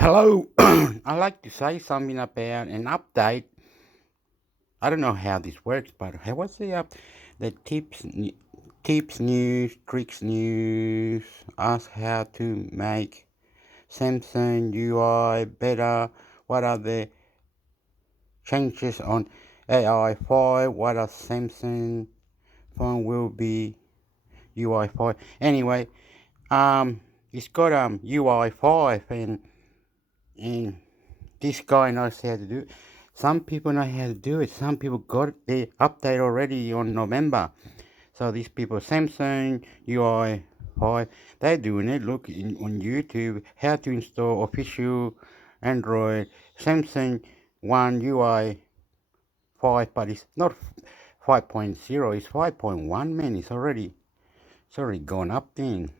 Hello, I'd like to say something about an update. I don't know how this works, but what's the tips news, tricks news, ask how to make Samsung UI better, what are the changes on AI 5, what are Samsung phone will be UI 5. Anyway, it's got UI 5 and this guy knows how to do it. Some people know how to do it. Some people got the update already on November. So these people, Samsung UI 5, they're doing it. Look on YouTube how to install official Android Samsung One UI 5, but it's not 5.0. It's 5.1. Man, it's already gone up then.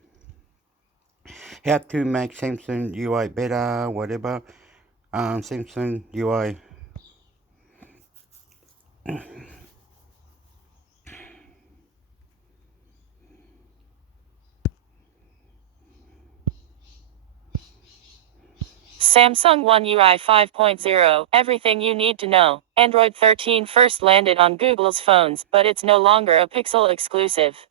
How to make Samsung UI better, whatever. Samsung UI. Samsung One UI 5.0, everything you need to know. Android 13 first landed on Google's phones, but it's no longer a Pixel exclusive.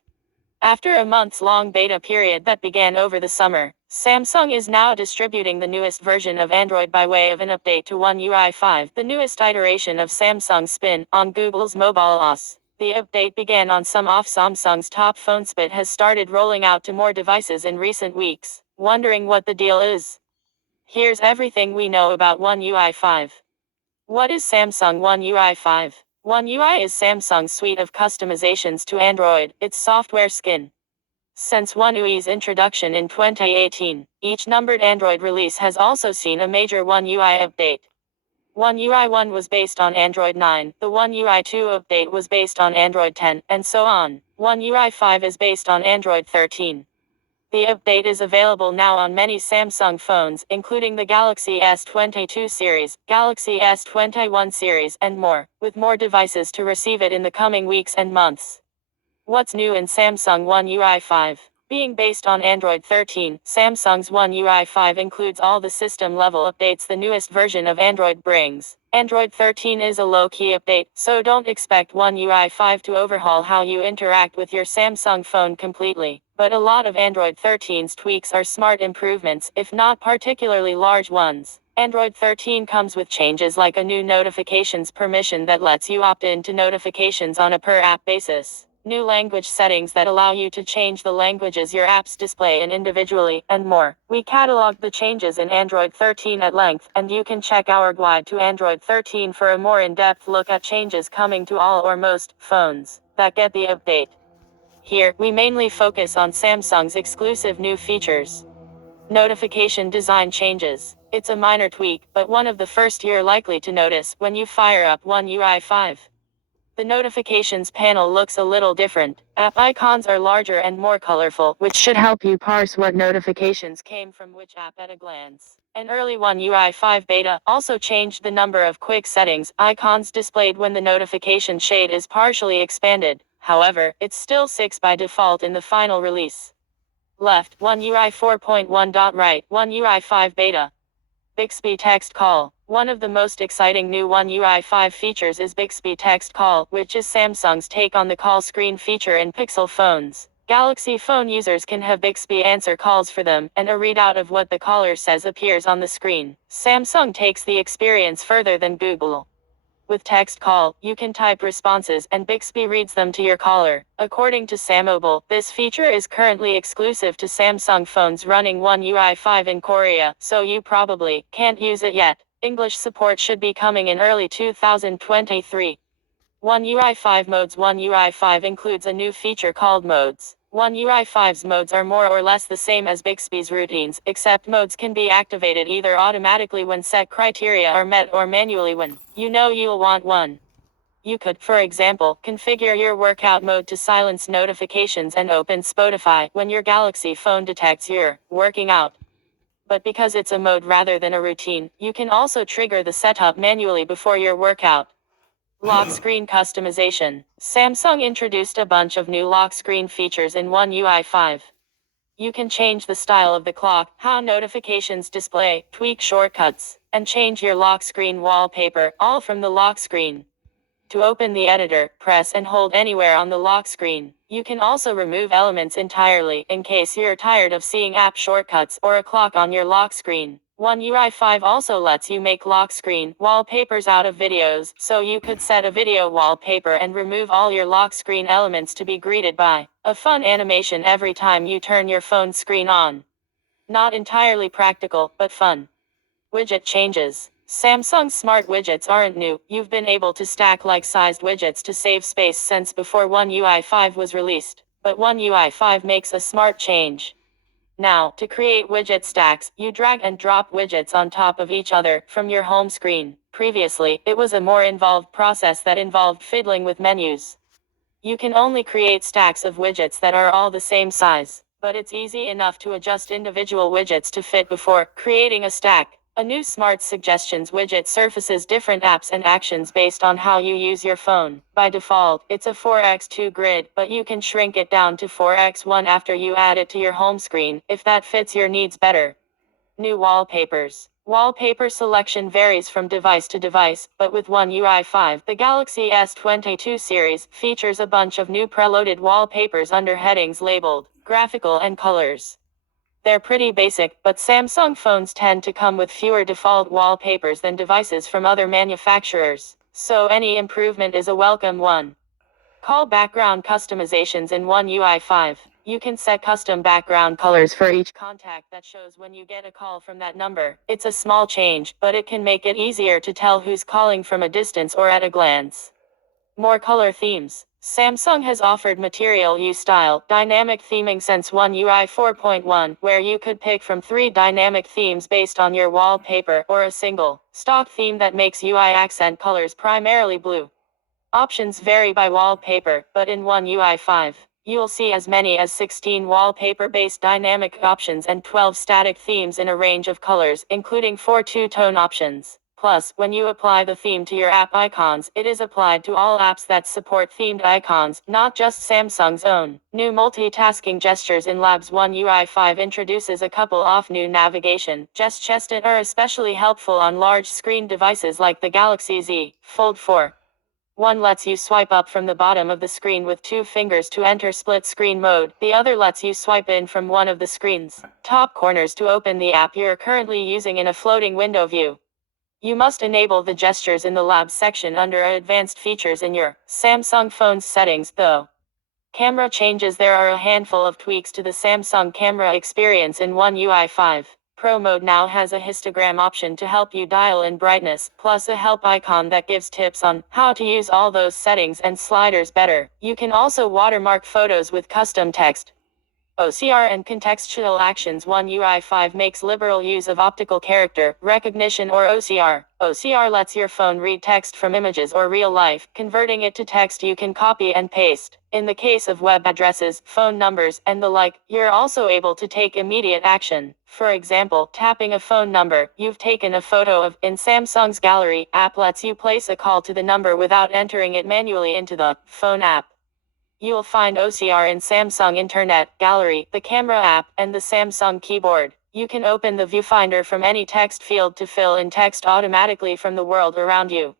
After a months-long beta period that began over the summer, Samsung is now distributing the newest version of Android by way of an update to One UI 5, the newest iteration of Samsung's spin on Google's mobile OS. The update began on some of Samsung's top phones but has started rolling out to more devices in recent weeks. Wondering what the deal is? Here's everything we know about One UI 5. What is Samsung One UI 5? One UI is Samsung's suite of customizations to Android, its software skin. Since One UI's introduction in 2018, each numbered Android release has also seen a major One UI update. One UI 1 was based on Android 9, the One UI 2 update was based on Android 10, and so on. One UI 5 is based on Android 13. The update is available now on many Samsung phones, including the Galaxy S22 series, Galaxy S21 series, and more, with more devices to receive it in the coming weeks and months. What's new in Samsung One UI 5? Being based on Android 13, Samsung's One UI 5 includes all the system-level updates the newest version of Android brings. Android 13 is a low-key update, so don't expect One UI 5 to overhaul how you interact with your Samsung phone completely. But a lot of Android 13's tweaks are smart improvements, if not particularly large ones. Android 13 comes with changes like a new notifications permission that lets you opt in to notifications on a per-app basis. New language settings that allow you to change the languages your apps display in individually, and more. We cataloged the changes in Android 13 at length, and you can check our guide to Android 13 for a more in-depth look at changes coming to all or most phones that get the update. Here, we mainly focus on Samsung's exclusive new features. Notification design changes. It's a minor tweak, but one of the first you're likely to notice when you fire up One UI 5. The notifications panel looks a little different. App icons are larger and more colorful, which should help you parse what notifications came from which app at a glance. An early One UI 5 beta also changed the number of quick settings icons displayed when the notification shade is partially expanded. However, it's still 6 by default in the final release. Left, One UI 4.1. Right, One UI 5 beta. Bixby Text Call. One of the most exciting new One UI 5 features is Bixby Text Call, which is Samsung's take on the call screen feature in Pixel phones. Galaxy phone users can have Bixby answer calls for them, and a readout of what the caller says appears on the screen. Samsung takes the experience further than Google. With Text Call, you can type responses and Bixby reads them to your caller. According to SamMobile, this feature is currently exclusive to Samsung phones running One UI 5 in Korea, so you probably can't use it yet. English support should be coming in early 2023. One UI 5 modes. One UI 5 includes a new feature called modes. One UI 5's modes are more or less the same as Bixby's routines, except modes can be activated either automatically when set criteria are met or manually when you know you'll want one. You could, for example, configure your workout mode to silence notifications and open Spotify when your Galaxy phone detects you're working out. But because it's a mode rather than a routine, you can also trigger the setup manually before your workout. Lock screen customization. Samsung introduced a bunch of new lock screen features in One UI 5. You can change the style of the clock, how notifications display, tweak shortcuts, and change your lock screen wallpaper, all from the lock screen. To open the editor, press and hold anywhere on the lock screen. You can also remove elements entirely, in case you're tired of seeing app shortcuts or a clock on your lock screen. One UI 5 also lets you make lock screen wallpapers out of videos, so you could set a video wallpaper and remove all your lock screen elements to be greeted by a fun animation every time you turn your phone screen on. Not entirely practical, but fun. Widget changes. Samsung smart widgets aren't new. You've been able to stack like-sized widgets to save space since before One UI 5 was released. But One UI 5 makes a smart change. Now, to create widget stacks, you drag and drop widgets on top of each other from your home screen. Previously, it was a more involved process that involved fiddling with menus. You can only create stacks of widgets that are all the same size, but it's easy enough to adjust individual widgets to fit before creating a stack. A new Smart Suggestions widget surfaces different apps and actions based on how you use your phone. By default, it's a 4x2 grid, but you can shrink it down to 4x1 after you add it to your home screen, if that fits your needs better. New wallpapers. Wallpaper selection varies from device to device, but with One UI 5, the Galaxy S22 series features a bunch of new preloaded wallpapers under headings labeled graphical and colors. They're pretty basic, but Samsung phones tend to come with fewer default wallpapers than devices from other manufacturers, so any improvement is a welcome one. Call background customizations in One UI 5. You can set custom background colors for each contact that shows when you get a call from that number. It's a small change, but it can make it easier to tell who's calling from a distance or at a glance. More color themes. Samsung has offered Material You style dynamic theming since One UI 4.1, where you could pick from 3 dynamic themes based on your wallpaper or a single stock theme that makes UI accent colors primarily blue. Options vary by wallpaper, but in One UI 5, you'll see as many as 16 wallpaper-based dynamic options and 12 static themes in a range of colors, including 4 two-tone options. Plus, when you apply the theme to your app icons, it is applied to all apps that support themed icons, not just Samsung's own. New multitasking gestures in Labs. One UI 5 introduces a couple of new navigation gestures that are especially helpful on large screen devices like the Galaxy Z Fold 4. One lets you swipe up from the bottom of the screen with 2 fingers to enter split screen mode. The other lets you swipe in from one of the screen's top corners to open the app you're currently using in a floating window view. You must enable the gestures in the Labs section under Advanced Features in your Samsung phone's settings, though. Camera changes. There are a handful of tweaks to the Samsung camera experience in One UI 5. Pro Mode now has a histogram option to help you dial in brightness, plus a help icon that gives tips on how to use all those settings and sliders better. You can also watermark photos with custom text. OCR and contextual actions. One UI 5 makes liberal use of optical character recognition or OCR. OCR lets your phone read text from images or real life, converting it to text you can copy and paste. In the case of web addresses, phone numbers, and the like, you're also able to take immediate action. For example, tapping a phone number you've taken a photo of in Samsung's Gallery app lets you place a call to the number without entering it manually into the phone app. You'll find OCR in Samsung Internet Gallery, the camera app, and the Samsung keyboard. You can open the viewfinder from any text field to fill in text automatically from the world around you.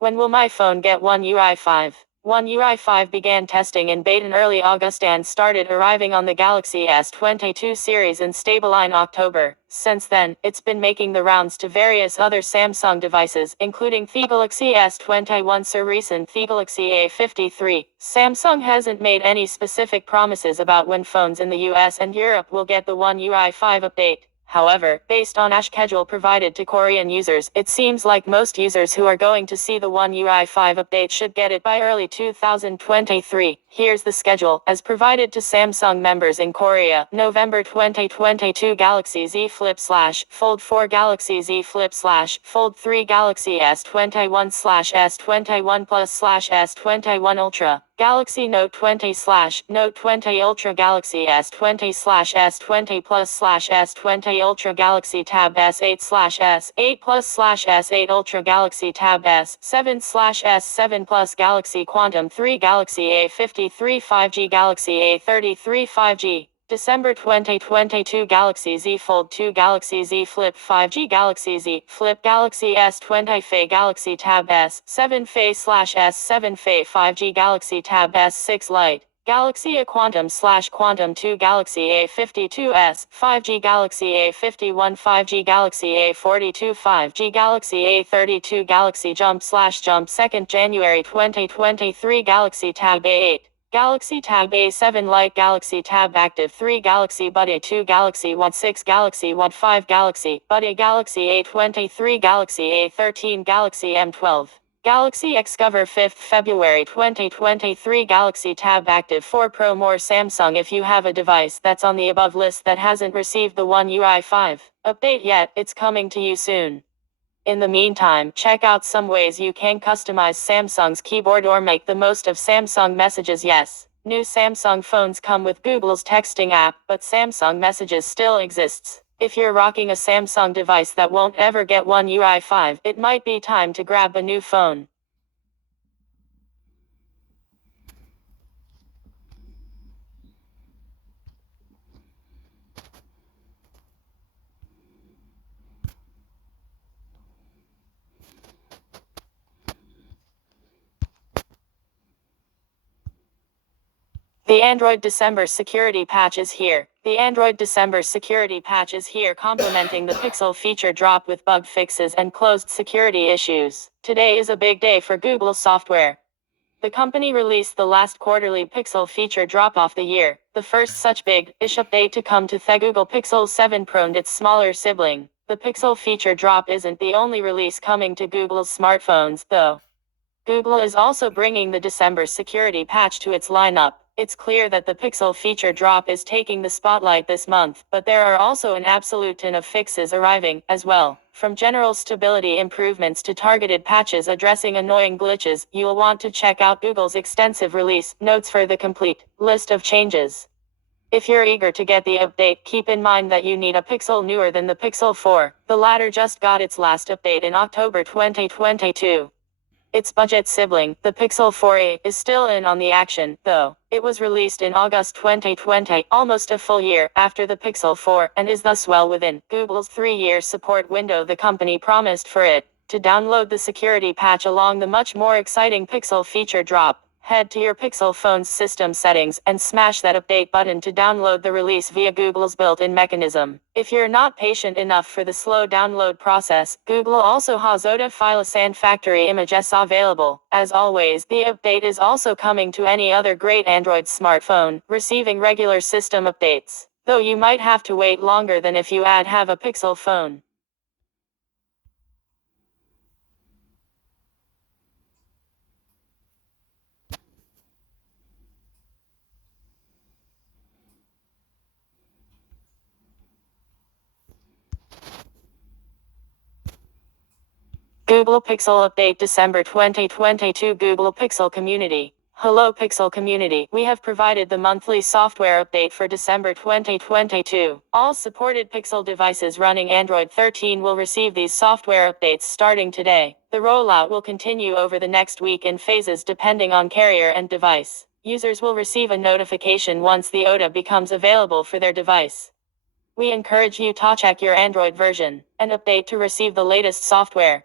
When will my phone get One UI 5? One UI 5 began testing in beta in early August and started arriving on the Galaxy S22 series in stable in October. Since then, it's been making the rounds to various other Samsung devices, including the Galaxy S21 series and the Galaxy A53. Samsung hasn't made any specific promises about when phones in the US and Europe will get the One UI 5 update. However, based on a schedule provided to Korean users, it seems like most users who are going to see the One UI 5 update should get it by early 2023. Here's the schedule, as provided to Samsung members in Korea. November 2022 Galaxy Z Flip/Fold 4 Galaxy Z Flip/Fold 3 Galaxy S21/S21 Plus/S21 Ultra Galaxy Note 20/Note 20 Ultra Galaxy S20/S20 Plus/S20 Ultra Galaxy Tab S8/S8 Plus/S8 Ultra Galaxy Tab S7/S7 Plus Galaxy Quantum 3 Galaxy A53 5G Galaxy A33 5G December 2022 Galaxy Z Fold 2 Galaxy Z Flip 5G Galaxy Z Flip Galaxy S20 Fe Galaxy Tab S7 Fe /S7 Fe 5G Galaxy Tab S6 Lite Galaxy A Quantum/Quantum 2 Galaxy A52s 5G Galaxy A51 5G Galaxy A42 5G Galaxy A32 Galaxy Jump/Jump 2nd January 2023 Galaxy Tab A8 Galaxy Tab A7 Lite Galaxy Tab Active 3 Galaxy Bud A2 Galaxy Watch 6 Galaxy Watch 5 Galaxy Bud A Galaxy A23 Galaxy A13 Galaxy M12 Galaxy Xcover 5th February 2023 Galaxy Tab Active 4 Pro More Samsung. If you have a device that's on the above list that hasn't received the One UI 5 update yet, it's coming to you soon. In the meantime, check out some ways you can customize Samsung's keyboard or make the most of Samsung Messages. Yes, new Samsung phones come with Google's texting app, but Samsung Messages still exists. If you're rocking a Samsung device that won't ever get One UI 5, it might be time to grab a new phone. The Android December security patch is here. The Android December security patch is here, complementing the Pixel feature drop with bug fixes and closed security issues. Today is a big day for Google software. The company released the last quarterly Pixel feature drop of the year, the first such big-ish update to come to the Google Pixel 7 Pro and its smaller sibling. The Pixel feature drop isn't the only release coming to Google's smartphones, though. Google is also bringing the December security patch to its lineup. It's clear that the Pixel feature drop is taking the spotlight this month, but there are also an absolute ton of fixes arriving, as well. From general stability improvements to targeted patches addressing annoying glitches, you'll want to check out Google's extensive release notes for the complete list of changes. If you're eager to get the update, keep in mind that you need a Pixel newer than the Pixel 4. The latter just got its last update in October 2022. Its budget sibling, the Pixel 4a, is still in on the action, though. It was released in August 2020, almost a full year after the Pixel 4, and is thus well within Google's 3-year support window the company promised for it. To download the security patch along the much more exciting Pixel feature drop, head to your Pixel phone's system settings and smash that update button to download the release via Google's built-in mechanism. If you're not patient enough for the slow download process, Google also has OTA file and factory images available. As always, the update is also coming to any other great Android smartphone, receiving regular system updates, though you might have to wait longer than if you have a Pixel phone. Google Pixel Update December 2022 Google Pixel Community. Hello Pixel Community, we have provided the monthly software update for December 2022. All supported Pixel devices running Android 13 will receive these software updates starting today. The rollout will continue over the next week in phases depending on carrier and device. Users will receive a notification once the OTA becomes available for their device. We encourage you to check your Android version and update to receive the latest software.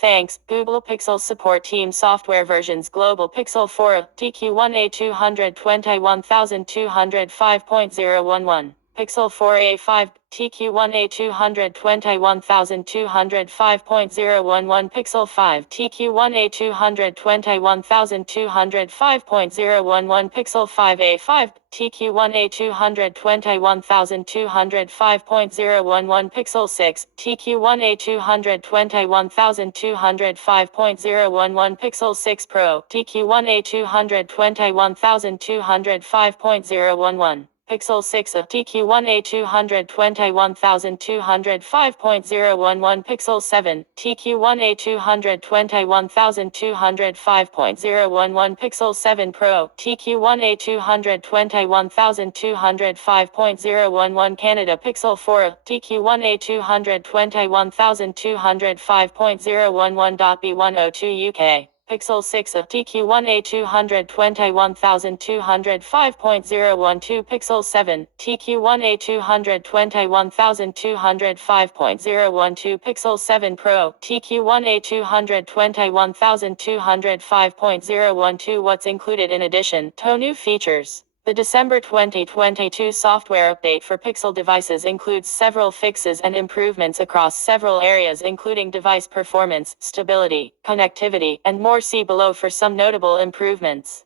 Thanks, Google Pixel Support Team Software Versions Global Pixel 4, TQ1A 225205.011, Pixel 4a5, TQ1A 221205.011, Pixel 5, TQ1A 221205.011, Pixel 5a5, TQ1A 221205.011, Pixel 6, TQ1A 221205.011, Pixel 6 Pro, TQ1A 221205.011. Pixel 6 of TQ1A 221205.011, Pixel 7, TQ1A 221205.011, Pixel 7 Pro, TQ1A 221205.011, Canada Pixel 4, TQ1A 221205.011.B102 UK. Pixel 6 of TQ1A 221,205.012 Pixel 7, TQ1A 221,205.012 Pixel 7 Pro, TQ1A 221,205.012 What's included in addition to new features? The December 2022 software update for Pixel devices includes several fixes and improvements across several areas including device performance, stability, connectivity, and more. See below for some notable improvements.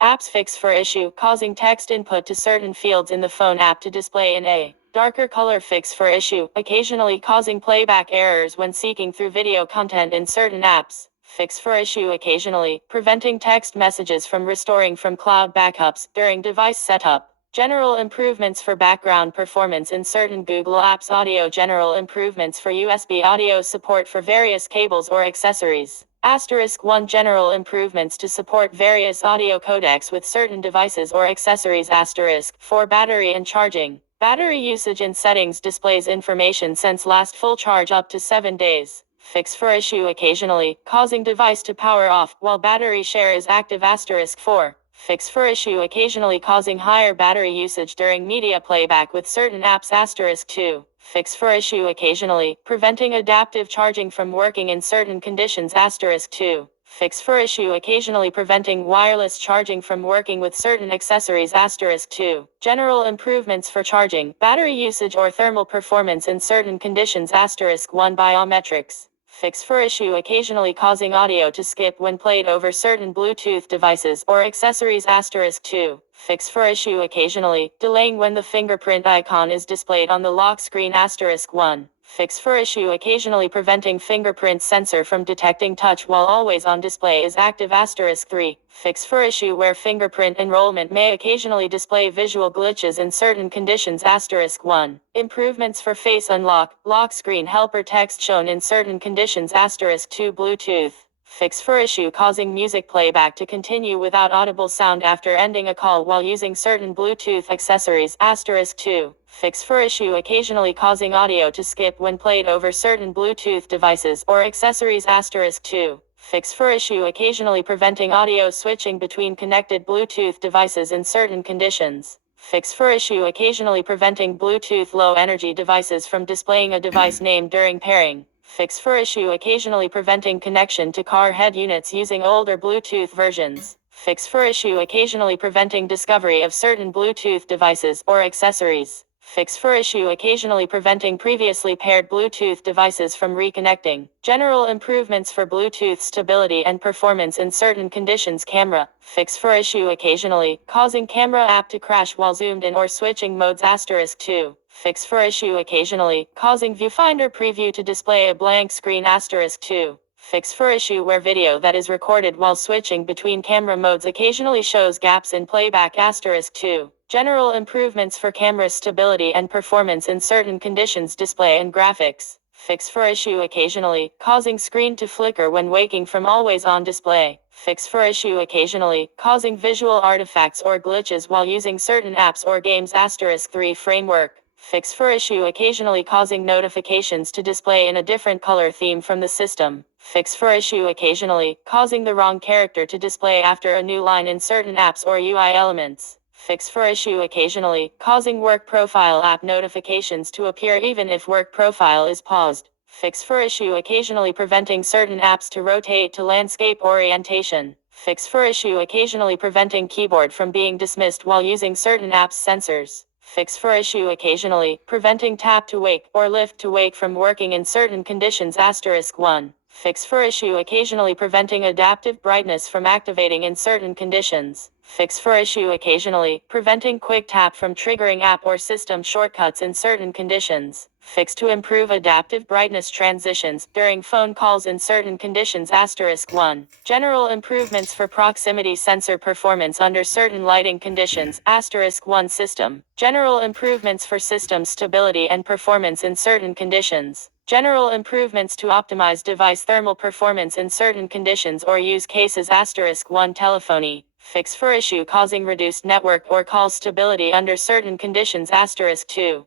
Apps fix for issue causing text input to certain fields in the phone app to display in a darker color. Fix for issue, occasionally causing playback errors when seeking through video content in certain apps. Fix for issue occasionally, preventing text messages from restoring from cloud backups during device setup. General improvements for background performance in certain Google apps. Audio general improvements for USB audio support for various cables or accessories. *1 General improvements to support various audio codecs with certain devices or accessories. *4 Battery and charging. Battery usage in settings displays information since last full charge up to 7 days. Fix for issue occasionally, causing device to power off while battery share is active. *4 Fix for issue occasionally causing higher battery usage during media playback with certain apps. *2 Fix for issue occasionally, preventing adaptive charging from working in certain conditions. *2 Fix for issue occasionally preventing wireless charging from working with certain accessories. *2 General improvements for charging, battery usage or thermal performance in certain conditions. *1 Biometrics. Fix for issue occasionally causing audio to skip when played over certain Bluetooth devices or accessories. *2 Fix for issue occasionally, delaying when the fingerprint icon is displayed on the lock screen. *1 Fix for issue occasionally preventing fingerprint sensor from detecting touch while always on display is active. *3 Fix for issue where fingerprint enrollment may occasionally display visual glitches in certain conditions. *1 Improvements for face unlock, lock screen helper text shown in certain conditions. *2 Bluetooth. Fix for issue causing music playback to continue without audible sound after ending a call while using certain Bluetooth accessories. *2 Fix for issue occasionally causing audio to skip when played over certain Bluetooth devices or accessories. *2 Fix for issue occasionally preventing audio switching between connected Bluetooth devices in certain conditions. Fix for issue occasionally preventing Bluetooth low energy devices from displaying a device name during pairing. Fix for issue occasionally preventing connection to car head units using older Bluetooth versions. Fix for issue occasionally preventing discovery of certain Bluetooth devices or accessories. Fix for issue occasionally preventing previously paired Bluetooth devices from reconnecting. General improvements for Bluetooth stability and performance in certain conditions. Camera. Fix for issue occasionally, causing camera app to crash while zoomed in or switching modes. *2 Fix for issue occasionally, causing viewfinder preview to display a blank screen. *2 Fix for issue where video that is recorded while switching between camera modes occasionally shows gaps in playback. *2 General improvements for camera stability and performance in certain conditions. Display and graphics. Fix for issue occasionally, causing screen to flicker when waking from always on display. Fix for issue occasionally, causing visual artifacts or glitches while using certain apps or games. *3 Framework. Fix for issue occasionally causing notifications to display in a different color theme from the system. Fix for issue occasionally, causing the wrong character to display after a new line in certain apps or UI elements. Fix for issue occasionally, causing work profile app notifications to appear even if work profile is paused. Fix for issue occasionally preventing certain apps to rotate to landscape orientation. Fix for issue occasionally preventing keyboard from being dismissed while using certain apps sensors. Fix for issue occasionally, preventing tap to wake or lift to wake from working in certain conditions. *1 Fix for issue occasionally preventing adaptive brightness from activating in certain conditions. Fix for issue occasionally, preventing quick tap from triggering app or system shortcuts in certain conditions. Fix to improve adaptive brightness transitions during phone calls in certain conditions. *1 General improvements for proximity sensor performance under certain lighting conditions. *1 System. General improvements for system stability and performance in certain conditions. General improvements to optimize device thermal performance in certain conditions or use cases. *1 Telephony. Fix for issue causing reduced network or call stability under certain conditions. *2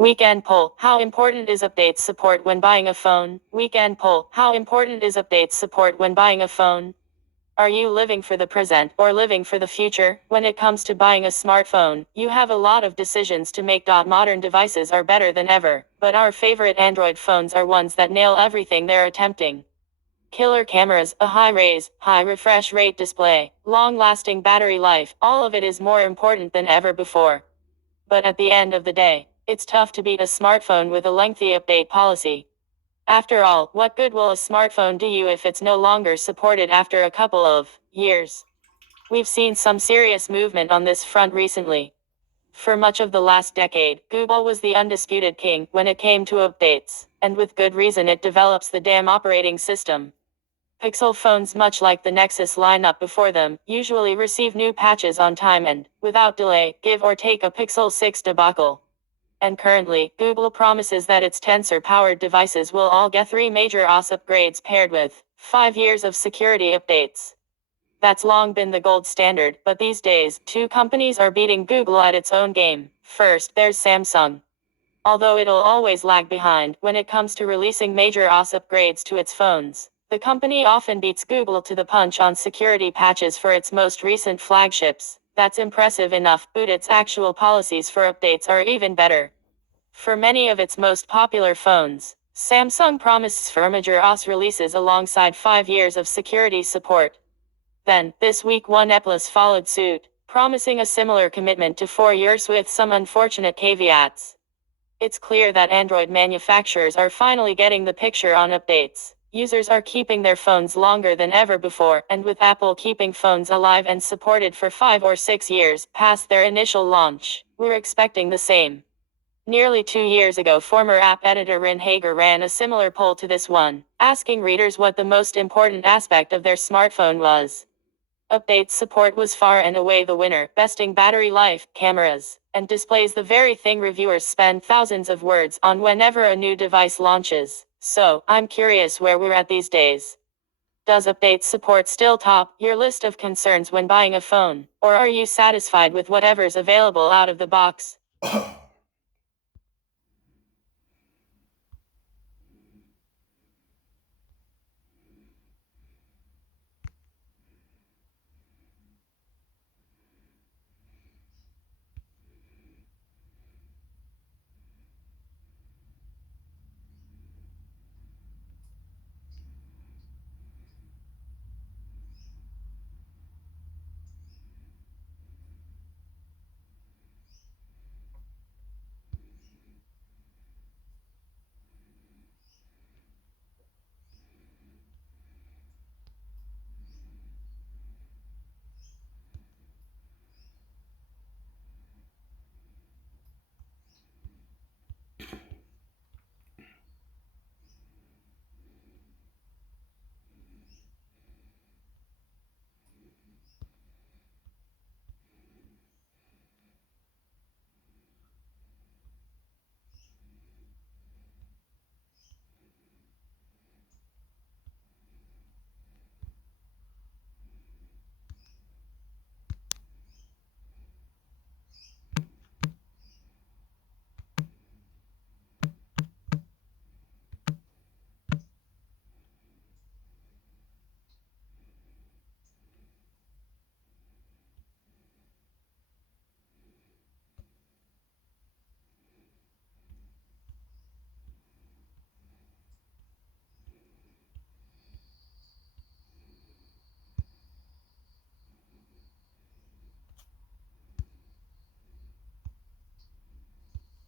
Weekend poll. How important is updates support when buying a phone? Weekend poll. How important is updates support when buying a phone? Are you living for the present or living for the future? When it comes to buying a smartphone, you have a lot of decisions to make. Modern devices are better than ever, but our favorite Android phones are ones that nail everything they're attempting. Killer cameras, a high refresh rate display, long-lasting battery life, all of it is more important than ever before. But at the end of the day, it's tough to beat a smartphone with a lengthy update policy. After all, what good will a smartphone do you if it's no longer supported after a couple of years? We've seen some serious movement on this front recently. For much of the last decade, Google was the undisputed king when it came to updates, and with good reason. It develops the damn operating system. Pixel phones, much like the Nexus lineup before them, usually receive new patches on time and, without delay, give or take a Pixel 6 debacle. And currently, Google promises that its Tensor-powered devices will all get 3 major OS upgrades paired with 5 years of security updates. That's long been the gold standard, but these days, 2 companies are beating Google at its own game. First, there's Samsung. Although it'll always lag behind when it comes to releasing major OS upgrades to its phones, the company often beats Google to the punch on security patches for its most recent flagships. That's impressive enough, but its actual policies for updates are even better. For many of its most popular phones, Samsung promises major OS releases alongside 5 years of security support. Then, this week OnePlus followed suit, promising a similar commitment to 4 years with some unfortunate caveats. It's clear that Android manufacturers are finally getting the picture on updates. Users are keeping their phones longer than ever before, and with Apple keeping phones alive and supported for 5 or 6 years past their initial launch, we're expecting the same. Nearly 2 years ago, former app editor Rin Hager ran a similar poll to this one, asking readers what the most important aspect of their smartphone was. Updates support was far and away the winner, besting battery life, cameras, and displays, the very thing reviewers spend thousands of words on whenever a new device launches. So, I'm curious where we're at these days. Does updates support still top your list of concerns when buying a phone, or are you satisfied with whatever's available out of the box?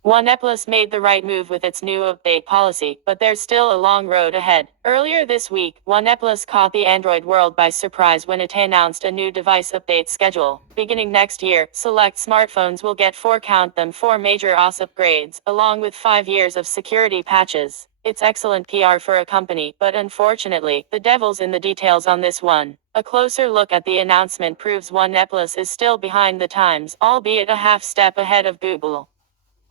OnePlus made the right move with its new update policy, but there's still a long road ahead. Earlier this week, OnePlus caught the Android world by surprise when it announced a new device update schedule. Beginning next year, select smartphones will get 4 major OS upgrades, along with 5 years of security patches. It's excellent PR for a company, but unfortunately, the devil's in the details on this one. A closer look at the announcement proves OnePlus is still behind the times, albeit a half step ahead of Google.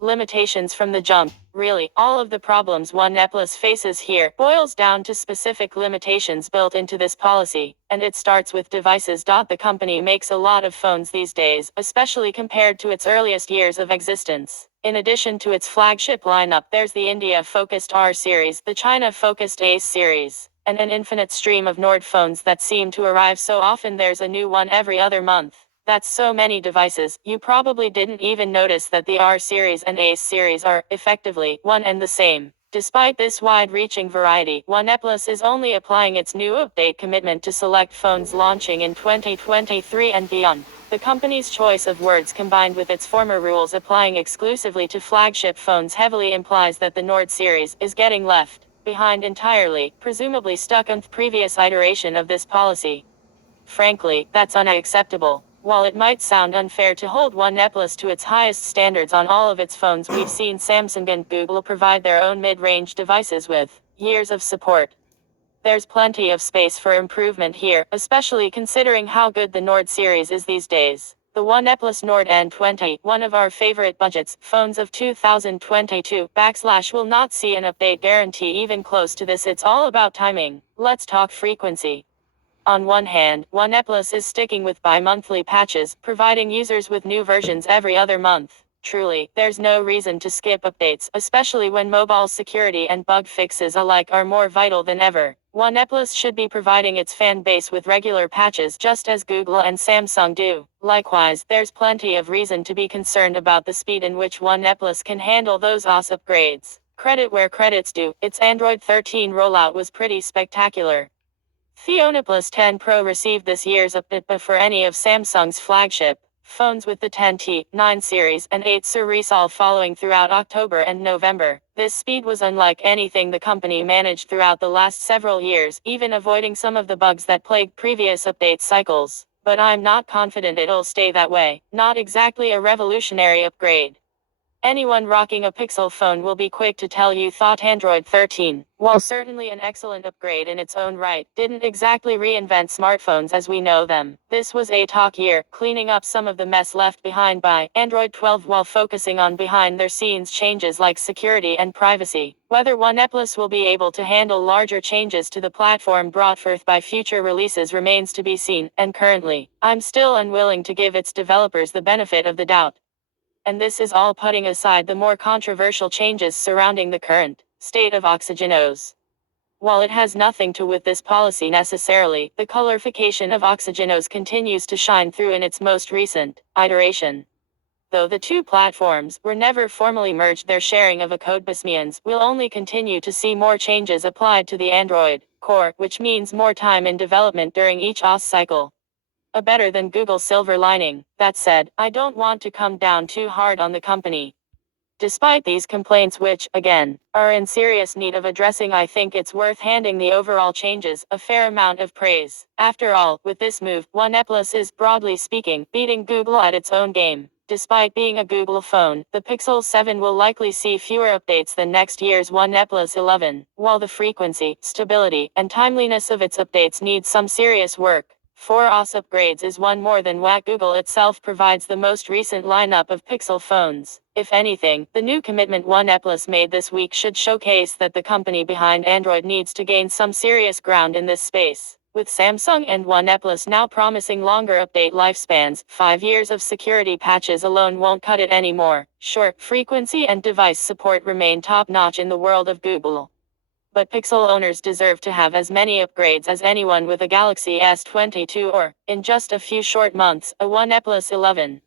Limitations from the jump. Really, all of the problems OnePlus faces here boils down to specific limitations built into this policy, and it starts with devices. The company makes a lot of phones these days, especially compared to its earliest years of existence. In addition to its flagship lineup, there's the India-focused R series, the China-focused Ace series, and an infinite stream of Nord phones that seem to arrive so often there's a new one every other month. That's so many devices, you probably didn't even notice that the R series and Ace series are, effectively, one and the same. Despite this wide-reaching variety, OnePlus is only applying its new update commitment to select phones launching in 2023 and beyond. The company's choice of words combined with its former rules applying exclusively to flagship phones heavily implies that the Nord series is getting left behind entirely, presumably stuck on the previous iteration of this policy. Frankly, that's unacceptable. While it might sound unfair to hold OnePlus to its highest standards on all of its phones, we've seen Samsung and Google provide their own mid-range devices with years of support. There's plenty of space for improvement here, especially considering how good the Nord series is these days. The OnePlus Nord N20, one of our favorite budgets phones of 2022, will not see an update guarantee even close to this. It's all about timing. Let's talk frequency. On one hand, OnePlus is sticking with bi-monthly patches, providing users with new versions every other month. Truly, there's no reason to skip updates, especially when mobile security and bug fixes alike are more vital than ever. OnePlus should be providing its fan base with regular patches just as Google and Samsung do. Likewise, there's plenty of reason to be concerned about the speed in which OnePlus can handle those OS upgrades. Credit where credit's due, its Android 13 rollout was pretty spectacular. The OnePlus 10 Pro received this year's update for any of Samsung's flagship phones, with the 10T, 9 series, and 8 series all following throughout October and November. This speed was unlike anything the company managed throughout the last several years, even avoiding some of the bugs that plagued previous update cycles. But I'm not confident it'll stay that way. Not exactly a revolutionary upgrade. Anyone rocking a Pixel phone will be quick to tell you thought Android 13, while certainly an excellent upgrade in its own right, didn't exactly reinvent smartphones as we know them. This was a talk year, cleaning up some of the mess left behind by Android 12 while focusing on behind-the-scenes changes like security and privacy. Whether OnePlus will be able to handle larger changes to the platform brought forth by future releases remains to be seen, and currently, I'm still unwilling to give its developers the benefit of the doubt. And this is all putting aside the more controversial changes surrounding the current state of Oxygenos. While it has nothing to do with this policy necessarily, the colorification of Oxygenos continues to shine through in its most recent iteration. Though the two platforms were never formally merged, their sharing of a codebase means we'll only continue to see more changes applied to the Android core, which means more time in development during each OS cycle. A better than Google silver lining. That said, I don't want to come down too hard on the company. Despite these complaints, which, again, are in serious need of addressing, I think it's worth handing the overall changes a fair amount of praise. After all, with this move, OnePlus is, broadly speaking, beating Google at its own game. Despite being a Google phone, the Pixel 7 will likely see fewer updates than next year's OnePlus 11, while the frequency, stability, and timeliness of its updates need some serious work. 4 OS upgrades is one more than what Google itself provides the most recent lineup of Pixel phones. If anything, the new commitment OnePlus made this week should showcase that the company behind Android needs to gain some serious ground in this space. With Samsung and OnePlus now promising longer update lifespans, 5 years of security patches alone won't cut it anymore. Sure, frequency and device support remain top-notch in the world of Google. But Pixel owners deserve to have as many upgrades as anyone with a Galaxy S22 or, in just a few short months, a OnePlus 11.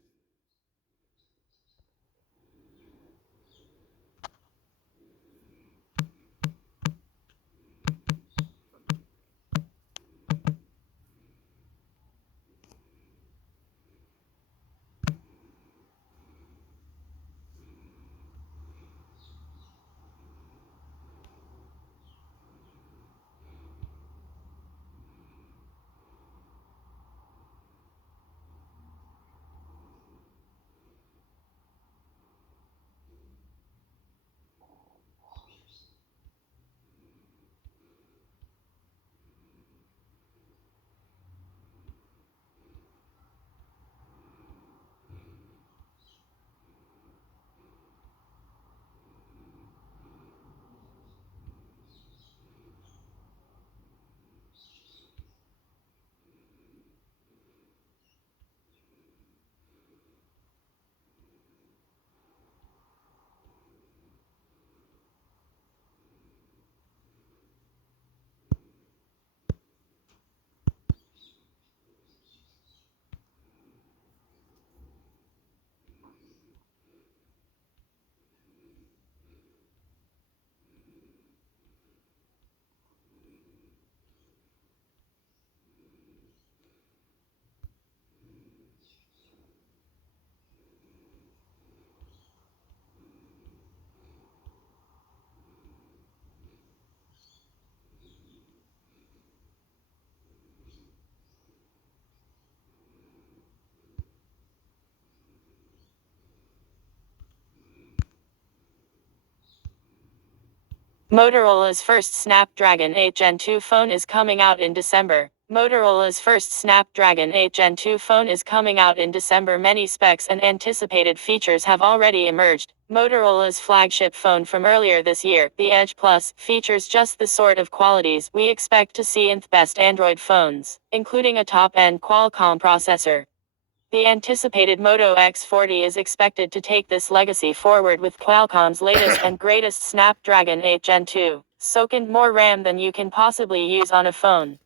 Motorola's first Snapdragon 8 Gen 2 phone is coming out in December. Motorola's first Snapdragon 8 Gen 2 phone is coming out in December. Many specs and anticipated features have already emerged. Motorola's flagship phone from earlier this year, the Edge Plus, features just the sort of qualities we expect to see in the best Android phones, including a top-end Qualcomm processor. The anticipated Moto X40 is expected to take this legacy forward with Qualcomm's latest and greatest Snapdragon 8 Gen 2, soaking more RAM than you can possibly use on a phone.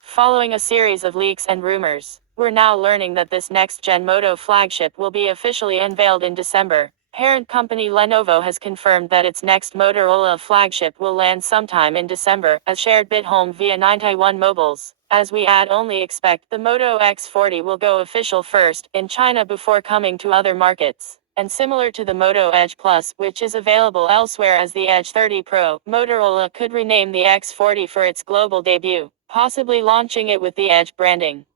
Following a series of leaks and rumors, we're now learning that this next-gen Moto flagship will be officially unveiled in December. Parent company Lenovo has confirmed that its next Motorola flagship will land sometime in December, as shared BitHome via 9Taiwan Mobiles. As we only expect the Moto X40 will go official first in China before coming to other markets. And similar to the Moto Edge Plus, which is available elsewhere as the Edge 30 Pro, Motorola could rename the X40 for its global debut, possibly launching it with the Edge branding.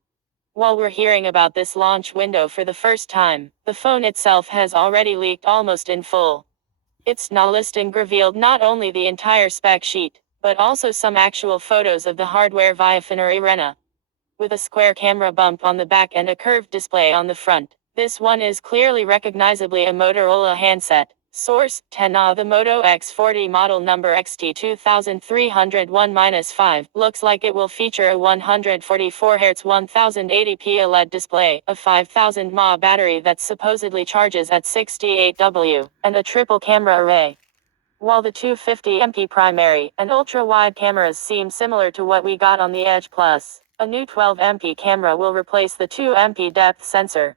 While we're hearing about this launch window for the first time, the phone itself has already leaked almost in full. Its listing revealed not only the entire spec sheet, but also some actual photos of the hardware via Arena. With a square camera bump on the back and a curved display on the front, this one is clearly recognizably a Motorola handset. Source: 10A. The Moto X40 model number XT2301-5 looks like it will feature a 144Hz 1080p OLED display, a 5000 mAh battery that supposedly charges at 68W, and a triple camera array. While the 250MP primary and ultra-wide cameras seem similar to what we got on the Edge Plus, a new 12MP camera will replace the 2MP depth sensor.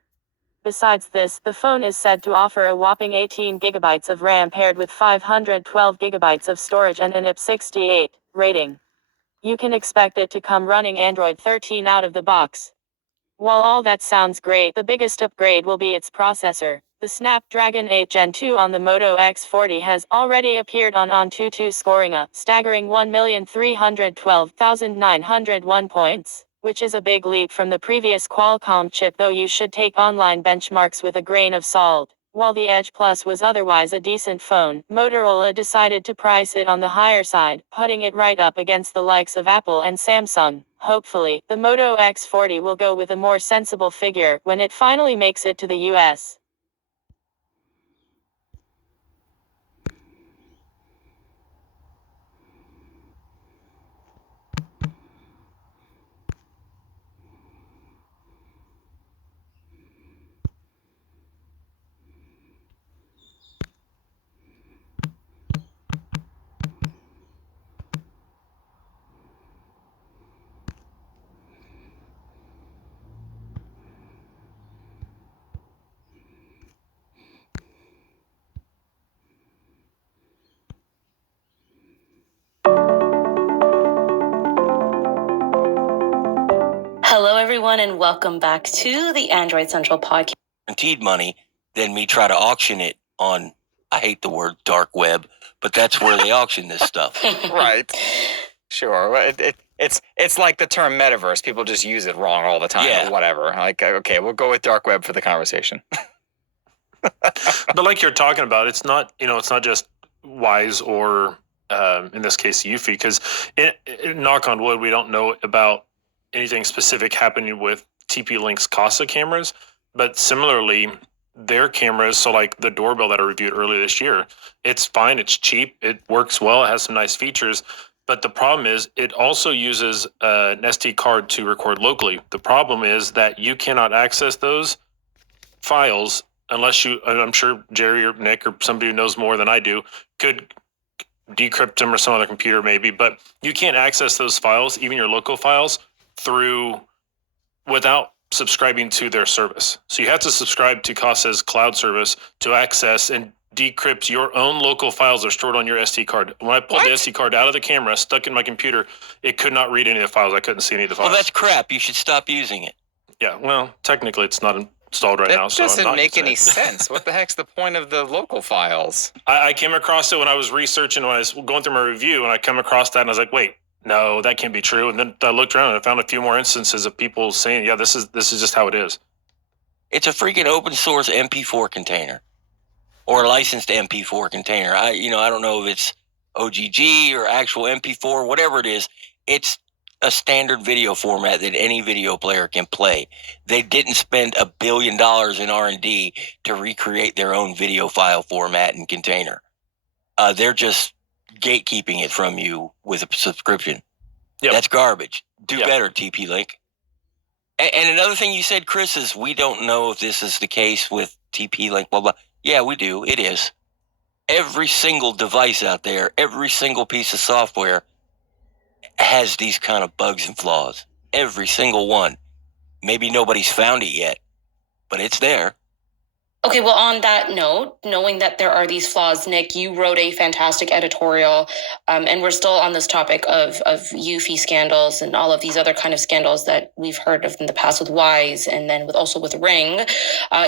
Besides this, the phone is said to offer a whopping 18GB of RAM paired with 512GB of storage and an IP68 rating. You can expect it to come running Android 13 out of the box. While all that sounds great, the biggest upgrade will be its processor. The Snapdragon 8 Gen 2 on the Moto X40 has already appeared on AnTuTu, scoring a staggering 1,312,901 points, which is a big leap from the previous Qualcomm chip, though you should take online benchmarks with a grain of salt. While the Edge Plus was otherwise a decent phone, Motorola decided to price it on the higher side, putting it right up against the likes of Apple and Samsung. Hopefully, the Moto X40 will go with a more sensible figure when it finally makes it to the US. Hello, everyone, and welcome back to the Android Central podcast. Guaranteed money than me try to auction it on, I hate the word dark web, but that's where they auction this stuff. Right. Sure. It's like the term metaverse. People just use it wrong all the time. Yeah. Or whatever. Like, okay, we'll go with dark web for the conversation. But like you're talking about, it's not just Wise or in this case Eufy, because knock on wood, we don't know about anything specific happening with TP-Link's Casa cameras, but similarly, their cameras, so like the doorbell that I reviewed earlier this year, it's fine, it's cheap, it works well, it has some nice features, but the problem is it also uses an SD card to record locally. The problem is that you cannot access those files unless you, I'm sure Jerry or Nick or somebody who knows more than I do could decrypt them or some other computer maybe, but you can't access those files, even your local files, without subscribing to their service. So you have to subscribe to Casa's cloud service to access and decrypt your own local files that are stored on your SD card. When I pulled the SD card out of the camera, stuck in my computer, it could not read any of the files. I couldn't see any of the files. Well, that's crap. You should stop using it. Yeah, well, technically it's not installed right now. So that doesn't make any sense. What the heck's the point of the local files? I came across it when I was researching, when I was going through my review, and I come across that and I was like, wait, no, that can't be true. And then I looked around and I found a few more instances of people saying, yeah, this is just how it is. It's a freaking open source MP4 container or a licensed MP4 container. I don't know if it's OGG or actual MP4, whatever it is. It's a standard video format that any video player can play. They didn't spend $1 billion in R&D to recreate their own video file format and container. They're just gatekeeping it from you with a subscription. Yep. That's garbage. Do Yep. better, TP-Link. And another thing you said, Chris, is we don't know if this is the case with TP-Link, blah, blah. Yeah, we do. It is. Every single device out there, every single piece of software has these kind of bugs and flaws. Every single one. Maybe nobody's found it yet, but it's there. Okay, well, on that note, knowing that there are these flaws, Nick, you wrote a fantastic editorial, and we're still on this topic of UFI scandals and all of these other kind of scandals that we've heard of in the past with Wise and then also with Ring.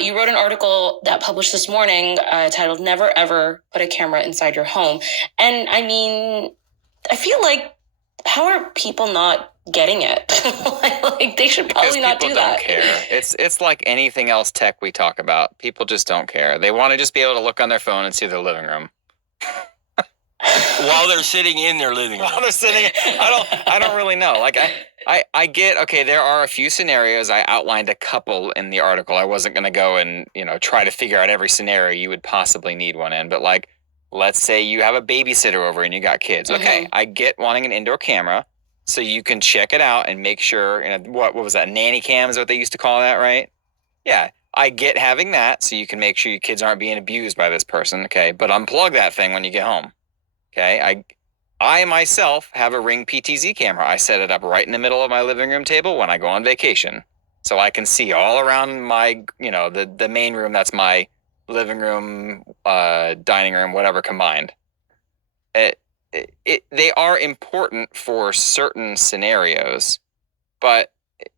You wrote an article that published this morning titled "Never Ever Put a Camera Inside Your Home." And I mean, I feel like, how are people not getting it? Like they should probably not do that. People don't care. It's like anything else tech we talk about. People just don't care. They want to just be able to look on their phone and see their living room while they're sitting in their living room. While they're sitting, I don't really know. Like I get, okay, there are a few scenarios. I outlined a couple in the article. I wasn't going to go and try to figure out every scenario you would possibly need one in. But like, let's say you have a babysitter over and you got kids. Okay, I get wanting an indoor camera so you can check it out and make sure, what was that, nanny cam is what they used to call that, right? Yeah, I get having that so you can make sure your kids aren't being abused by this person, okay? But unplug that thing when you get home, okay? I myself have a Ring PTZ camera. I set it up right in the middle of my living room table when I go on vacation. So I can see all around my, the main room, that's my living room, dining room, whatever combined. They are important for certain scenarios, but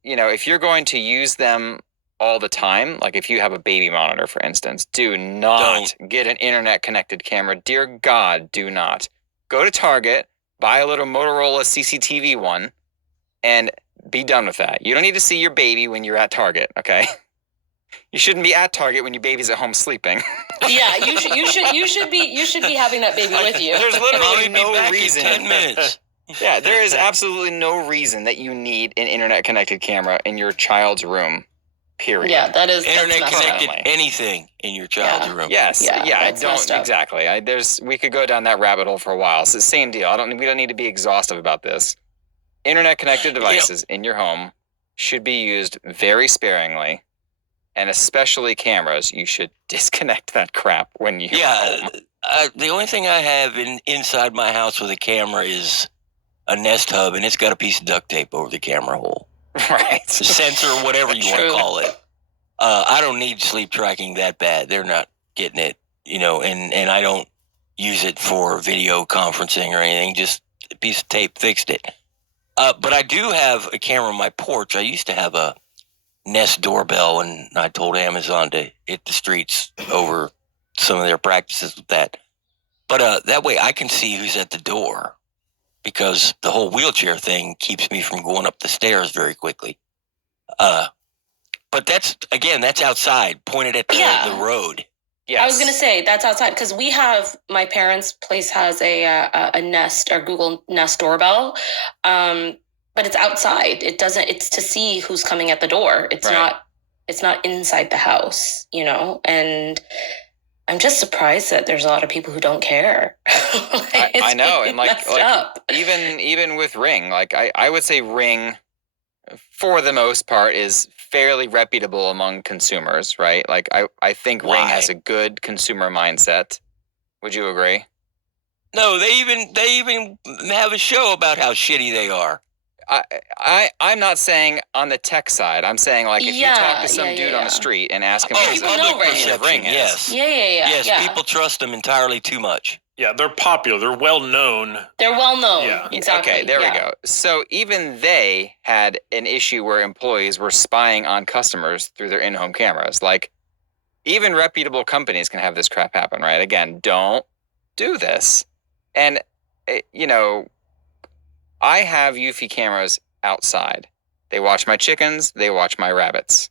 if you're going to use them all the time, like if you have a baby monitor, for instance, do not get an internet connected camera. Dear God, do not. Go to Target, buy a little Motorola CCTV one, and be done with that. You don't need to see your baby when you're at Target, okay? You shouldn't be at Target when your baby's at home sleeping. Yeah, you should be having that baby with you. There's literally no back reason. In 10 minutes. Yeah, there is absolutely no reason that you need an internet connected camera in your child's room. Period. Yeah, that's internet messed connected up. anything in your child's room. Yes. Yeah, I that's don't messed up. exactly. We could go down that rabbit hole for a while. It's the same deal. We don't need to be exhaustive about this. Internet connected devices in your home should be used very sparingly. And especially cameras, you should disconnect that crap when you home. The only thing I have inside my house with a camera is a Nest hub, and it's got a piece of duct tape over the camera hole. Right. The sensor, whatever you want to call it. I don't need sleep tracking that bad. They're not getting it, and I don't use it for video conferencing or anything. Just a piece of tape fixed it. But I do have a camera on my porch. I used to have a Nest doorbell, and I told Amazon to hit the streets over some of their practices with that. But that way I can see who's at the door, because the whole wheelchair thing keeps me from going up the stairs very quickly. But that's outside, pointed at the road. Yes. I was going to say that's outside because my parents' place has a Nest or Google Nest doorbell. But it's outside. It's to see who's coming at the door. It's not inside the house, and I'm just surprised that there's a lot of people who don't care. I know. And like up. even with Ring, like I would say Ring for the most part is fairly reputable among consumers, right? Like I think Ring has a good consumer mindset. Would you agree? No, they even have a show about how shitty they are. I'm not saying on the tech side. I'm saying like if you talk to some dude on the street and ask him people know Ring is. Yes. Yes, people trust them entirely too much. Yeah, they're popular. They're well known. They're well known. Yeah. Exactly. Okay, there we go. So even they had an issue where employees were spying on customers through their in-home cameras. Like even reputable companies can have this crap happen, right? Again, don't do this. And I have UFI cameras outside. They watch my chickens. They watch my rabbits.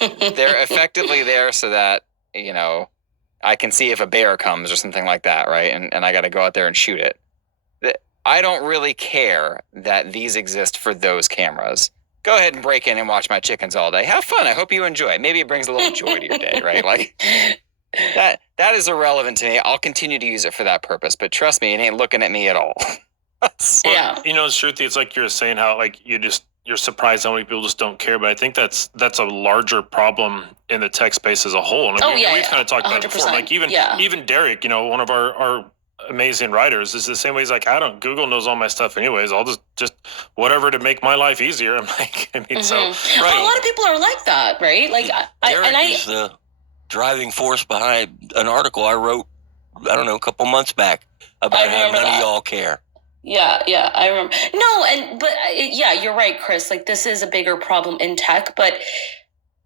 They're effectively there so that, I can see if a bear comes or something like that, right? And I got to go out there and shoot it. I don't really care that these exist for those cameras. Go ahead and break in and watch my chickens all day. Have fun. I hope you enjoy. Maybe it brings a little joy to your day, right? Like that is irrelevant to me. I'll continue to use it for that purpose, but trust me, it ain't looking at me at all. Yeah. You know, Shruti, it's like you're saying how like you're surprised how many people just don't care, but I think that's a larger problem in the tech space as a whole. And we've kind of talked about it before. Like even Derek, you know, one of our amazing writers, is the same way. He's like, Google knows all my stuff anyways. I'll just whatever to make my life easier. I'm like, I mean, so right. Well, a lot of people are like that, right? Like Derek is the driving force behind an article I wrote, I don't know, a couple months back about how none of y'all care. Yeah, I remember. No, but you're right, Chris. Like, this is a bigger problem in tech, but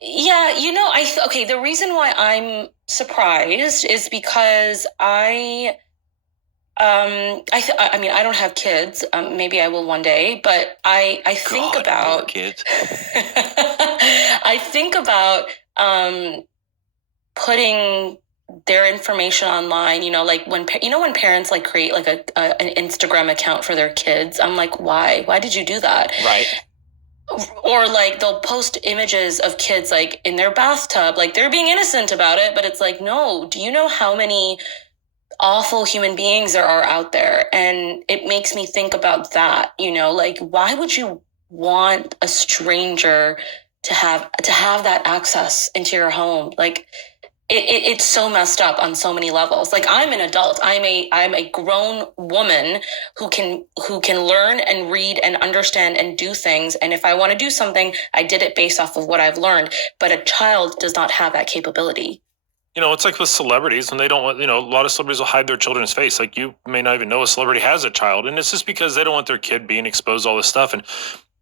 yeah, you know, the reason why I'm surprised is because I mean, I don't have kids. Maybe I will one day, but I think about kids. I think about putting their information online, you know, like when parents like create like an Instagram account for their kids. I'm like, why did you do that? Right. Or like they'll post images of kids like in their bathtub, like they're being innocent about it, but it's like, no, do you know how many awful human beings there are out there? And it makes me think about that, you know, like, why would you want a stranger to have that access into your home? Like, it's so messed up on so many levels. Like, I'm an adult. I'm a grown woman who can learn and read and understand and do things. And if I want to do something, I did it based off of what I've learned. But a child does not have that capability. You know, it's like with celebrities, and they don't want, you know, a lot of celebrities will hide their children's face. Like, you may not even know a celebrity has a child, and it's just because they don't want their kid being exposed to all this stuff. And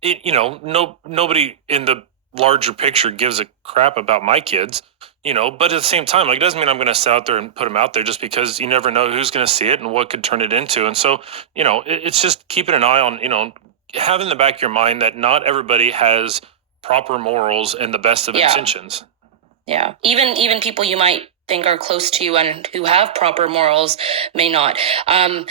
you know, nobody in the larger picture gives a crap about my kids, you know, but at the same time, like, it doesn't mean I'm going to sit out there and put them out there, just because you never know who's going to see it and what could turn it into. And so, you know, it's just keeping an eye on, you know, having in the back of your mind that not everybody has proper morals and the best of intentions. Yeah. Even people you might think are close to you and who have proper morals may not. And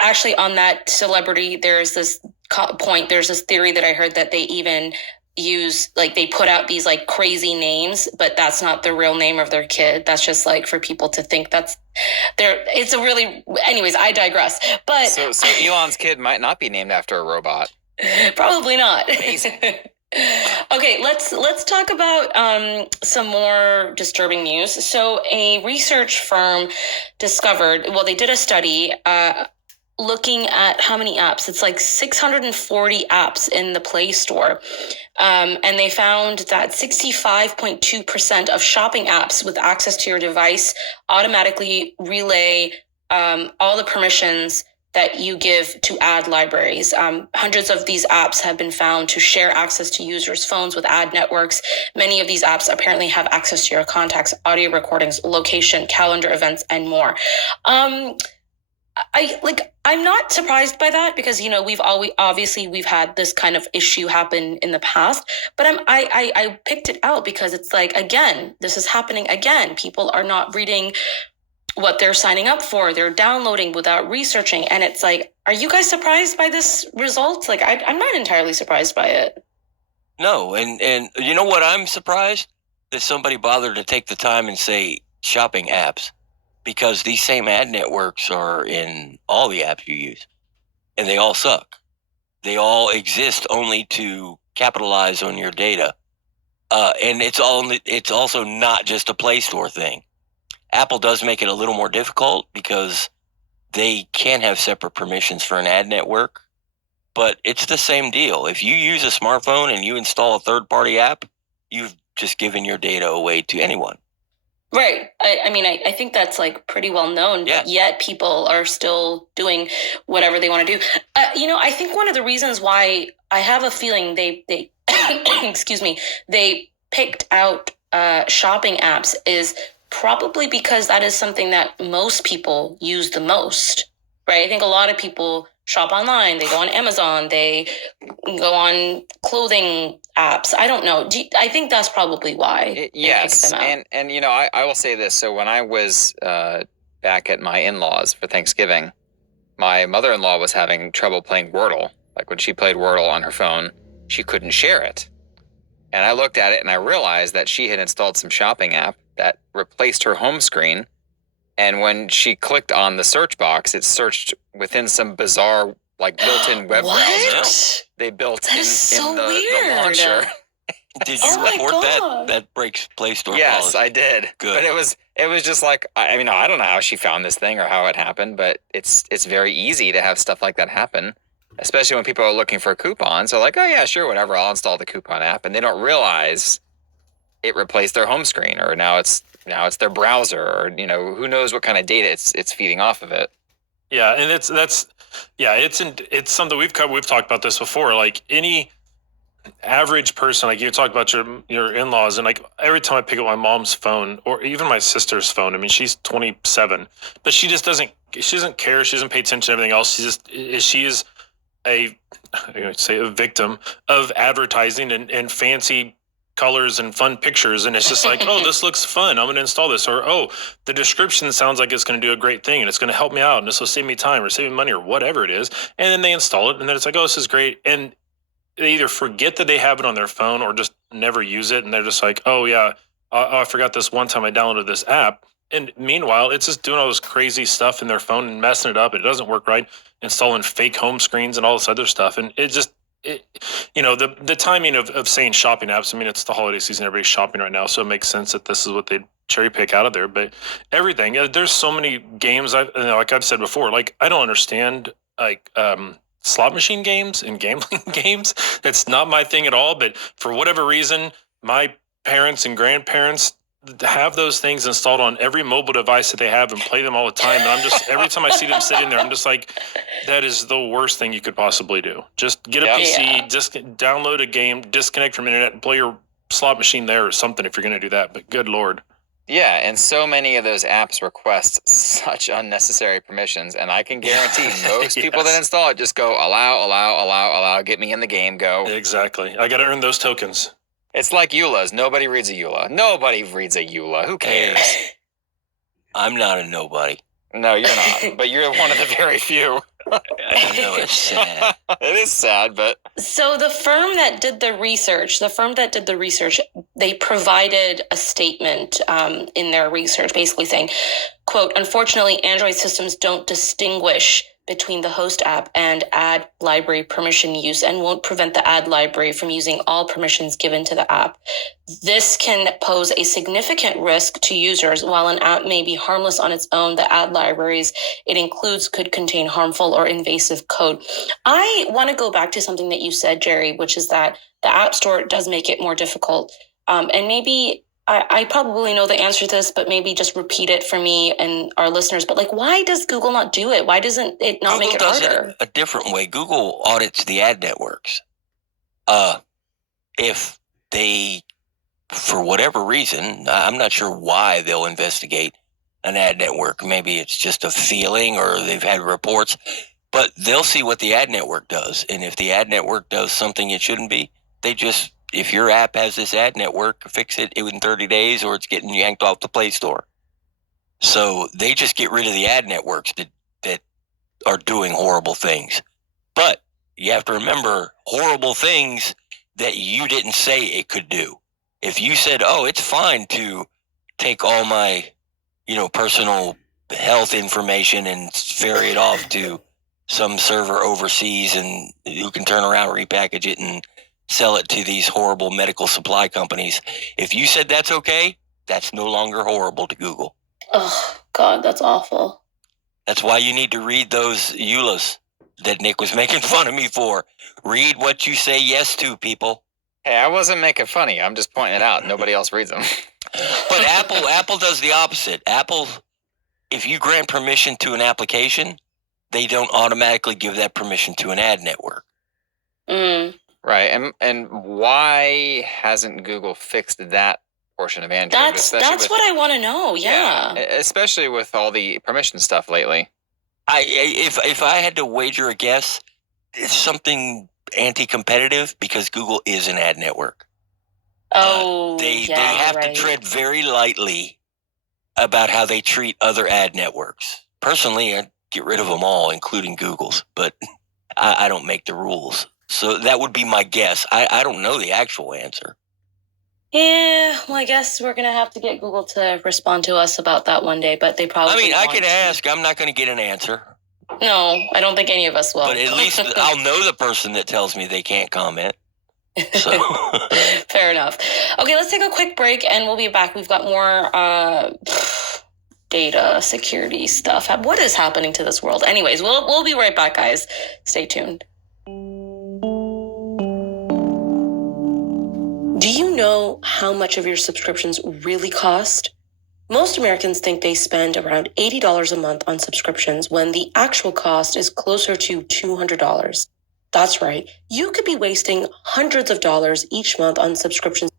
actually, on that celebrity, there's this theory that I heard that they even use, like, they put out these like crazy names, but that's not the real name of their kid. That's just like for people to think that's it's a really, anyways, I digress. But so Elon's kid might not be named after a robot. Probably not. Okay, let's talk about some more disturbing news. So a research firm they did a study looking at how many apps. It's like 640 apps in the Play Store. And they found that 65.2% of shopping apps with access to your device automatically relay all the permissions that you give to ad libraries. Hundreds of these apps have been found to share access to users' phones with ad networks. Many of these apps apparently have access to your contacts, audio recordings, location, calendar events, and more. I'm not surprised by that, because, you know, we've had this kind of issue happen in the past, but I picked it out because it's like, again, this is happening again. People are not reading what they're signing up for. They're downloading without researching. And it's like, are you guys surprised by this result? Like, I'm not entirely surprised by it. No. And you know what? I'm surprised that somebody bothered to take the time and say shopping apps, because these same ad networks are in all the apps you use, and they all suck. They all exist only to capitalize on your data. And it's also not just a Play Store thing. Apple does make it a little more difficult because they can have separate permissions for an ad network, but it's the same deal. If you use a smartphone and you install a third-party app, you've just given your data away to anyone. Right. I mean, I think that's like pretty well known, but yet people are still doing whatever they want to do. You know, I think one of the reasons why I have a feeling they excuse me, they picked out shopping apps is probably because that is something that most people use the most, right? I think a lot of people shop online. They go on Amazon. They go on clothing apps. I don't know. I think that's probably why. Yes. And you know, I will say this. So when I was back at my in-laws for Thanksgiving, my mother-in-law was having trouble playing Wordle. Like when she played Wordle on her phone, she couldn't share it. And I looked at it and I realized that she had installed some shopping app that replaced her home screen. And when she clicked on the search box, it searched within some bizarre, like built-in web browser they built in the launcher. Did you report that? That breaks Play Store policy. Yes, I did. Good. But it was just like, I mean, I don't know how she found this thing or how it happened, but it's very easy to have stuff like that happen, especially when people are looking for coupons. So like, oh yeah, sure, whatever, I'll install the coupon app, and they don't realize it replaced their home screen, or now it's their browser, or who knows what kind of data it's feeding off of it. Yeah, and it's something we've talked about this before. Like any average person, like you talked about your in-laws, and like every time I pick up my mom's phone or even my sister's phone, I mean, she's 27, but she doesn't care. She doesn't pay attention to everything else. She is a victim of advertising and fancy colors and fun pictures, and it's just like, oh, this looks fun, I'm going to install this, or oh, the description sounds like it's going to do a great thing and it's going to help me out and this will save me time or save me money or whatever it is, and then they install it and then it's like, oh, this is great, and they either forget that they have it on their phone or just never use it, and they're just like, oh yeah, I forgot this one time I downloaded this app, and meanwhile it's just doing all this crazy stuff in their phone and messing it up. It doesn't work right, installing fake home screens and all this other stuff, and the timing of saying shopping apps, I mean, it's the holiday season, everybody's shopping right now, so it makes sense that this is what they cherry pick out of there. But everything, there's so many games, like I've said before, like I don't understand like slot machine games and gambling games. That's not my thing at all, but for whatever reason, my parents and grandparents have those things installed on every mobile device that they have and play them all the time. And I'm just, every time I see them sitting there, I'm just like, that is the worst thing you could possibly do. Just get a PC, just download a game, disconnect from internet and play your slot machine there or something if you're going to do that. But good Lord. Yeah, and so many of those apps request such unnecessary permissions, and I can guarantee most people that install it just go, allow, get me in the game, go. Exactly. I got to earn those tokens. It's like EULAs. Nobody reads a EULA. Nobody reads a EULA. Who cares? I'm not a nobody. No, you're not. But you're one of the very few. I know, it's sad. It is sad, but... So the firm that did the research, they provided a statement in their research basically saying, quote, unfortunately, Android systems don't distinguish between the host app and ad library permission use and won't prevent the ad library from using all permissions given to the app. This can pose a significant risk to users. While an app may be harmless on its own, the ad libraries it includes could contain harmful or invasive code. I want to go back to something that you said, Jerry, which is that the App Store does make it more difficult. And maybe I probably know the answer to this, but maybe just repeat it for me and our listeners. But like, why does Google not do it? Why doesn't it not make it harder? Google does it a different way. Google audits the ad networks. If they, for whatever reason, I'm not sure why they'll investigate an ad network. Maybe it's just a feeling or they've had reports, but they'll see what the ad network does. And if the ad network does something it shouldn't be, if your app has this ad network, fix it within 30 days or it's getting yanked off the Play Store. So they just get rid of the ad networks that are doing horrible things. But you have to remember horrible things that you didn't say it could do. If you said, oh, it's fine to take all my, personal health information and ferry it off to some server overseas and who can turn around, repackage it and sell it to these horrible medical supply companies. If you said that's okay, that's no longer horrible to Google. Oh, God, that's awful. That's why you need to read those EULAs that Nick was making fun of me for. Read what you say yes to, people. Hey, I wasn't making fun of you. I'm just pointing it out. Nobody else reads them. But Apple does the opposite. Apple, if you grant permission to an application, they don't automatically give that permission to an ad network. Right, and why hasn't Google fixed that portion of Android? That's what I want to know. Yeah, especially with all the permission stuff lately. If I had to wager a guess, it's something anti-competitive because Google is an ad network. They have to tread very lightly about how they treat other ad networks. Personally, get rid of them all, including Google's. But I don't make the rules. So that would be my guess. I don't know the actual answer. Yeah, well, I guess we're going to have to get Google to respond to us about that one day, but they probably I can ask. I'm not going to get an answer. No, I don't think any of us will. But at least I'll know the person that tells me they can't comment. So. Fair enough. Okay, let's take a quick break and we'll be back. We've got more data security stuff. What is happening to this world? Anyways, we'll be right back, guys. Stay tuned. Do you know how much of your subscriptions really cost? Most Americans think they spend around $80 a month on subscriptions when the actual cost is closer to $200. That's right. You could be wasting hundreds of dollars each month on subscriptions.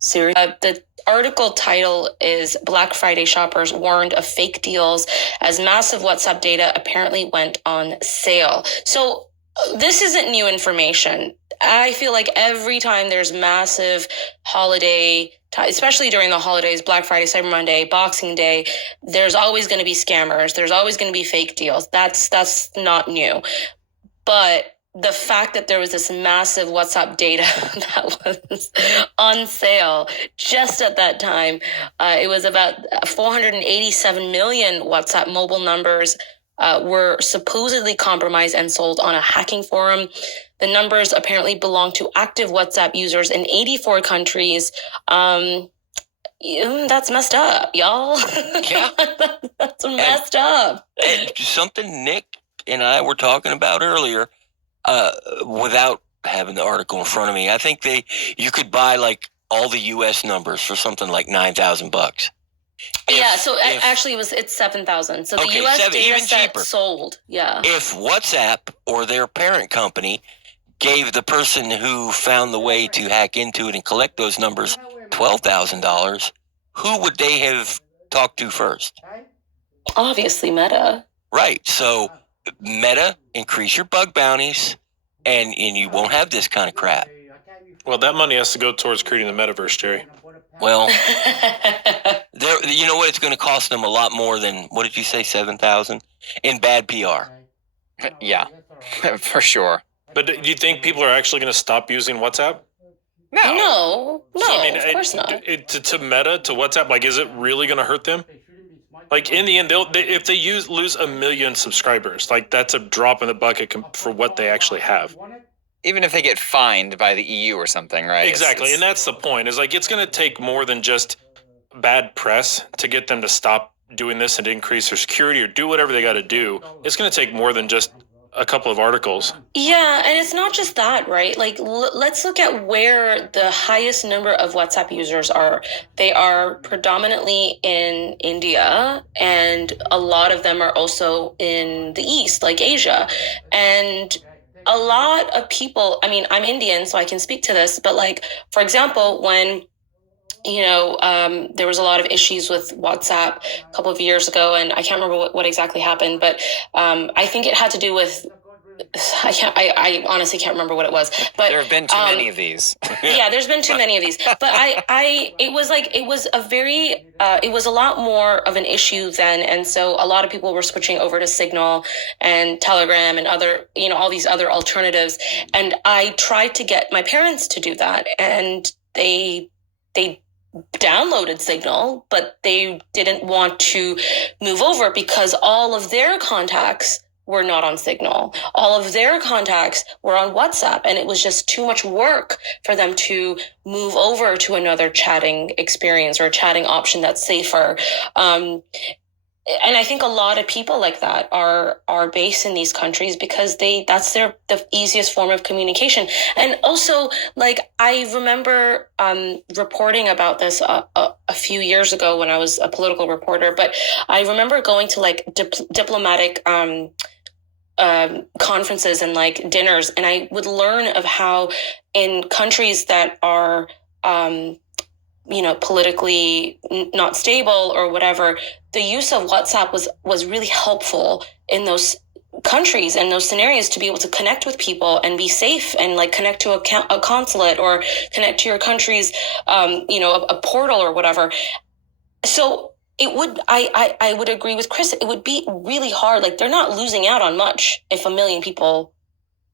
The article title is Black Friday Shoppers Warned of Fake Deals as Massive WhatsApp Data Apparently Went on Sale. So this isn't new information. I feel like every time there's massive holiday, especially during the holidays, Black Friday, Cyber Monday, Boxing Day, there's always going to be scammers. There's always going to be fake deals. That's not new. But the fact that there was this massive WhatsApp data that was on sale just at that time, it was about 487 million WhatsApp mobile numbers were supposedly compromised and sold on a hacking forum. The numbers apparently belong to active WhatsApp users in 84 countries. That's messed up, y'all. Yeah. That's messed up. And something Nick and I were talking about earlier, without having the article in front of me, I think you could buy like all the U.S. numbers for something like $9,000. Yeah, so actually it's 7,000. So the U.S. data set sold. Yeah. If WhatsApp or their parent company gave the person who found the way to hack into it and collect those numbers $12,000, who would they have talked to first? Obviously, Meta. Right. So Meta, increase your bug bounties, and you won't have this kind of crap. Well, that money has to go towards creating the metaverse, Jerry. Well, you know what? It's going to cost them a lot more than, what did you say, 7,000 in bad PR. Yeah, for sure. But do you think people are actually going to stop using WhatsApp? No, So, I mean, of course not. To Meta, to WhatsApp, like, is it really going to hurt them? Like, in the end, if they lose 1 million subscribers, like, that's a drop in the bucket for what they actually have. Even if they get fined by the EU or something, right? Exactly, and that's the point. Is like, it's going to take more than just bad press to get them to stop doing this and to increase their security or do whatever they got to do. It's going to take more than just a couple of articles. Yeah, and it's not just that, right? Like, let's look at where the highest number of WhatsApp users are. They are predominantly in India, and a lot of them are also in the East, like Asia. And a lot of people, I mean, I'm Indian, so I can speak to this, but like, for example, when there was a lot of issues with WhatsApp a couple of years ago, and I can't remember what exactly happened, but I think it had to do with, I honestly can't remember what it was, but there have been too many of these. Yeah, there's been too many of these, but it was a lot more of an issue then. And so a lot of people were switching over to Signal and Telegram and other, all these other alternatives. And I tried to get my parents to do that, and they downloaded Signal, but they didn't want to move over because all of their contacts were not on Signal. All of their contacts were on WhatsApp, and it was just too much work for them to move over to another chatting experience or a chatting option that's safer. And I think a lot of people like that are based in these countries because that's the easiest form of communication. And also, like, I remember reporting about this a few years ago when I was a political reporter, but I remember going to like diplomatic conferences and like dinners, and I would learn of how in countries that are politically not stable or whatever, the use of WhatsApp was really helpful in those countries and those scenarios to be able to connect with people and be safe and like connect to a consulate or connect to your country's, a portal or whatever. So it would, I would agree with Chris. It would be really hard. Like, they're not losing out on much if 1 million people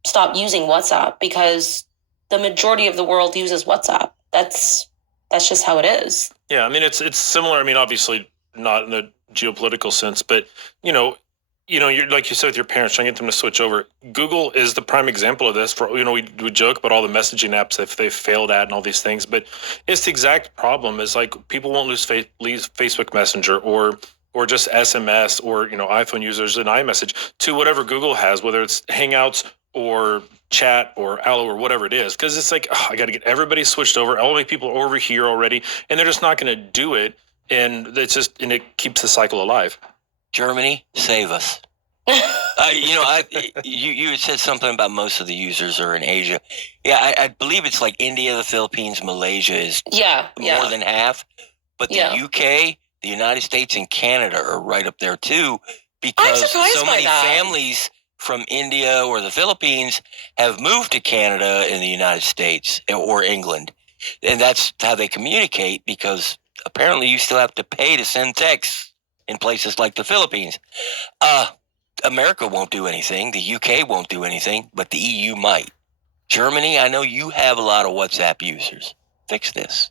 stop using WhatsApp, because the majority of the world uses WhatsApp. That's just how it is. Yeah, I mean, it's similar. I mean, obviously not in the geopolitical sense, but you're like you said with your parents, trying to get them to switch over. Google is the prime example of this. For we joke about all the messaging apps that they've failed at and all these things, but it's the exact problem. Is like people won't leave Facebook Messenger or just SMS or iPhone users an iMessage to whatever Google has, whether it's Hangouts or Chat or Allo or whatever it is, because it's like, I got to get everybody switched over. All my people are over here already, and they're just not going to do it, and it keeps the cycle alive. Germany, save us. You had said something about most of the users are in Asia. Yeah, I believe it's like India, the Philippines, Malaysia is more than half. But the UK, the United States, and Canada are right up there too, because so many families from India or the Philippines have moved to Canada and the United States or England. And that's how they communicate, because apparently you still have to pay to send texts in places like the Philippines. America won't do anything. The UK won't do anything, but the EU might. Germany, I know you have a lot of WhatsApp users. Fix this.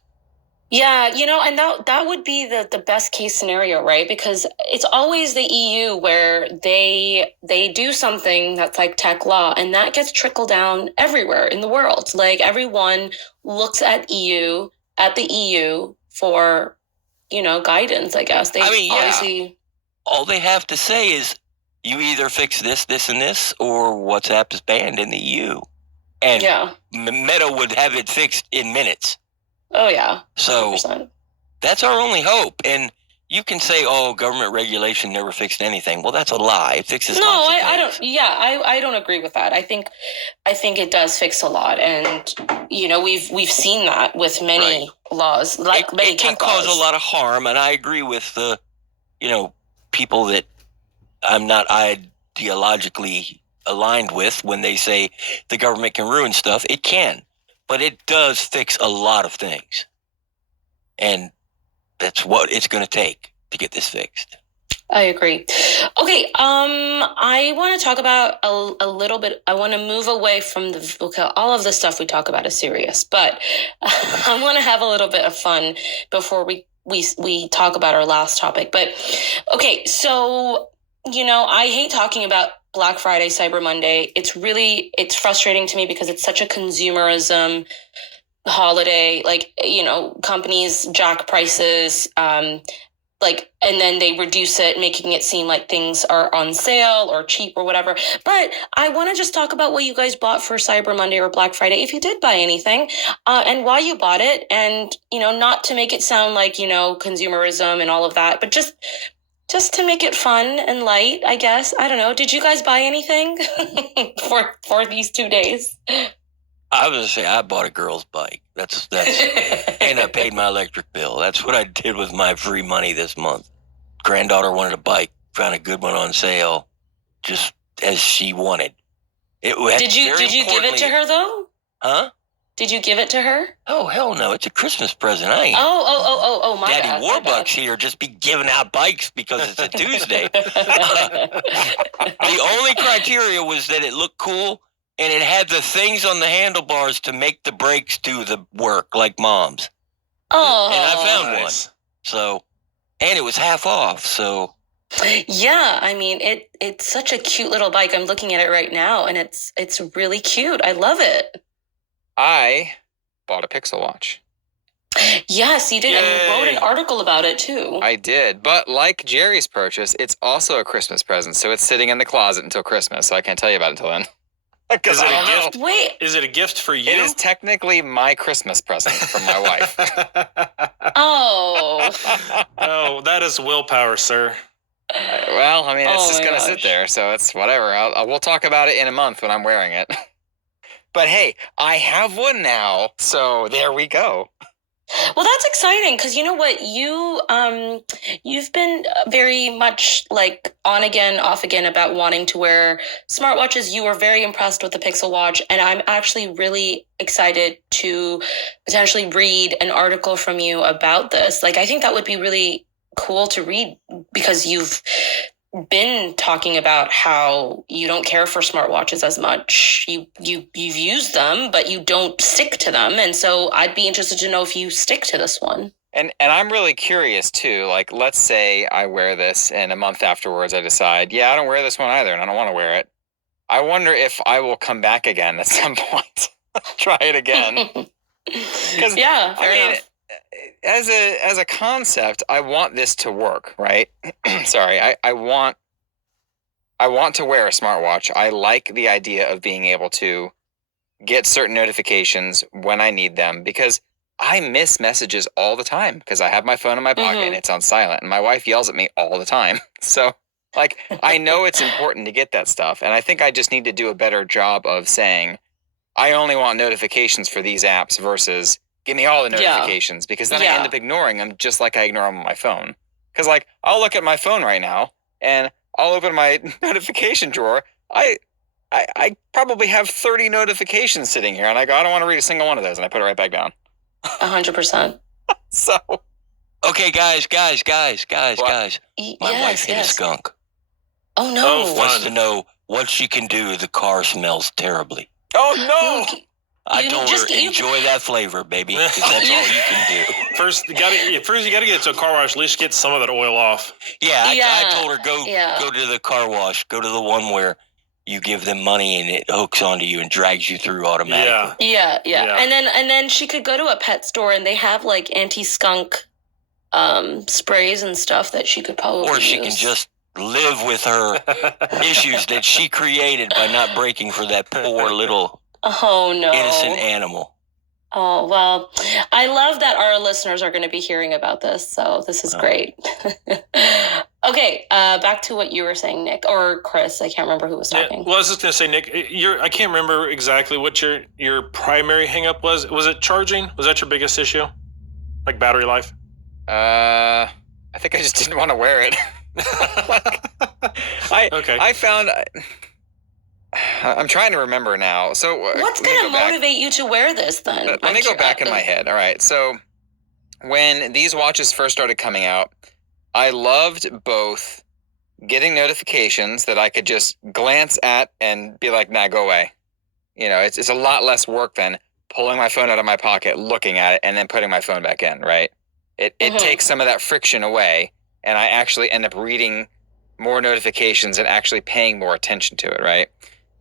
Yeah, and that would be the best case scenario, right? Because it's always the EU where they do something that's like tech law, and that gets trickled down everywhere in the world. Like, everyone looks at the EU for, guidance, I guess. Obviously, all they have to say is, you either fix this, this, and this, or WhatsApp is banned in the EU. And Meta would have it fixed in minutes. Oh, yeah. 100%. So that's our only hope. And you can say, government regulation never fixed anything. Well, that's a lie. It fixes lots of things. I don't. Yeah, I don't agree with that. I think it does fix a lot, and we've seen that with many laws, like many it can cause a lot of harm. And I agree with the people that I'm not ideologically aligned with when they say the government can ruin stuff. It can, but it does fix a lot of things. And that's what it's going to take to get this fixed. I agree. Okay. I want to talk about a little bit. I want to move away from all of the stuff we talk about is serious, but I want to have a little bit of fun before we talk about our last topic. But okay. So, I hate talking about Black Friday, Cyber Monday. It's frustrating to me because it's such a consumerism holiday. Like, companies jack prices, and then they reduce it, making it seem like things are on sale or cheap or whatever. But I want to just talk about what you guys bought for Cyber Monday or Black Friday, if you did buy anything, and why you bought it. And, not to make it sound like, consumerism and all of that, but just to make it fun and light, I guess. I don't know. Did you guys buy anything for these 2 days? I was going to say, I bought a girl's bike. That's and I paid my electric bill. That's what I did with my free money this month. Granddaughter wanted a bike, found a good one on sale, just as she wanted. Did you give it to her though? Huh? Did you give it to her? Oh, hell no. It's a Christmas present. I ain't. Oh, my Daddy bad. Warbucks here just be giving out bikes because it's a Tuesday. The only criteria was that it looked cool and it had the things on the handlebars to make the brakes do the work like Mom's. Oh. And I found one. So, and it was half off, so. Yeah, I mean, it's such a cute little bike. I'm looking at it right now, and it's really cute. I love it. I bought a Pixel Watch. Yes, you did. Yay. And you wrote an article about it, too. I did. But like Jerry's purchase, it's also a Christmas present. So it's sitting in the closet until Christmas. So I can't tell you about it until then. Is it a gift? Wait. Is it a gift for you? It is technically my Christmas present from my wife. Oh. Oh, that is willpower, sir. Well, I mean, it's just going to sit there. So it's whatever. We'll talk about it in a month when I'm wearing it. But hey, I have one now. So there we go. Well, that's exciting because you know what, you've been very much like on again, off again about wanting to wear smartwatches. You were very impressed with the Pixel Watch, and I'm actually really excited to potentially read an article from you about this. Like, I think that would be really cool to read because you've been talking about how you don't care for smartwatches as much. You've used them, but you don't stick to them. And so I'd be interested to know if you stick to this one. And I'm really curious too. Like, let's say I wear this and a month afterwards I decide, yeah, I don't wear this one either and I don't want to wear it. I wonder if I will come back again at some point. Try it again. Because yeah, fair enough. As a concept, I want this to work, right? Sorry, I want to wear a smartwatch. I like the idea of being able to get certain notifications when I need them because I miss messages all the time because I have my phone in my pocket and it's on silent, and my wife yells at me all the time. So, like, I know it's important to get that stuff, and I think I just need to do a better job of saying, I only want notifications for these apps versus give me all the notifications, because then I end up ignoring them just like I ignore them on my phone. Because, like, I'll look at my phone right now and I'll open my notification drawer. I probably have 30 notifications sitting here, and I go, I don't want to read a single one of those, and I put it right back down. 100%. So, okay, guys. My wife hit a skunk. Oh no! Wants to know what she can do. The car smells terribly. Oh no! I told her, enjoy that flavor, baby, because that's all you can do. First, you gotta get it to a car wash. At least get some of that oil off. Yeah, I told her go to the car wash. Go to the one where you give them money and it hooks onto you and drags you through automatically. Yeah. And then she could go to a pet store and they have like anti-skunk sprays and stuff that she could probably Or she can just live with her issues that she created by not breaking for that poor little innocent animal. Oh, well, I love that our listeners are going to be hearing about this, so this is great. Okay, back to what you were saying, Nick, or Chris. I can't remember who was talking. Well, I was just going to say, Nick, I can't remember exactly what your primary hang-up was. Was it charging? Was that your biggest issue? Like battery life? I think I just didn't want to wear it. I found... I'm trying to remember now. So what's going to motivate you to wear this then? Let me go back in my head. All right. So when these watches first started coming out, I loved both getting notifications that I could just glance at and be like, nah, go away. You know, it's a lot less work than pulling my phone out of my pocket, looking at it, and then putting my phone back in, right? It takes some of that friction away, and I actually end up reading more notifications and actually paying more attention to it, right?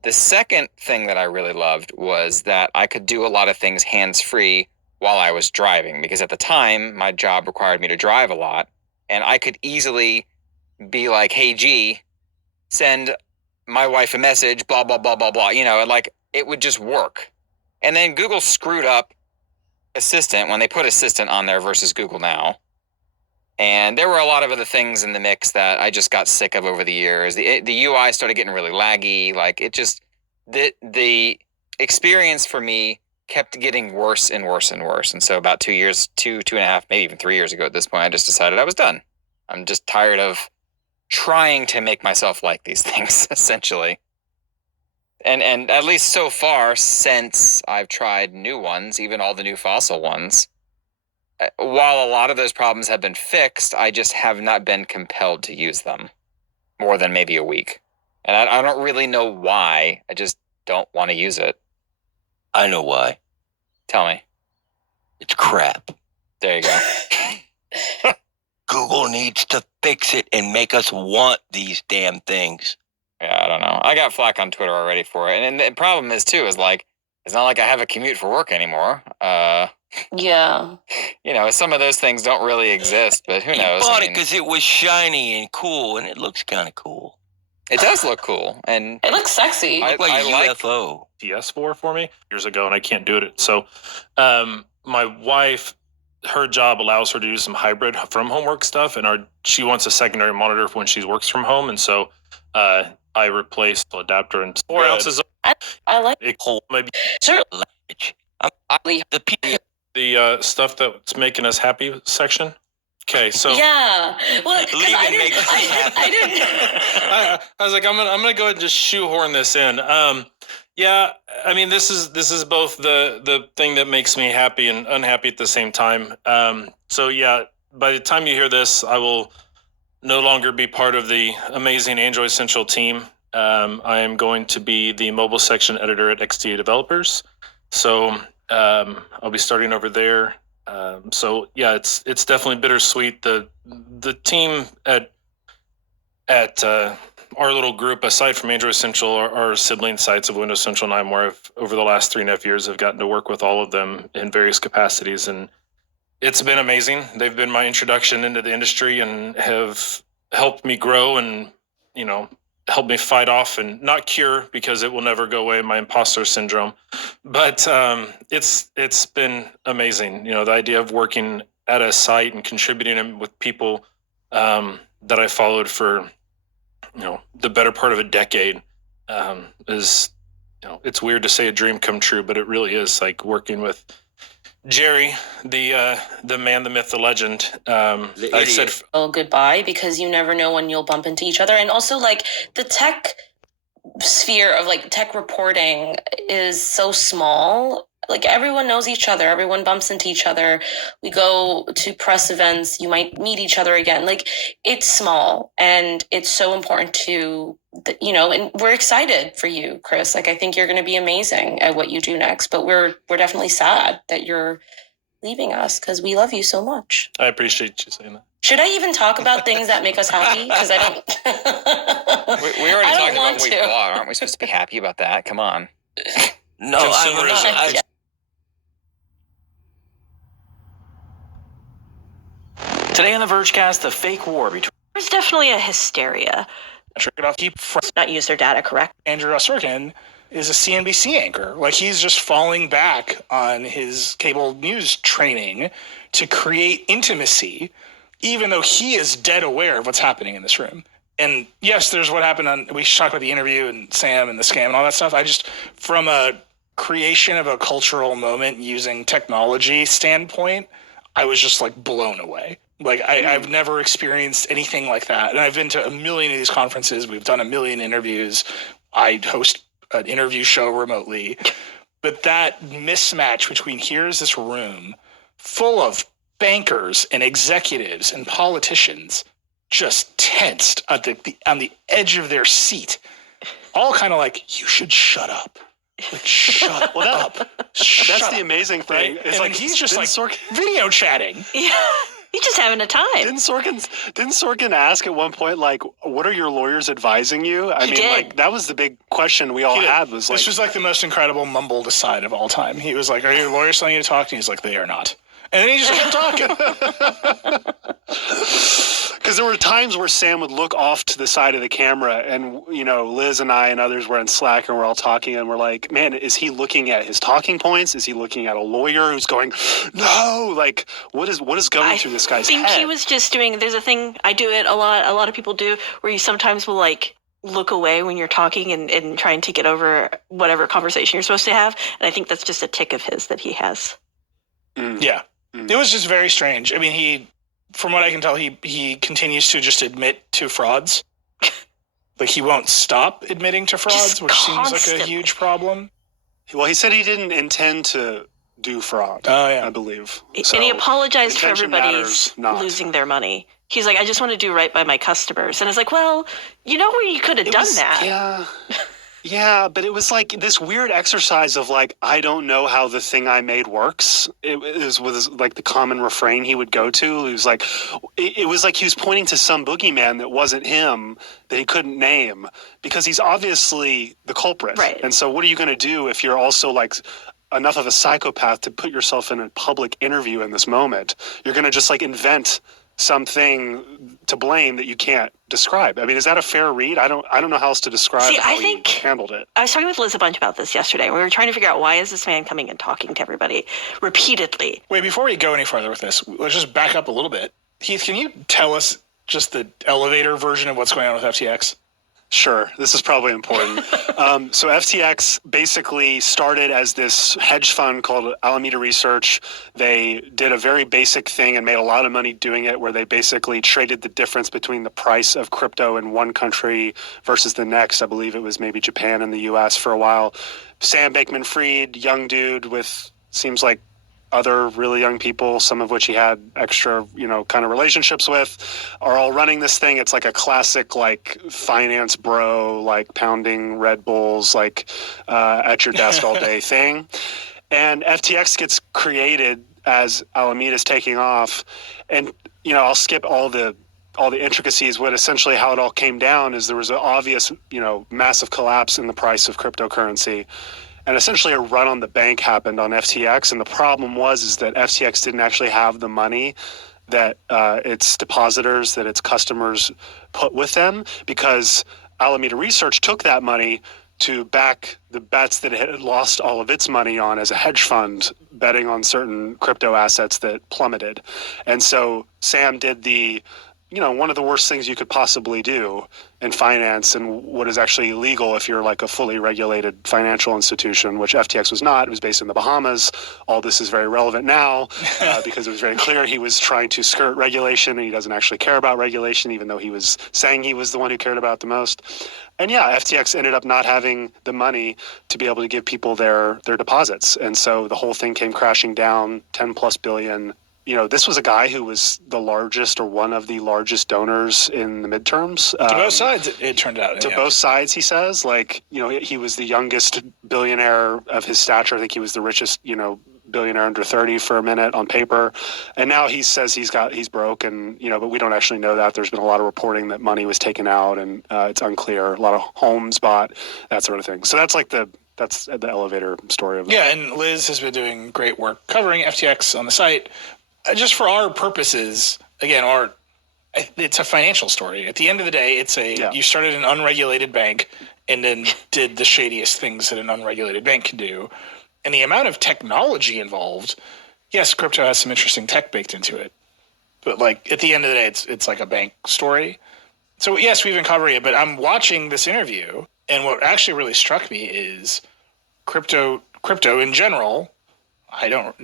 The second thing that I really loved was that I could do a lot of things hands-free while I was driving, because at the time, my job required me to drive a lot, and I could easily be like, hey, G, send my wife a message, blah, blah, blah, blah, blah, you know, and like, it would just work. And then Google screwed up Assistant when they put Assistant on there versus Google Now. And there were a lot of other things in the mix that I just got sick of over the years. The UI started getting really laggy. Like, it just, the experience for me kept getting worse and worse and worse. And so about 2 years, two and a half, maybe even 3 years ago at this point, I just decided I was done. I'm just tired of trying to make myself like these things, essentially. And at least so far, since I've tried new ones, even all the new Fossil ones, while a lot of those problems have been fixed, I just have not been compelled to use them more than maybe a week. And I don't really know why. I just don't want to use it. I know why. Tell me. It's crap. There you go. Google needs to fix it and make us want these damn things. Yeah, I don't know. I got flack on Twitter already for it. And the problem is, too, is like, it's not like I have a commute for work anymore. Yeah. You know, some of those things don't really exist, but who knows? You bought it because it was shiny and cool, and it looks kind of cool. It does look cool, and it looks sexy. It looks like UFO. PS4 for me years ago, and I can't do it. So, my wife, her job allows her to do some hybrid from home work stuff, and she wants a secondary monitor for when she works from home, and so I replaced the adapter and 4 ounces. I like it. Maybe sure. The stuff that's making us happy section. Okay, so yeah, well, I didn't. I was like, I'm gonna go ahead and just shoehorn this in. Yeah, I mean, this is both the thing that makes me happy and unhappy at the same time. So yeah, by the time you hear this, I will no longer be part of the amazing Android Central team. I am going to be the mobile section editor at XDA Developers. So I'll be starting over there. So yeah, it's definitely bittersweet. The team at our little group, aside from Android Central, our sibling sites of Windows Central 9, where I've, over the last 3.5 years, I've gotten to work with all of them in various capacities, and it's been amazing. They've been my introduction into the industry and have helped me grow and, helped me fight off and not cure, because it will never go away, my imposter syndrome. But it's been amazing. The idea of working at a site and contributing with people that I followed for, the better part of a decade is, it's weird to say a dream come true, but it really is, like working with Jerry, the man, the myth, the legend. I said, goodbye, because you never know when you'll bump into each other. And also, like, the tech sphere of like tech reporting is so small. Like, everyone knows each other. Everyone bumps into each other. We go to press events. You might meet each other again. Like, it's small, and it's so important to, and we're excited for you, Chris. Like, I think you're going to be amazing at what you do next, but we're definitely sad that you're leaving us, because we love you so much. I appreciate you saying that. Should I even talk about things that make us happy? Because I don't. we already talked about what we bought. Aren't we supposed to be happy about that? Come on. No, I'm not. Today on the Vergecast, the fake war between... There's definitely a hysteria. Not use their data correct. Andrew Sorkin is a CNBC anchor. Like, he's just falling back on his cable news training to create intimacy, even though he is dead aware of what's happening in this room. And yes, there's what happened we should talk about the interview and Sam and the scam and all that stuff. I just, from a creation of a cultural moment using technology standpoint, I was just like blown away. Like, I've never experienced anything like that. And I've been to a million of these conferences. We've done a million interviews. I host an interview show remotely. But that mismatch between, here's this room full of bankers and executives and politicians just tensed at on the edge of their seat, all kind of like, you should shut up. Like, shut up. That's the amazing thing. Right? It's like, he's just like video chatting. Yeah. He's just having a time. Didn't Sorkin ask at one point, like, what are your lawyers advising you? I mean, like, that was the big question we all had. Was like, this was like the most incredible mumbled aside of all time. He was like, are your lawyers telling you to talk? And he's like, they are not. And then he just kept talking. Because there were times where Sam would look off to the side of the camera, and, Liz and I and others were in Slack, and we're all talking, and we're like, man, is he looking at his talking points? Is he looking at a lawyer who's going, no? Like, what is going through this guy's head? I think he was just doing, there's a thing, I do it a lot of people do, where you sometimes will, like, look away when you're talking and try and take it over whatever conversation you're supposed to have. And I think that's just a tick of his that he has. Yeah. It was just very strange. I mean, from what I can tell, he continues to just admit to frauds. Like, he won't stop admitting to frauds, which seems like a huge problem. Well, he said he didn't intend to do fraud. Oh, yeah. I believe. And he apologized for everybody losing their money. He's like, I just want to do right by my customers. And it's like, well, where you could have done that. Yeah. Yeah, but it was like this weird exercise of like, I don't know how the thing I made works. It was like the common refrain he would go to. It was like he was pointing to some boogeyman that wasn't him, that he couldn't name, because he's obviously the culprit. Right. And so what are you going to do if you're also like enough of a psychopath to put yourself in a public interview in this moment? You're going to just like invent something to blame that you can't describe. I mean, is that a fair read? I don't know how else to describe how he handled it. I was talking with Liz a bunch about this yesterday. We were trying to figure out, why is this man coming and talking to everybody repeatedly? Wait, before we go any further with this, let's just back up a little bit. Heath, can you tell us just the elevator version of what's going on with FTX? Sure. This is probably important. So FTX basically started as this hedge fund called Alameda Research. They did a very basic thing and made a lot of money doing it, where they basically traded the difference between the price of crypto in one country versus the next. I believe it was maybe Japan and the US for a while. Sam Bankman-Fried, young dude with seems like other really young people, some of which he had extra, kind of relationships with, are all running this thing. It's like a classic, like, finance bro, like pounding Red Bulls, like at your desk all day thing. And FTX gets created as Alameda's taking off. And, I'll skip all the intricacies. What essentially how it all came down is there was an obvious, massive collapse in the price of cryptocurrency. And essentially a run on the bank happened on FTX. And the problem is that FTX didn't actually have the money that its depositors, that its customers put with them, because Alameda Research took that money to back the bets that it had lost all of its money on as a hedge fund, betting on certain crypto assets that plummeted. And so Sam did one of the worst things you could possibly do in finance, and what is actually illegal if you're like a fully regulated financial institution, which FTX was not. It was based in the Bahamas. All this is very relevant now because it was very clear he was trying to skirt regulation, and he doesn't actually care about regulation, even though he was saying he was the one who cared about it the most. And yeah, FTX ended up not having the money to be able to give people their deposits. And so the whole thing came crashing down, 10 plus billion. This was a guy who was the largest or one of the largest donors in the midterms. To both sides, it turned out. To both sides, he says. He was the youngest billionaire of his stature. I think he was the richest, billionaire under 30 for a minute on paper. And now he says he's broke, and, but we don't actually know that. There's been a lot of reporting that money was taken out, and it's unclear. A lot of homes bought, that sort of thing. So that's that's the elevator story of it. Yeah, and Liz has been doing great work covering FTX on the site. Just for our purposes, again, it's a financial story. At the end of the day, you started an unregulated bank and then did the shadiest things that an unregulated bank can do. And the amount of technology involved, yes, crypto has some interesting tech baked into it. But at the end of the day, it's like a bank story. So yes, we've been covering it, but I'm watching this interview, and what actually really struck me is crypto in general.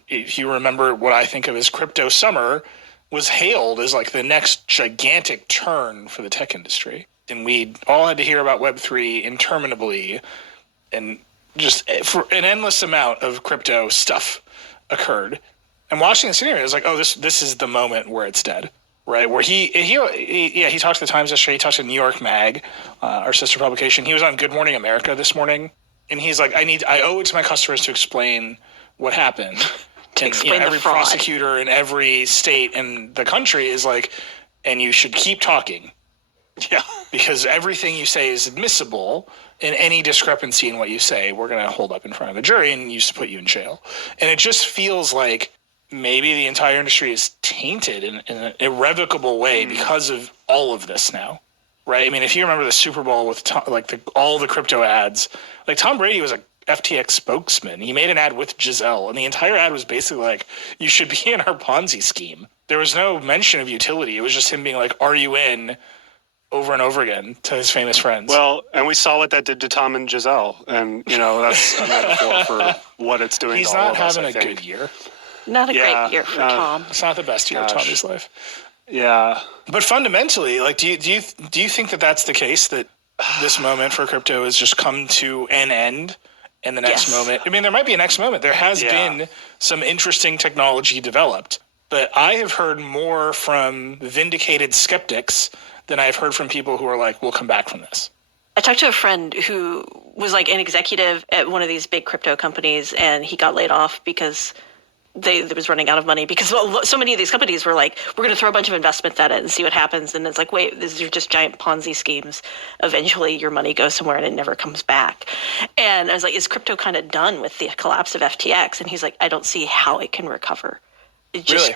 If you remember what I think of as crypto summer, was hailed as like the next gigantic turn for the tech industry. And we all had to hear about Web3 interminably, and just for an endless amount of crypto stuff occurred. And watching this interview, I was like, oh, this is the moment where it's dead, right? Where he talked to the Times yesterday, he talked to New York Mag, our sister publication. He was on Good Morning America this morning, and he's like, I owe it to my customers to explain what happened. And every prosecutor in every state in the country is like, and you should keep talking. Yeah. Because everything you say is admissible, and any discrepancy in what you say, we're going to hold up in front of a jury and use to put you in jail. And it just feels like maybe the entire industry is tainted in an irrevocable way because of all of this now. Right? I mean, if you remember the Super Bowl with all the crypto ads, like Tom Brady was a FTX spokesman. He made an ad with Giselle, and the entire ad was basically like, you should be in our Ponzi scheme. There was no mention of utility. It was just him being like, are you in, over and over again to his famous friends. Well, and we saw what that did to Tom and Giselle, and that's a metaphor for what it's doing. He's to all not of us, having a good year. Not a great year for Tom. It's not the best year of Tommy's life. Yeah, but fundamentally, do you think that that's the case, that this moment for crypto has just come to an end? And the next moment, I mean, there might be a next moment. There has been some interesting technology developed, but I have heard more from vindicated skeptics than I've heard from people who are like, we'll come back from this. I talked to a friend who was like an executive at one of these big crypto companies, and he got laid off because they was running out of money, because so many of these companies were like, we're going to throw a bunch of investments at it and see what happens. And it's like, wait, these are just giant Ponzi schemes. Eventually your money goes somewhere and it never comes back. And I was like, is crypto kind of done with the collapse of FTX? And he's like, I don't see how it can recover. Really?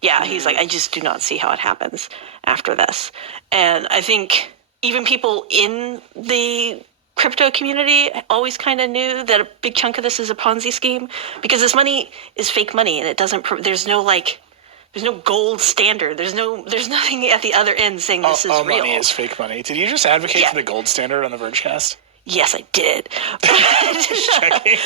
Yeah, he's like, I just do not see how it happens after this. And I think even people in the crypto community always kind of knew that a big chunk of this is a Ponzi scheme, because this money is fake money, and it doesn't. There's no gold standard. There's nothing at the other end saying this is real. All money is fake money. Did you just advocate for the gold standard on the Vergecast? Yes, I did. Just checking.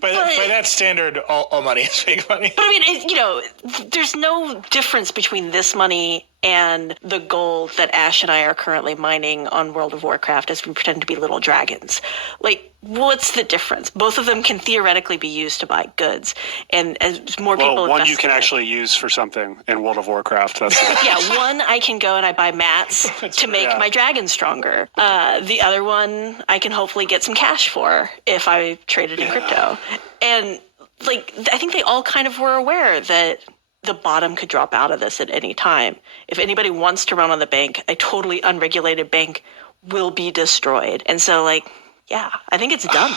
By that standard, all money is fake money. But I mean, there's no difference between this money and the gold that Ash and I are currently mining on World of Warcraft as we pretend to be little dragons. Like, what's the difference? Both of them can theoretically be used to buy goods. And as more people Well, one you can actually use for something in World of Warcraft. That's yeah, one I can go and I buy mats to make my dragon stronger. The other one I can hopefully get some cash for if I trade it in crypto. And like, I think they all kind of were aware that the bottom could drop out of this at any time. If anybody wants to run on the bank, a totally unregulated bank will be destroyed. And so, like, yeah, I think it's done.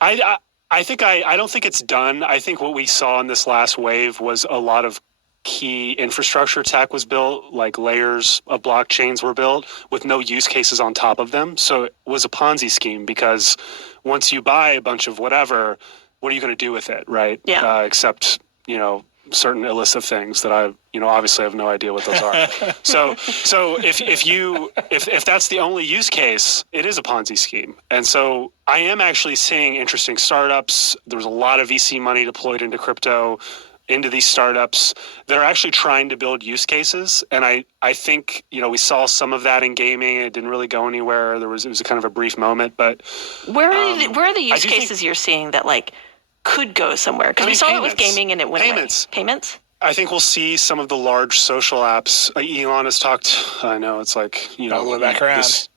I don't think it's done. I think what we saw in this last wave was a lot of key infrastructure tech was built, like layers of blockchains were built with no use cases on top of them. So it was a Ponzi scheme because once you buy a bunch of whatever, what are you going to do with it, right? Yeah. Except, certain illicit things that I, obviously have no idea what those are. So if that's the only use case, it is a Ponzi scheme. And so I am actually seeing interesting startups. There was a lot of VC money deployed into crypto, into these startups that are actually trying to build use cases. And I think, we saw some of that in gaming. It didn't really go anywhere. It was a kind of a brief moment, but where are the use cases you're seeing that like could go somewhere? Because we saw it with gaming and it went away. Payments? I think we'll see some of the large social apps. Elon has talked, I know it's like, all the way back around.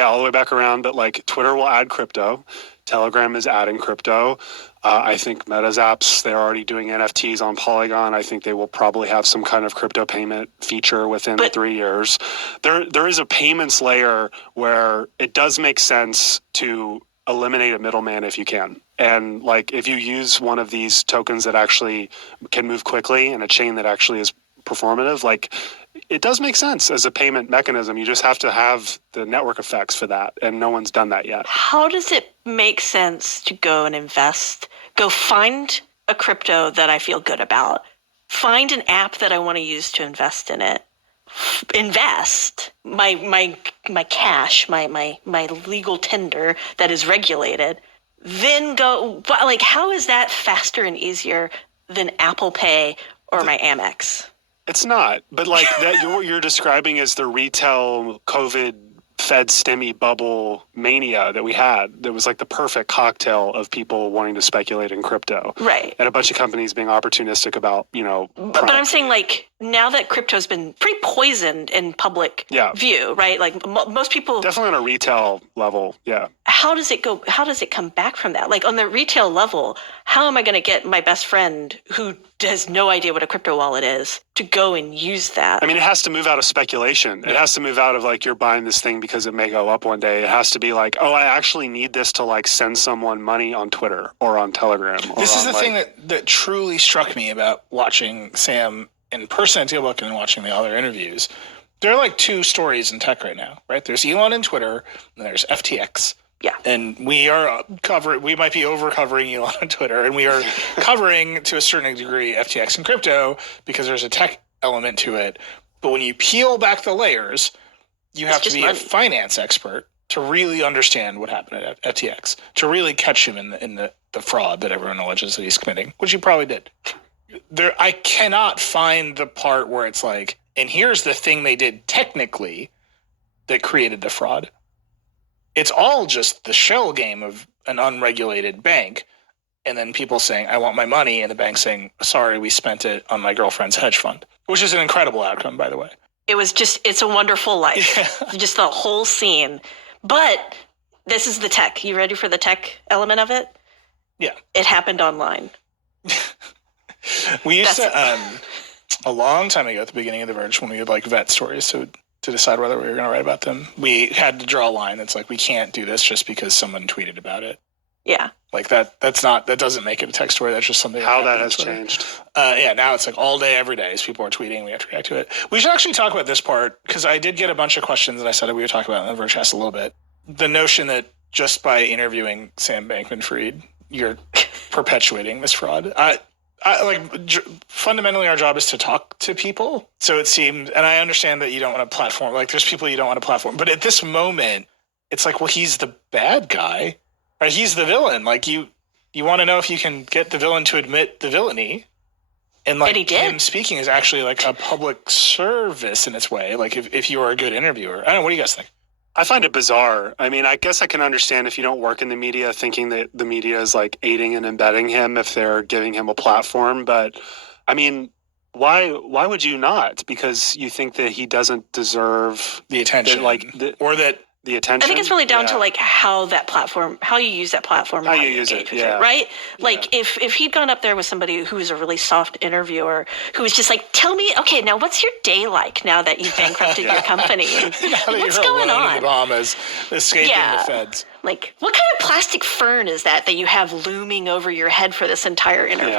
All the way back around. But like Twitter will add crypto. Telegram is adding crypto. I think Meta's apps, they're already doing NFTs on Polygon. I think they will probably have some kind of crypto payment feature within 3 years. There is a payments layer where it does make sense to eliminate a middleman if you can. And like if you use one of these tokens that actually can move quickly and a chain that actually is performative, like it does make sense as a payment mechanism. You just have to have the network effects for that, and no one's done that yet. How does it make sense to go and invest? Go find a crypto that I feel good about. Find an app that I want to use to invest in it. Invest my cash, my legal tender that is regulated. Then go, like, how is that faster and easier than Apple Pay or my Amex? It's not, but like that, what you're describing is the retail COVID Fed stimmy bubble mania that we had. That was like the perfect cocktail of people wanting to speculate in crypto, right? And a bunch of companies being opportunistic about, But I'm saying, like, now that crypto's been pretty poisoned in public view, right? Like most people, definitely on a retail level, yeah. How does it go? How does it come back from that? Like on the retail level, how am I going to get my best friend who has no idea what a crypto wallet is to go and use that? I mean, it has to move out of speculation. It has to move out of like you're buying this thing because it may go up one day. It has to be like, oh, I actually need this to like send someone money on Twitter or on Telegram. This is the thing that truly struck me about watching Sam in person at Dealbook and watching the other interviews. There are like two stories in tech right now, right? There's Elon and Twitter, and there's FTX. Yeah. And we are we might be over covering Elon on Twitter, and we are covering to a certain degree FTX and crypto because there's a tech element to it. But when you peel back the layers, you have to be a finance expert to really understand what happened at FTX, to really catch him in the fraud that everyone alleges that he's committing, which he probably did. I cannot find the part where it's like, and here's the thing they did technically that created the fraud. It's all just the shell game of an unregulated bank, and then people saying, I want my money, and the bank saying, sorry, we spent it on my girlfriend's hedge fund, which is an incredible outcome, by the way. It was just, it's a wonderful life. Yeah. Just the whole scene. But this is the tech. You ready for the tech element of it? Yeah. It happened online. We used to, a long time ago at the beginning of The Verge, when we would like vet stories to decide whether we were going to write about them, we had to draw a line that's like, we can't do this just because someone tweeted about it. Yeah. Like that doesn't make it a tech story. That's just something. How that has changed. Yeah, now it's like all day, every day as people are tweeting, we have to react to it. We should actually talk about this part because I did get a bunch of questions and I said that we would talk about it in the Vergecast a little bit. The notion that just by interviewing Sam Bankman-Fried, you're perpetuating this fraud. Fundamentally, our job is to talk to people. So it seems, and I understand that you don't want to platform, like there's people you don't want to platform. But at this moment, it's like, well, he's the bad guy, right? He's the villain. Like you want to know if you can get the villain to admit the villainy. And like And he did. him speaking is actually like a public service in its way. Like if you are a good interviewer. I don't know. What do you guys think? I find it bizarre. I mean, I guess I can understand if you don't work in the media thinking that the media is like aiding and embedding him if they're giving him a platform. But I mean, why would you not? Because you think that he doesn't deserve the attention, the attention. I think it's really down to like how you use that platform, how you use it, yeah. Right? Like if he'd gone up there with somebody who was a really soft interviewer who was just like, tell me, okay, now what's your day like now that you've bankrupted your company? What's going on? In the Bahamas, escaping the feds. Like, what kind of plastic fern is that you have looming over your head for this entire interview?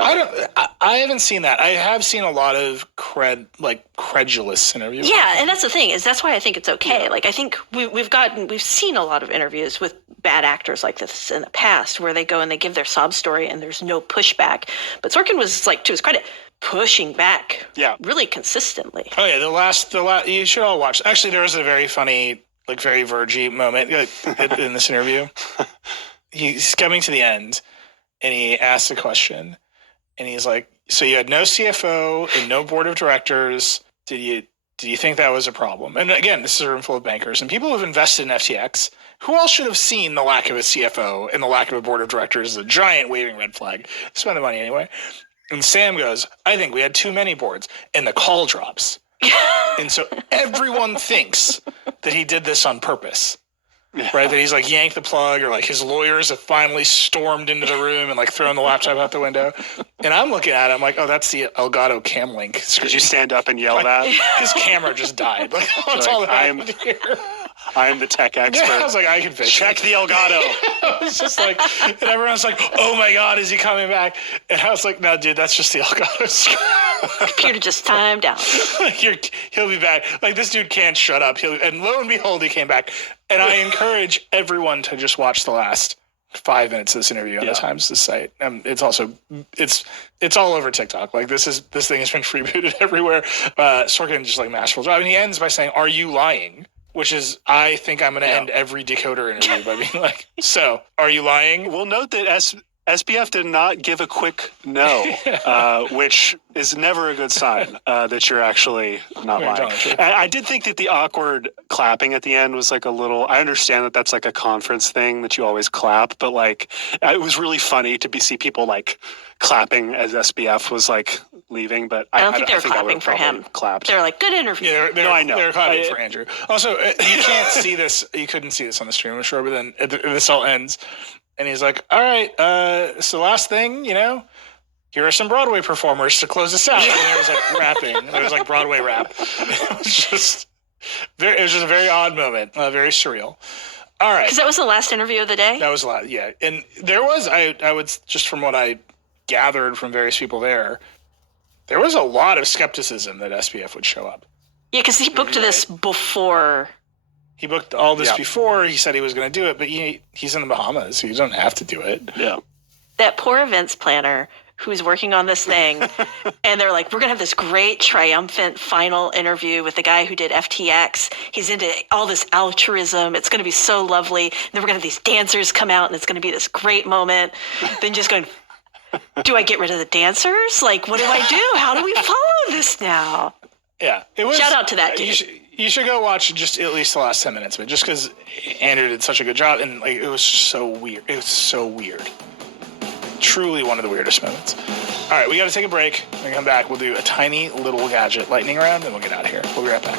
I haven't seen that. I have seen a lot of credulous interviews. Yeah, and that's the thing that's why I think it's okay. Yeah. Like, I think we've seen a lot of interviews with bad actors like this in the past where they go and they give their sob story and there's no pushback. But Sorkin was, like, to his credit, pushing back really consistently. Oh, yeah, the last, you should all watch. Actually, there was a very funny, like, very vergy moment in this interview. He's coming to the end, and he asks a question, and he's like, so you had no CFO and no board of directors. Did you think that was a problem? And again, this is a room full of bankers, and people who have invested in FTX, who all should have seen the lack of a CFO and the lack of a board of directors as a giant waving red flag. Spend the money anyway. And Sam goes, I think we had too many boards, and the call drops. And so everyone thinks that he did this on purpose, right? That he's like yanked the plug, or like his lawyers have finally stormed into the room and like thrown the laptop out the window. And I'm looking at it, I'm like, oh, that's the Elgato Cam Link screen. Did you stand up and yell that? His camera just died. Like, what's all that happened here? I am the tech expert. Yeah, I was like, I can fix Check the Elgato. I was just like, and everyone's like, oh my God, is he coming back? And I was like, no, dude, that's just the Elgato screen. Computer just timed out. He'll be back. Like, this dude can't shut up. And lo and behold, he came back. And I encourage everyone to just watch the last 5 minutes of this interview on the Times site. It's also it's all over TikTok. Like, this thing has been freebooted everywhere. Sorkin just like masterful job. And he ends by saying, "Are you lying?" Which is, I think I'm going to end every Decoder interview by being like, so, are you lying? We'll note that SBF did not give a quick no, which is never a good sign that you're actually not lying. I did think that the awkward clapping at the end was like a little, I understand that that's like a conference thing that you always clap, but like, it was really funny to see people like clapping as SBF was like leaving, but I don't think they were clapping for him. Clapped. They were like, good interview. Yeah, I know. They were clapping for Andrew. Also, you can't see this, you couldn't see this on the stream, I'm sure, but then this all ends. And he's like, all right, so last thing, here are some Broadway performers to close us out. And there was like rapping. There was like Broadway rap. It was just a very odd moment, very surreal. All right. Because that was the last interview of the day? That was a lot, yeah. And there was, I would, just from what I gathered from various people there was a lot of skepticism that SPF would show up. Yeah, because he booked this before. He booked all this before. He said he was going to do it, but he's in the Bahamas, so he doesn't have to do it. Yeah. That poor events planner who's working on this thing, and they're like, we're going to have this great triumphant final interview with the guy who did FTX. He's into all this altruism. It's going to be so lovely. And then we're going to have these dancers come out, and it's going to be this great moment. Then just going, do I get rid of the dancers? Like, what do I do? How do we follow this now? Yeah. Shout out to that dude. You should go watch just at least the last 10 minutes of it, just because Andrew did such a good job, and like it was so weird. It was so weird. Truly one of the weirdest moments. All right, we got to take a break. When we come back, we'll do a tiny little gadget lightning round, and we'll get out of here. We'll be right back.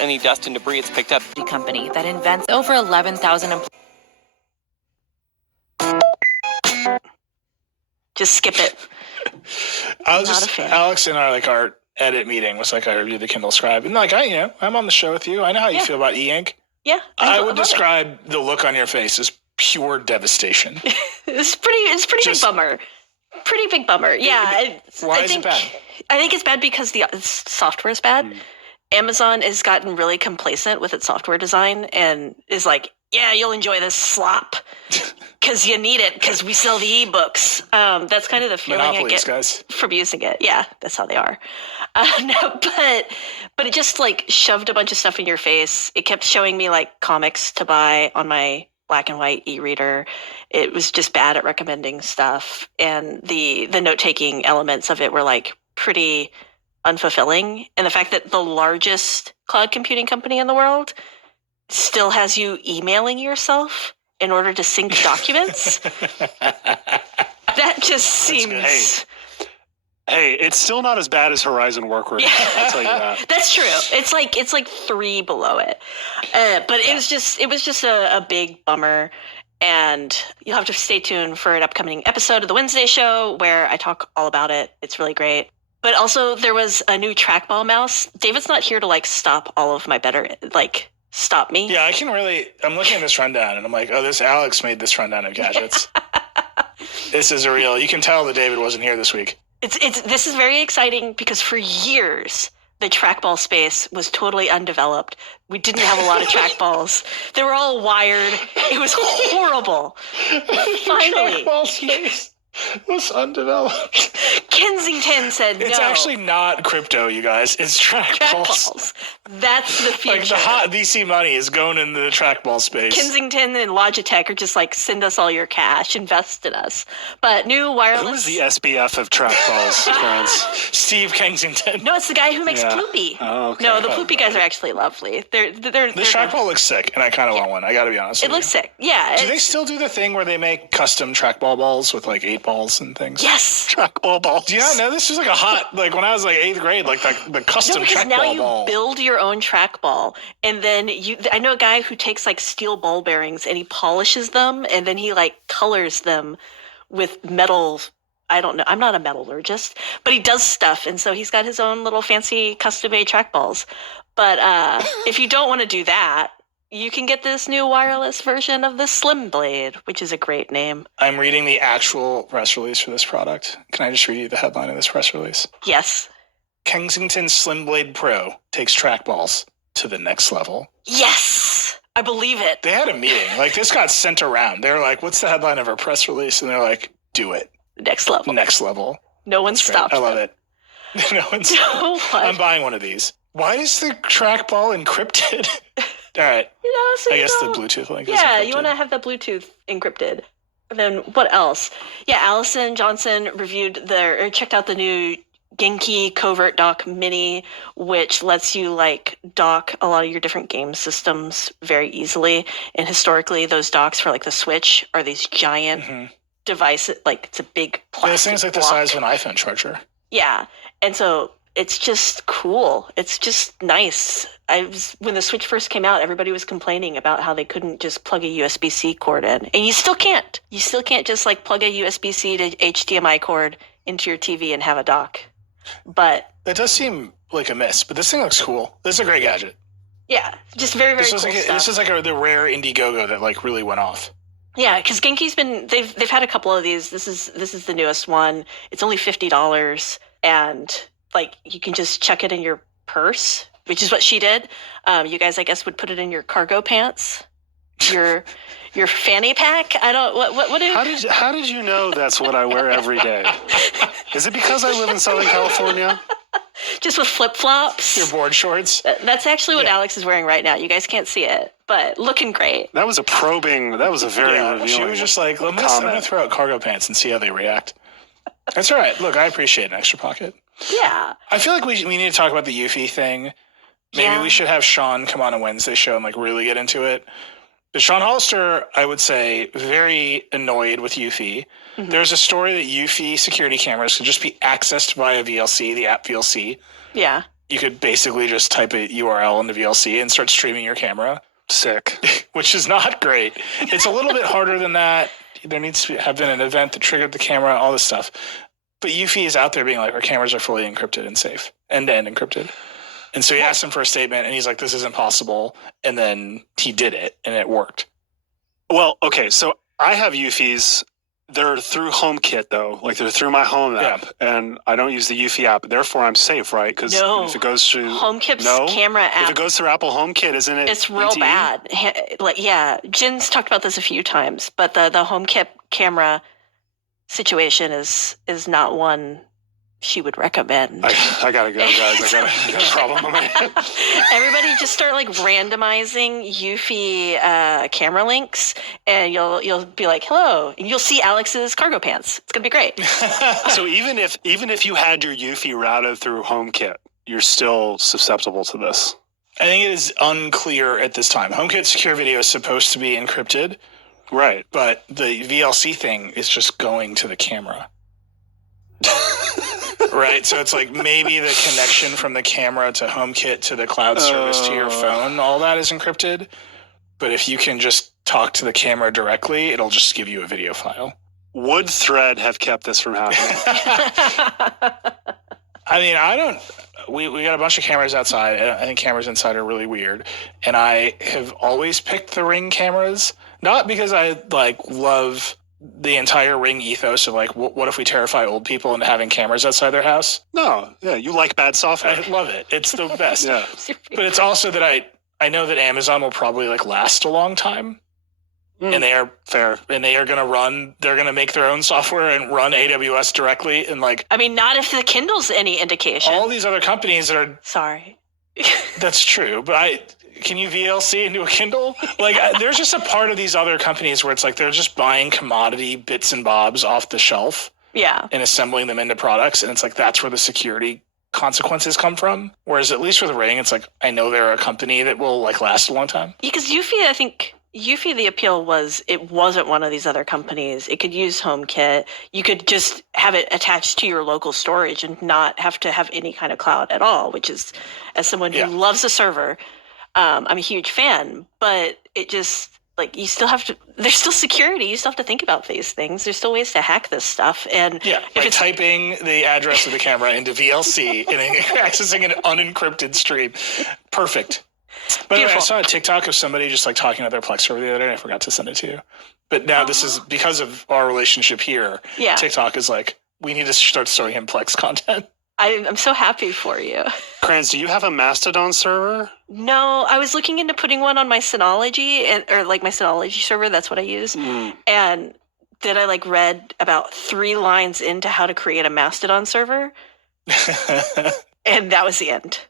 Any dust and debris it's picked up. The company that invents over 11,000 employees. Just skip it. Alex in our edit meeting was like, I reviewed the Kindle Scribe, and like I'm on the show with you. I know how you feel about e-ink. Yeah, I would describe the look on your face as pure devastation. It's pretty big bummer. Pretty big bummer. Yeah. Why is it bad? I think it's bad because the software is bad. Amazon has gotten really complacent with its software design and is like, yeah, you'll enjoy this slop because you need it because we sell the ebooks. That's kind of the feeling I get from using it. Yeah, that's how they are. No, but it just like shoved a bunch of stuff in your face. It kept showing me like comics to buy on my black and white e-reader. It was just bad at recommending stuff, and the note-taking elements of it were like pretty unfulfilling. And the fact that the largest cloud computing company in the world still has you emailing yourself in order to sync documents, that just seems... Hey, it's still not as bad as Horizon Workers. I'll tell you that. That's true. It's like 3 below it. But it was just a big bummer. And you'll have to stay tuned for an upcoming episode of the Wednesday show where I talk all about it. It's really great. But also there was a new trackball mouse. David's not here to like stop all of my stop me. Yeah, I'm looking at this rundown and I'm like, oh, this Alex made this rundown of gadgets. This is a real, you can tell that David wasn't here this week. This is very exciting because for years the trackball space was totally undeveloped. We didn't have a lot of trackballs. They were all wired. It was horrible. Finally, trackball space was undeveloped. Kensington said no. It's actually not crypto, you guys. It's trackballs. That's the future. Like the hot VC money is going into the trackball space. Kensington and Logitech are just like, send us all your cash, invest in us. But new wireless... Who is the SBF of trackballs, Clarence? Steve Kensington. No, it's the guy who makes Ploopy. Oh, okay. No, the Ploopy guys are actually lovely. This trackball looks sick, and I kind of want one. I got to be honest with you. It looks sick, yeah. Do they still do the thing where they make custom trackball balls with like 8 balls and things? Yes. Trackball balls. Do you not know this was like a hot, like when I was like 8th grade, like the custom trackball now you ball. Build your own trackball, and then I know a guy who takes like steel ball bearings and he polishes them, and then he like colors them with metal. I don't know. I'm not a metallurgist, but he does stuff, and so he's got his own little fancy custom-made trackballs. But if you don't want to do that, you can get this new wireless version of the Slim Blade, which is a great name. I'm reading the actual press release for this product. Can I just read you the headline of this press release? Yes. Kensington Slim Blade Pro takes trackballs to the next level. Yes! I believe it. They had a meeting. Like, this got sent around. They were like, what's the headline of our press release? And they're like, do it. Next level. Next level. No one stopped. I love it. No one stopped. I'm buying one of these. Why is the trackball encrypted? All right. So I guess the Bluetooth link is Yeah, encrypted. you want to have the Bluetooth encrypted. And then what else? Yeah, Allison Johnson checked out the new Genki Covert Dock Mini, which lets you like dock a lot of your different game systems very easily. And historically, those docks for like the Switch are these giant devices. Like it's a big plastic This thing's like block. the size of an iPhone charger. Yeah, and so it's just cool. It's just nice. When the Switch first came out, everybody was complaining about how they couldn't just plug a USB-C cord in. And you still can't. You still can't just like plug a USB-C to HDMI cord into your TV and have a dock. But that does seem like a miss, but this thing looks cool. This is a great gadget. Yeah, just very, very cool stuff. This is like the rare Indiegogo that like really went off. Yeah, because Genki's they've had a couple of these. This is the newest one. It's only $50, and like you can just chuck it in your purse, which is what she did. You guys, I guess, would put it in your cargo pants, your fanny pack. I don't. What do? How did you know that's what I wear every day? Is it because I live in Southern California? Just with flip-flops. Your board shorts. That's actually what Alex is wearing right now. You guys can't see it, but looking great. That was a very revealing. She was just like, I'm going to throw out cargo pants and see how they react. That's all right. Look, I appreciate an extra pocket. Yeah. I feel like we need to talk about the Eufy thing. Maybe we should have Sean come on a Wednesday show and like really get into it. But Sean Hollister, I would say, very annoyed with Eufy. Mm-hmm. There's a story that Eufy security cameras could just be accessed via VLC, the app VLC. Yeah. You could basically just type a URL into VLC and start streaming your camera. Sick. Which is not great. It's a little bit harder than that. There needs to have been an event that triggered the camera, all this stuff. But Eufy is out there being like, our cameras are fully encrypted and safe, end-to-end encrypted. And so he asked him for a statement, and he's like, this isn't possible. And then he did it, and it worked. Well, okay, so I have Eufys. They're through HomeKit, though. Like, they're through my home app, and I don't use the Eufy app. Therefore, I'm safe, right? Because if it goes through... HomeKit's camera app... If it goes through Apple HomeKit, isn't it It's real bad. Like, yeah, Jin's talked about this a few times, but the HomeKit camera situation is not one she would recommend. I gotta go, guys. I got a problem on my head. Everybody just start like randomizing Eufy camera links, and you'll be like, hello, and you'll see Alex's cargo pants. It's gonna be great. So even if you had your Eufy routed through HomeKit, you're still susceptible to this. I think it is unclear at this time. HomeKit secure video is supposed to be encrypted. Right. But the VLC thing is just going to the camera. Right? So it's like maybe the connection from the camera to HomeKit to the cloud service to your phone, all that is encrypted. But if you can just talk to the camera directly, it'll just give you a video file. Would Thread have kept this from happening? I mean, we got a bunch of cameras outside. I think cameras inside are really weird. And I have always picked the Ring cameras, not because I love the entire Ring ethos of what if we terrify old people into having cameras outside their house? No. Yeah, you like bad software. I love it. It's the best. Yeah. But it's also that I know that Amazon will probably last a long time. And they are fair. And they are they're going to make their own software and run AWS directly. And I mean, not if the Kindle's any indication. All these other companies that are... Sorry. That's true. But can you VLC into a Kindle? There's just a part of these other companies where it's they're just buying commodity bits and bobs off the shelf. Yeah. And assembling them into products. And it's that's where the security consequences come from. Whereas at least with Ring, it's I know they're a company that will last a long time. Yeah, because Eufy, the appeal was it wasn't one of these other companies. It could use HomeKit. You could just have it attached to your local storage and not have to have any kind of cloud at all, which is, as someone who loves a server, I'm a huge fan. But it just, you still have to, there's still security. You still have to think about these things. There's still ways to hack this stuff. And typing the address of the camera into VLC and accessing an unencrypted stream. Perfect. By the way, I saw a TikTok of somebody just talking about their Plex server the other day, and I forgot to send it to you. But now this is because of our relationship here. Yeah. TikTok is we need to start showing him Plex content. I'm so happy for you. Kranz, do you have a Mastodon server? No, I was looking into putting one on my Synology, my Synology server. That's what I use. And then I read about 3 lines into how to create a Mastodon server, and that was the end.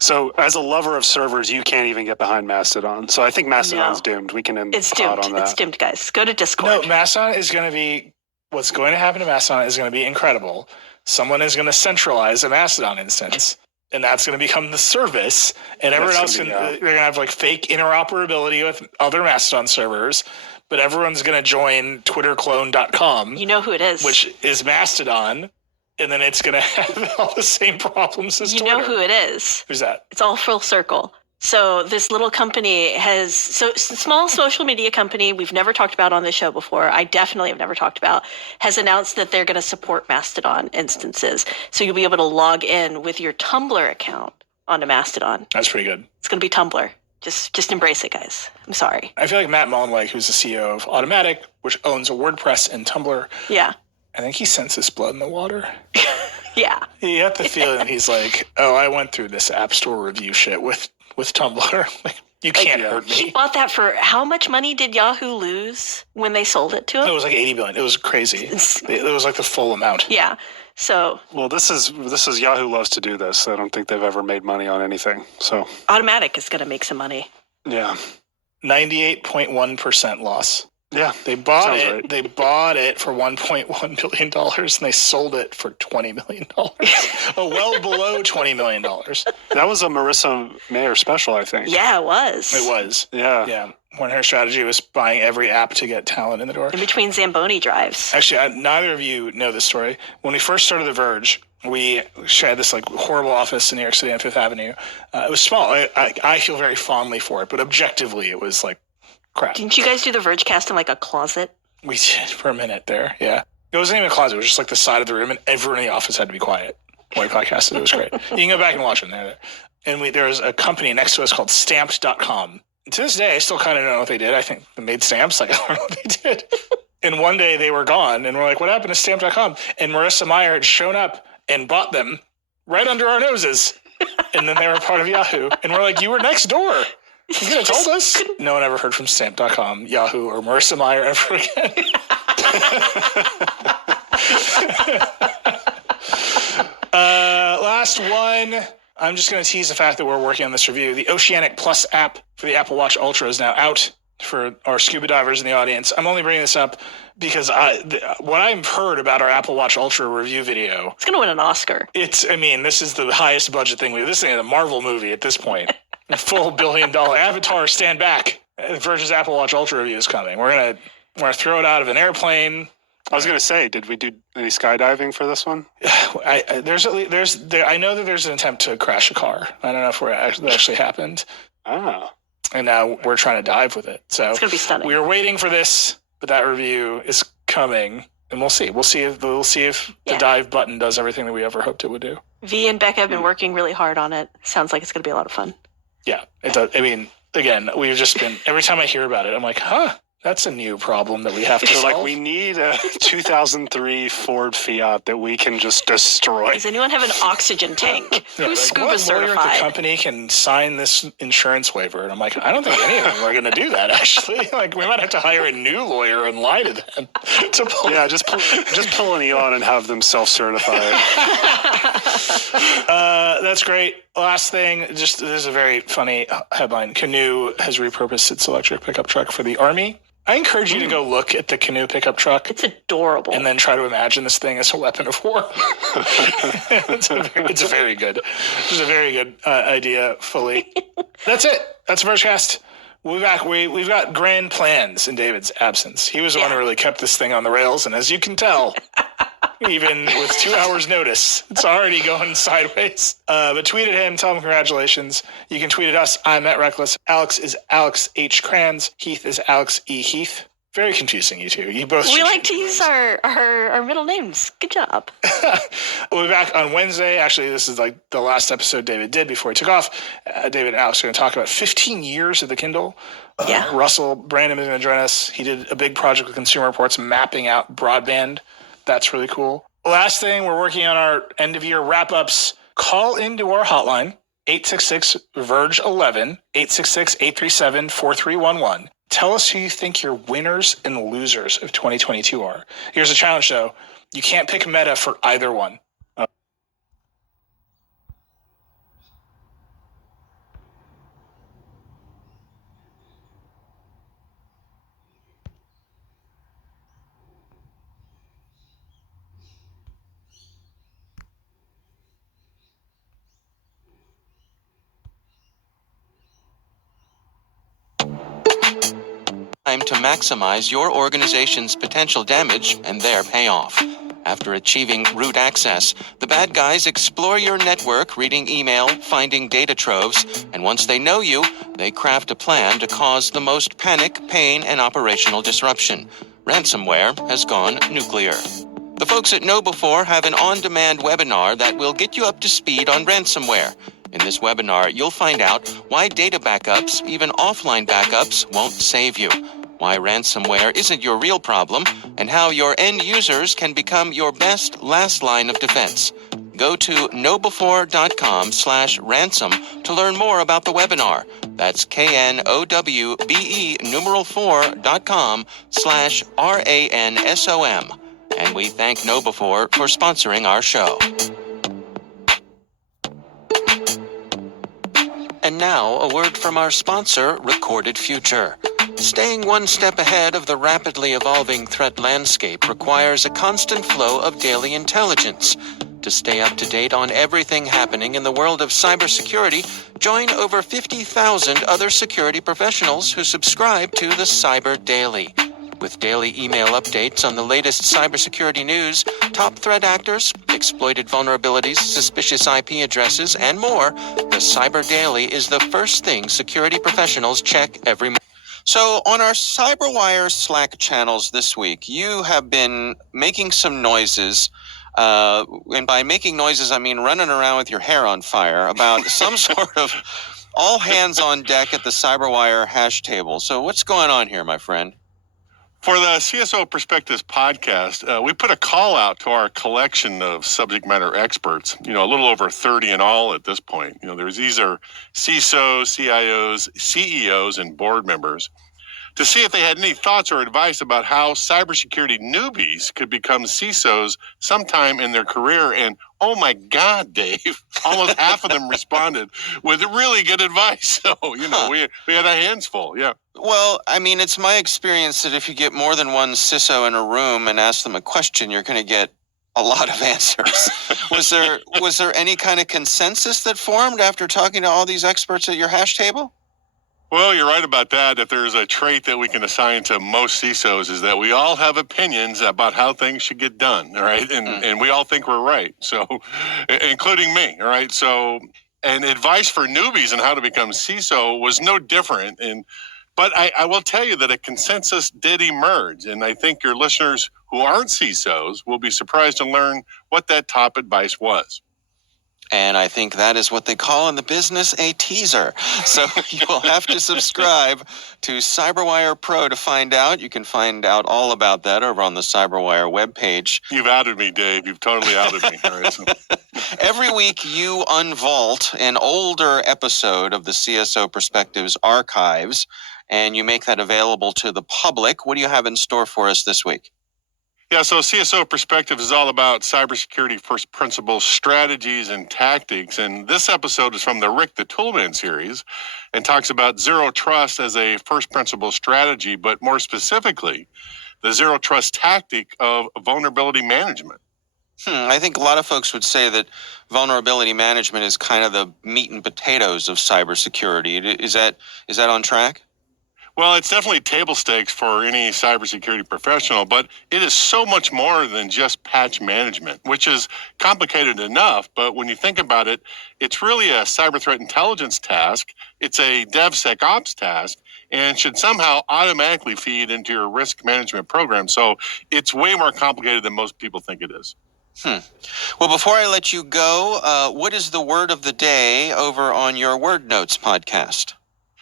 So, as a lover of servers, you can't even get behind Mastodon. So, I think Mastodon's doomed. We can end the pod on that. It's doomed, guys. Go to Discord. No, Mastodon is going to be... What's going to happen to Mastodon is going to be incredible. Someone is going to centralize a Mastodon instance, and that's going to become the service, and everyone else they're going to have fake interoperability with other Mastodon servers, but everyone's going to join twitterclone.com. You know who it is. Which is Mastodon. And then it's going to have all the same problems as Twitter. You know who it is. Who's that? It's all full circle. So this little company small social media company we've never talked about on this show before, I definitely have never talked about, has announced that they're going to support Mastodon instances. So you'll be able to log in with your Tumblr account onto Mastodon. That's pretty good. It's going to be Tumblr. Just embrace it, guys. I'm sorry. I feel like Matt Mullenweg, who's the CEO of Automatic, which owns a WordPress and Tumblr. Yeah. I think he senses blood in the water. Yeah. You have the feeling he's I went through this App Store review shit with Tumblr. You can't hurt me. He bought that for how much money did Yahoo lose when they sold it to him? It was $80 billion. It was crazy. It was the full amount. Yeah. So. Well, this is Yahoo loves to do this. I don't think they've ever made money on anything. So. Automatic is going to make some money. Yeah. 98.1% loss. Yeah, they bought it. Right. They bought it for $1.1 billion, and they sold it for $20 million. Well below $20 million. That was a Marissa Mayer special, I think. Yeah, it was. It was. Yeah. When her strategy was buying every app to get talent in the door. In between Zamboni drives. Actually, neither of you know this story. When we first started The Verge, we had this horrible office in New York City on Fifth Avenue. It was small. I feel very fondly for it, but objectively, it was crap. Didn't you guys do the Vergecast in a closet? We did for a minute there, yeah. It wasn't even a closet. It was just the side of the room, and everyone in the office had to be quiet while we podcasted. It was great. You can go back and watch them there. And there was a company next to us called Stamped.com. And to this day, I still kind of don't know what they did. I think they made stamps. I don't know what they did. And one day they were gone, and we're what happened to Stamped.com? And Marissa Mayer had shown up and bought them right under our noses. And then they were part of Yahoo. And we're you were next door. You could have told us. No one ever heard from Stamp.com, Yahoo, or Marissa Mayer ever again. last one. I'm just going to tease the fact that we're working on this review. The Oceanic Plus app for the Apple Watch Ultra is now out for our scuba divers in the audience. I'm only bringing this up because what I've heard about our Apple Watch Ultra review video. It's going to win an Oscar. This is the highest budget thing. This thing is a Marvel movie at this point. A full $1 billion Avatar Stand Back. Versus Apple Watch Ultra review is coming. We're gonna throw it out of an airplane. I was going to say, did we do any skydiving for this one? I know that there's an attempt to crash a car. I don't know if that actually happened. Oh. And now we're trying to dive with it. So it's going to be stunning. We were waiting for this, but that review is coming, and we'll see. We'll see if the dive button does everything that we ever hoped it would do. V and Becca have been working really hard on it. Sounds like it's going to be a lot of fun. Yeah, it does. I mean, again, we've just been, every time I hear about it, I'm like, that's a new problem that we have to solve. Like, we need a 2003 Ford Fiat that we can just destroy. Does anyone have an oxygen tank? Who's scuba certified? Lawyer at the company can sign this insurance waiver? And I'm like, I don't think any of them are going to do that, actually. Like, we might have to hire a new lawyer and lie to them. Just pull an Elon and have them self-certify. That's great. Last thing, this is a very funny headline. Canoe has repurposed its electric pickup truck for the Army. I encourage you to go look at the Canoe pickup truck. It's adorable. And then try to imagine this thing as a weapon of war. It's a very good idea fully. That's it. That's the Vergecast. We'll be back. We've got grand plans in David's absence. He was the one who really kept this thing on the rails. And as you can tell, even with 2 hours notice, it's already going sideways. But tweet at him, tell him congratulations. You can tweet at us. I'm at Reckless. Alex is Alex H. Kranz. Heath is Alex E. Heath. Very confusing, you two. You both. We like to use our middle names. Good job. We'll be back on Wednesday. Actually, this is like the last episode David did before he took off. David and Alex are going to talk about 15 years of the Kindle. Russell Brandon is going to join us. He did a big project with Consumer Reports mapping out broadband. That's really cool. Last thing, we're working on our end-of-year wrap-ups. Call into our hotline, 866-VERGE-11, 866-837-4311. Tell us who you think your winners and losers of 2022 are. Here's a challenge, though. You can't pick Meta for either one. Time to maximize your organization's potential damage and their payoff. After achieving root access, the bad guys explore your network, reading email, finding data troves, and once they know you, they craft a plan to cause the most panic, pain, and operational disruption. Ransomware has gone nuclear. The folks at KnowBe4 have an on-demand webinar that will get you up to speed on ransomware. In this webinar, you'll find out why data backups, even offline backups, won't save you, why ransomware isn't your real problem, and how your end users can become your best last line of defense. Go to knowbe4.com/ransom to learn more about the webinar. That's knowbe4.com/ransom. And we thank KnowBe4 for sponsoring our show. And now, a word from our sponsor, Recorded Future. Staying one step ahead of the rapidly evolving threat landscape requires a constant flow of daily intelligence. To stay up to date on everything happening in the world of cybersecurity, join over 50,000 other security professionals who subscribe to the Cyber Daily. With daily email updates on the latest cybersecurity news, top threat actors, exploited vulnerabilities, suspicious IP addresses, and more, the Cyber Daily is the first thing security professionals check every morning. So on our CyberWire Slack channels this week, you have been making some noises, and by making noises, I mean running around with your hair on fire about some sort of all hands on deck at the CyberWire hash table. So what's going on here, my friend? For the CSO Perspectives podcast, we put a call out to our collection of subject matter experts, a little over 30 in all at this point. These are CISOs, CIOs, CEOs, and board members to see if they had any thoughts or advice about how cybersecurity newbies could become CISOs sometime in their career. And oh my God, Dave, almost half of them responded with really good advice. So, we had our hands full. Yeah. Well, I mean, it's my experience that if you get more than one CISO in a room and ask them a question, you're going to get a lot of answers. Was there any kind of consensus that formed after talking to all these experts at your hash table? Well, you're right about that. If there's a trait that we can assign to most CISOs is that we all have opinions about how things should get done, right? And we all think we're right. So, including me, all right? So, and advice for newbies on how to become CISO was no different. But I will tell you that a consensus did emerge. And I think your listeners who aren't CISOs will be surprised to learn what that top advice was. And I think that is what they call in the business a teaser. So you will have to subscribe to CyberWire Pro to find out. You can find out all about that over on the CyberWire webpage. You've outed me, Dave. You've totally outed me. All right, so. Every week you unvault an older episode of the CSO Perspectives archives, and you make that available to the public. What do you have in store for us this week? Yeah, so CSO Perspective is all about cybersecurity first principles, strategies, and tactics. And this episode is from the Rick the Toolman series and talks about zero trust as a first principle strategy, but more specifically, the zero trust tactic of vulnerability management. I think a lot of folks would say that vulnerability management is kind of the meat and potatoes of cybersecurity. Is that on track? Well, it's definitely table stakes for any cybersecurity professional, but it is so much more than just patch management, which is complicated enough. But when you think about it, it's really a cyber threat intelligence task. It's a DevSecOps task and should somehow automatically feed into your risk management program. So it's way more complicated than most people think it is. Well, before I let you go, what is the word of the day over on your Word Notes podcast?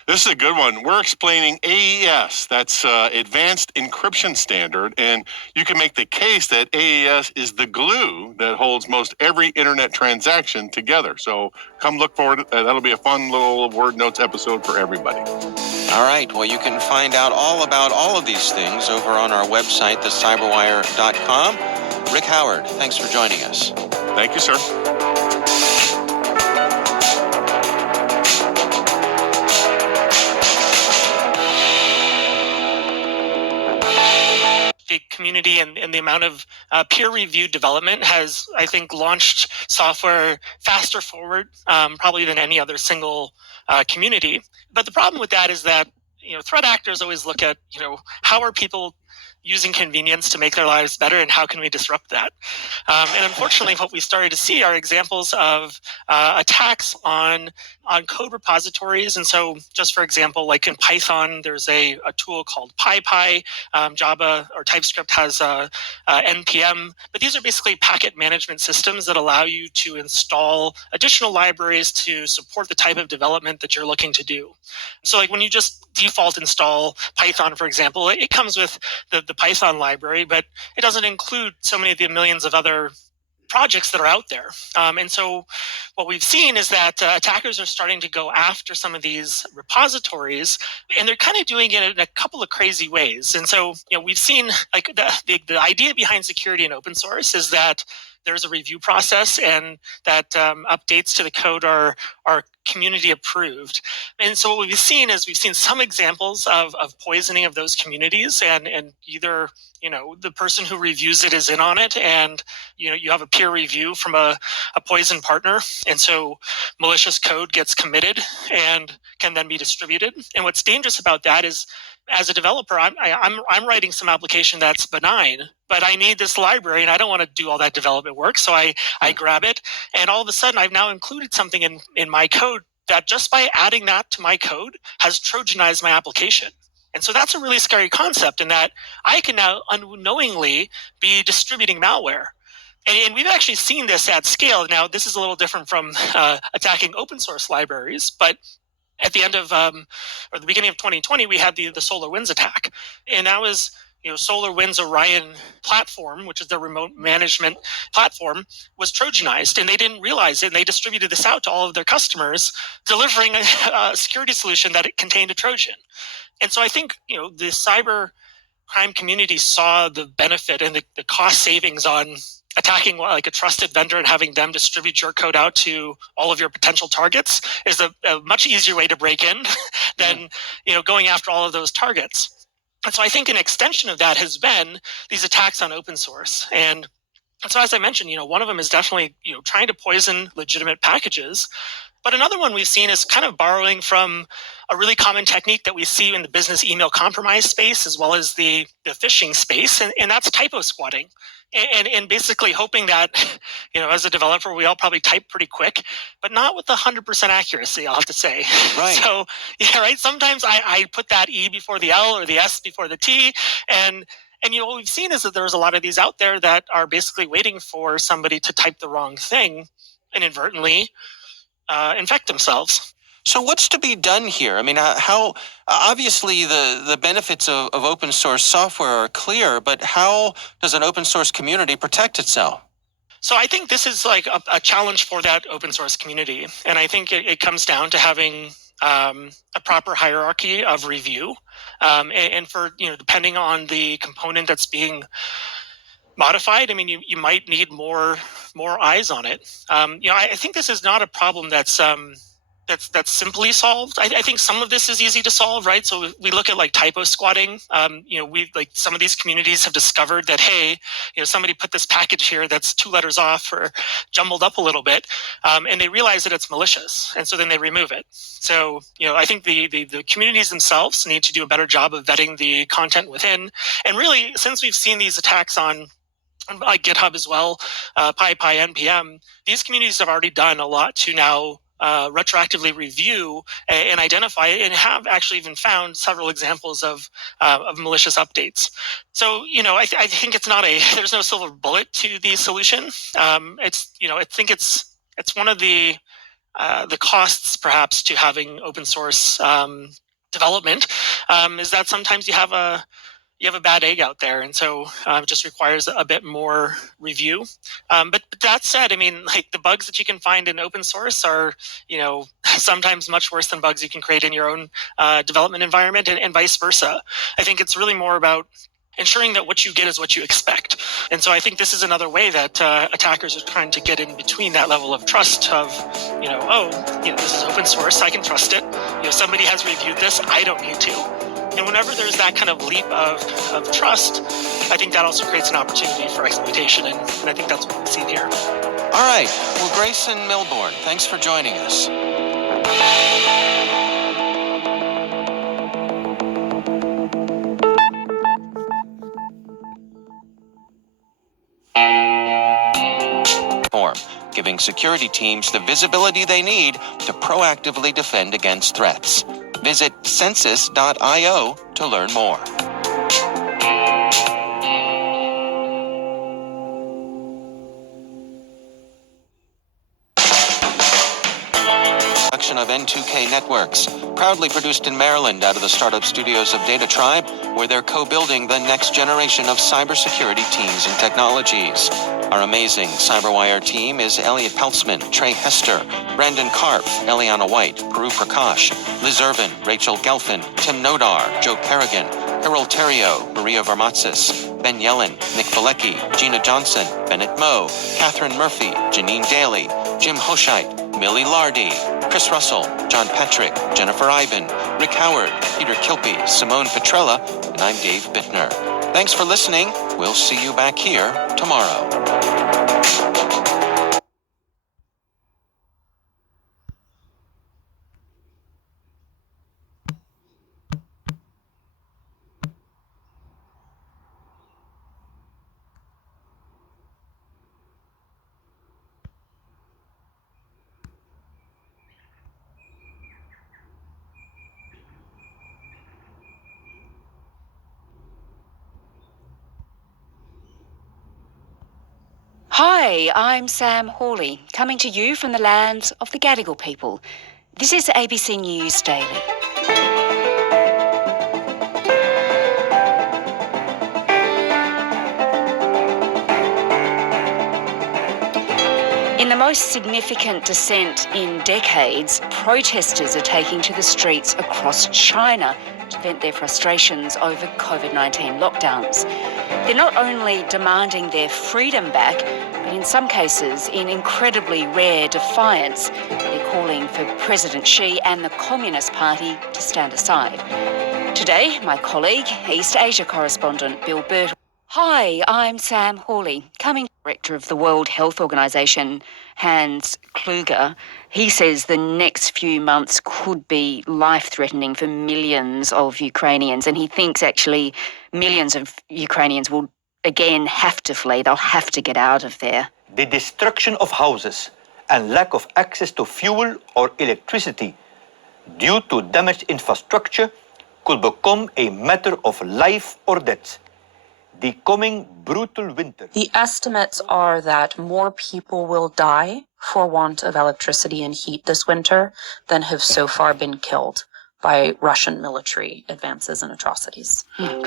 This is a good one. We're explaining AES, that's Advanced Encryption Standard, and you can make the case that AES is the glue that holds most every internet transaction together. So come look forward. That'll be a fun little Word Notes episode for everybody. All right. Well, you can find out all about all of these things over on our website, thecyberwire.com. Rick Howard, thanks for joining us. Thank you, sir. The community and the amount of peer-reviewed development has, I think, launched software faster forward, probably than any other single community. But the problem with that is that threat actors always look at how are people using convenience to make their lives better, and how can we disrupt that? And unfortunately, what we started to see are examples of attacks on code repositories. And so, just for example, like in Python, there's a tool called PyPy. Java or TypeScript has NPM. But these are basically packet management systems that allow you to install additional libraries to support the type of development that you're looking to do. So like when you just default install Python, for example, it comes with the Python library, but it doesn't include so many of the millions of other projects that are out there. And so what we've seen is that attackers are starting to go after some of these repositories, and they're kind of doing it in a couple of crazy ways. And so we've seen like the idea behind security in open source is that there's a review process, and that updates to the code are community approved. And so what we've seen is some examples of poisoning of those communities, and either the person who reviews it is in on it, and you have a peer review from a poison partner, and so malicious code gets committed and can then be distributed. And what's dangerous about that is, as a developer, I'm writing some application that's benign, but I need this library and I don't want to do all that development work. So I grab it, and all of a sudden I've now included something in my code that just by adding that to my code has Trojanized my application. And so that's a really scary concept, in that I can now unknowingly be distributing malware. And we've actually seen this at scale. Now, this is a little different from attacking open source libraries, but at the end of or the beginning of 2020, we had the SolarWinds attack, and that was SolarWinds Orion platform, which is their remote management platform, was Trojanized, and they didn't realize it, and they distributed this out to all of their customers, delivering a security solution that it contained a Trojan. And so I think, the cyber crime community saw the benefit and the cost savings on attacking like a trusted vendor and having them distribute your code out to all of your potential targets is a much easier way to break in than going after all of those targets. And so I think an extension of that has been these attacks on open source. And so as I mentioned, one of them is definitely trying to poison legitimate packages. But another one we've seen is kind of borrowing from a really common technique that we see in the business email compromise space, as well as the phishing space, and that's typo squatting. And basically hoping that, as a developer, we all probably type pretty quick, but not with 100% accuracy, I'll have to say. Right. So, right. Sometimes I put that E before the L or the S before the T, and what we've seen is that there's a lot of these out there that are basically waiting for somebody to type the wrong thing and inadvertently infect themselves. So what's to be done here? I mean, how obviously the benefits of open source software are clear, but how does an open source community protect itself? So I think this is like a challenge for that open source community. And I think it comes down to having a proper hierarchy of review. And for, depending on the component that's being modified, I mean, you might need more eyes on it. I think this is not a problem that's simply solved. I think some of this is easy to solve, right? So we look at like typo squatting. We like some of these communities have discovered that, hey, somebody put this package here that's 2 letters off or jumbled up a little bit, and they realize that it's malicious, and so then they remove it. So I think the communities themselves need to do a better job of vetting the content within. And really, since we've seen these attacks on like GitHub as well, PyPI, NPM, these communities have already done a lot to now retroactively review and identify it, and have actually even found several examples of malicious updates. So, I think it's not there's no silver bullet to the solution. I think it's one of the costs perhaps to having open source development is that sometimes you have a bad egg out there, and so it just requires a bit more review. But that said, I mean, like the bugs that you can find in open source are, sometimes much worse than bugs you can create in your own development environment, and vice versa. I think it's really more about ensuring that what you get is what you expect. And so I think this is another way that attackers are trying to get in between that level of trust of, this is open source, I can trust it. Somebody has reviewed this, I don't need to. And whenever there's that kind of leap of trust, I think that also creates an opportunity for exploitation, and I think that's what we've seen here. All right. Well, Grayson Milbourne, thanks for joining us. Giving security teams the visibility they need to proactively defend against threats. Visit census.io to learn more. Production of N2K Networks, proudly produced in Maryland out of the startup studios of Data Tribe, where they're co-building the next generation of cybersecurity teams and technologies. Our amazing CyberWire team is Elliot Peltzman, Trey Hester, Brandon Karp, Eliana White, Peru Prakash, Liz Irvin, Rachel Gelfin, Tim Nodar, Joe Kerrigan, Harold Terrio, Maria Vermatzis, Ben Yellen, Nick Valecki, Gina Johnson, Bennett Moe, Catherine Murphy, Janine Daly, Jim Hoshite, Millie Lardy, Chris Russell, John Patrick, Jennifer Ivan, Rick Howard, Peter Kilpie, Simone Petrella, and I'm Dave Bittner. Thanks for listening. We'll see you back here tomorrow. Hi, I'm Sam Hawley, coming to you from the lands of the Gadigal people. This is ABC News Daily. most significant descent in decades, protesters are taking to the streets across China to vent their frustrations over COVID-19 lockdowns. They're not only demanding their freedom back, but in some cases, in incredibly rare defiance, they're calling for President Xi and the Communist Party to stand aside. Today, my colleague, East Asia correspondent Bill Burt. Hi, I'm Sam Hawley, coming director of the World Health Organization, Hans Kluger. He says the next few months could be life-threatening for millions of Ukrainians, and he thinks actually millions of Ukrainians will again have to flee. They'll have to get out of there. The destruction of houses and lack of access to fuel or electricity due to damaged infrastructure could become a matter of life or death. The coming brutal winter. The estimates are that more people will die for want of electricity and heat this winter than have so far been killed by Russian military advances and atrocities.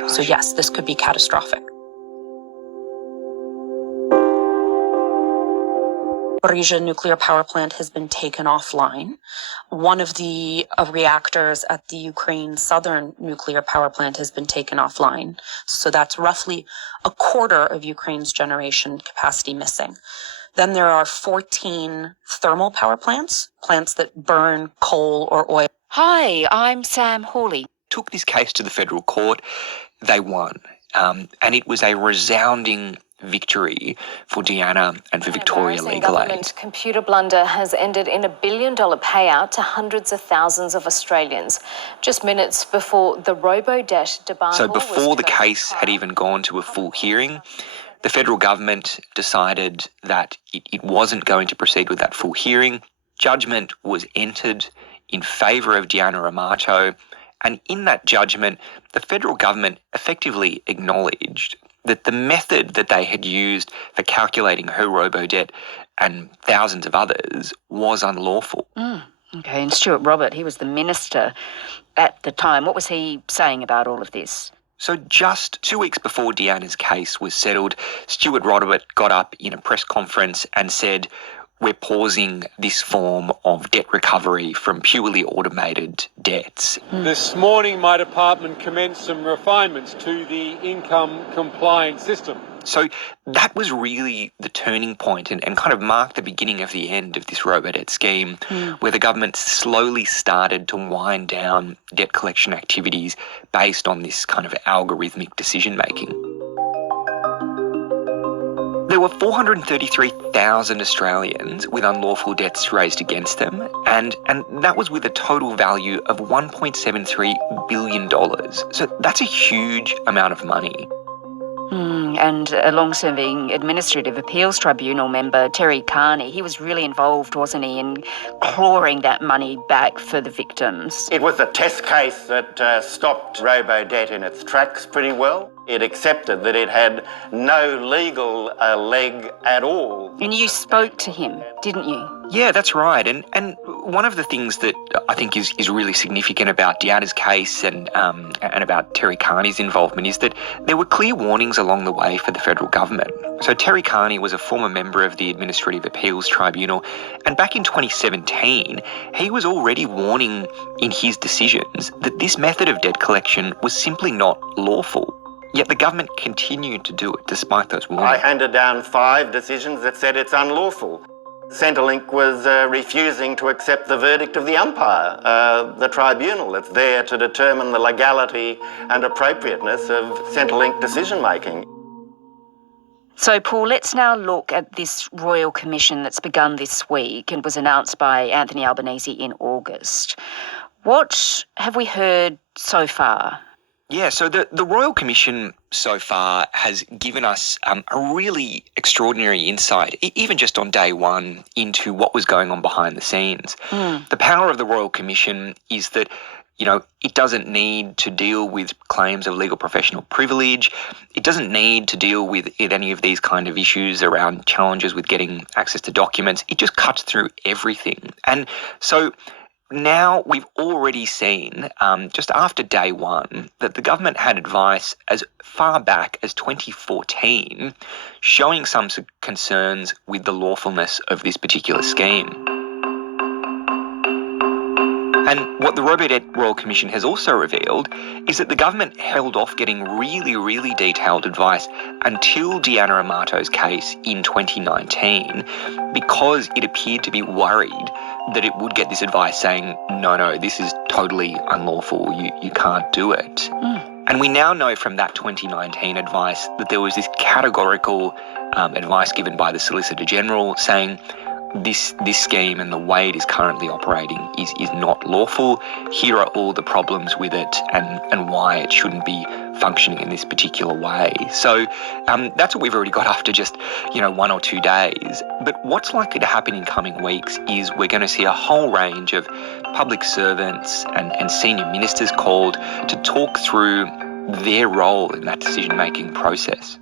So yes, this could be catastrophic. Zaporizhzhia nuclear power plant has been taken offline. One of the reactors at the Ukraine southern nuclear power plant has been taken offline. So that's roughly a quarter of Ukraine's generation capacity missing. Then there are 14 thermal power plants that burn coal or oil. Hi, I'm Sam Hawley. Took this case to the federal court. They won. And it was a resounding victory for Diana and for Victoria Legal Aid. Government computer blunder has ended in $1 billion payout to hundreds of thousands of Australians, just minutes before the robo-debt debacle. So before the case had even gone to a full hearing, the federal government decided that it wasn't going to proceed with that full hearing. Judgment was entered in favour of Diana Amato, and in that judgment, the federal government effectively acknowledged that the method that they had used for calculating her robo-debt and thousands of others was unlawful. Okay, and Stuart Robert, he was the minister at the time. What was he saying about all of this? So just 2 weeks before Diana's case was settled, Stuart Robert got up in a press conference and said, "We're pausing this form of debt recovery from purely automated debts." This morning, my department commenced some refinements to the income compliance system. So that was really the turning point and kind of marked the beginning of the end of this robo-debt scheme, where the government slowly started to wind down debt collection activities based on this kind of algorithmic decision-making. There were 433,000 Australians with unlawful debts raised against them, and that was with a total value of $1.73 billion. So that's a huge amount of money. And a long-serving Administrative Appeals Tribunal member, Terry Carney, he was really involved, wasn't he, in clawing that money back for the victims. It was a test case that stopped robo-debt in its tracks pretty well. It accepted that it had no legal leg at all. And you spoke to him, didn't you? Yeah, that's right. And one of the things that I think is really significant about Diana's case and about Terry Carney's involvement is that there were clear warnings along the way for the federal government. So Terry Carney was a former member of the Administrative Appeals Tribunal, and back in 2017, he was already warning in his decisions that this method of debt collection was simply not lawful. Yet the government continued to do it despite those warnings. I handed down 5 decisions that said it's unlawful. Centrelink was refusing to accept the verdict of the umpire, the tribunal that's there to determine the legality and appropriateness of Centrelink decision-making. So, Paul, let's now look at this Royal Commission that's begun this week and was announced by Anthony Albanese in August. What have we heard so far? Yeah, so the Royal Commission so far has given us a really extraordinary insight, even just on day one, into what was going on behind the scenes. The power of the Royal Commission is that, it doesn't need to deal with claims of legal professional privilege. It doesn't need to deal with any of these kind of issues around challenges with getting access to documents. It just cuts through everything. And so Now, we've already seen, just after day one, that the government had advice as far back as 2014 showing some concerns with the lawfulness of this particular scheme. And what the Robodebt Royal Commission has also revealed is that the government held off getting really, really detailed advice until Deanna Amato's case in 2019 because it appeared to be worried that it would get this advice saying, no, this is totally unlawful, you can't do it. And we now know from that 2019 advice that there was this categorical advice given by the Solicitor General saying this scheme and the way it is currently operating is not lawful. Here are all the problems with it and why it shouldn't be functioning in this particular way. So that's what we've already got after just 1 or 2 days. But what's likely to happen in coming weeks is we're going to see a whole range of public servants and senior ministers called to talk through their role in that decision-making process.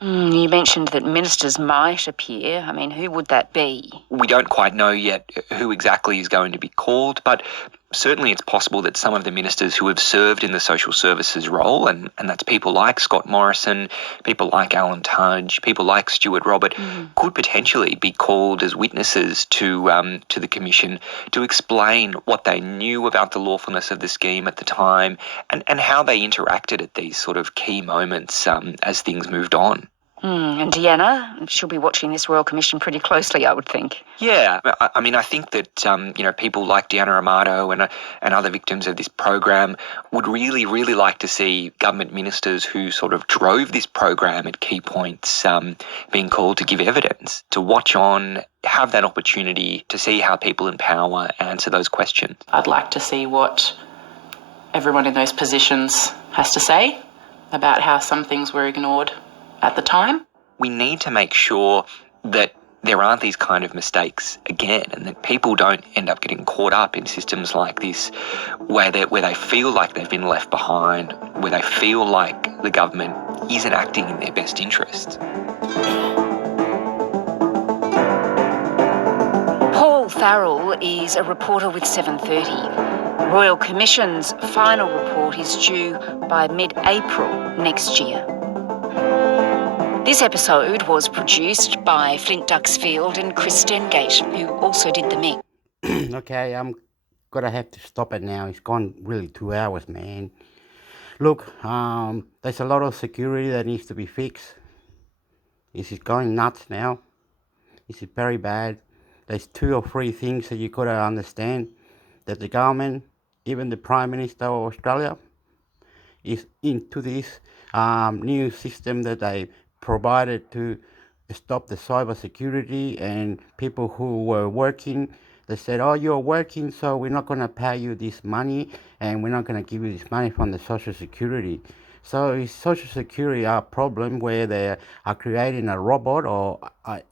You mentioned that ministers might appear. I mean, who would that be? We don't quite know yet who exactly is going to be called, but certainly it's possible that some of the ministers who have served in the social services role, and that's people like Scott Morrison, people like Alan Tudge, people like Stuart Robert, could potentially be called as witnesses to the Commission to explain what they knew about the lawfulness of the scheme at the time and how they interacted at these sort of key moments as things moved on. And Deanna, she'll be watching this Royal Commission pretty closely, I would think. Yeah, I mean, I think that, people like Deanna Amato and other victims of this program would really, really like to see government ministers who sort of drove this program at key points being called to give evidence, to watch on, have that opportunity to see how people in power answer those questions. I'd like to see what everyone in those positions has to say about how some things were ignored at the time. We need to make sure that there aren't these kind of mistakes again and that people don't end up getting caught up in systems like this where they feel like they've been left behind, where they feel like the government isn't acting in their best interests. Paul Farrell is a reporter with 7:30. Royal Commission's final report is due by mid-April next year. This episode was produced by Flint Duxfield and Chris Stengate, who also did the mix. Okay, I'm gonna have to stop it now. It's gone really 2 hours, man. Look, there's a lot of security that needs to be fixed. Is it going nuts now? Is it very bad? There's 2 or 3 things that you gotta understand, that the government, even the Prime Minister of Australia, is into this new system that they provided to stop the cybersecurity, and people who were working, they said, oh, you're working, so we're not going to pay you this money and we're not going to give you this money from the social security. So is social security a problem where they are creating a robot or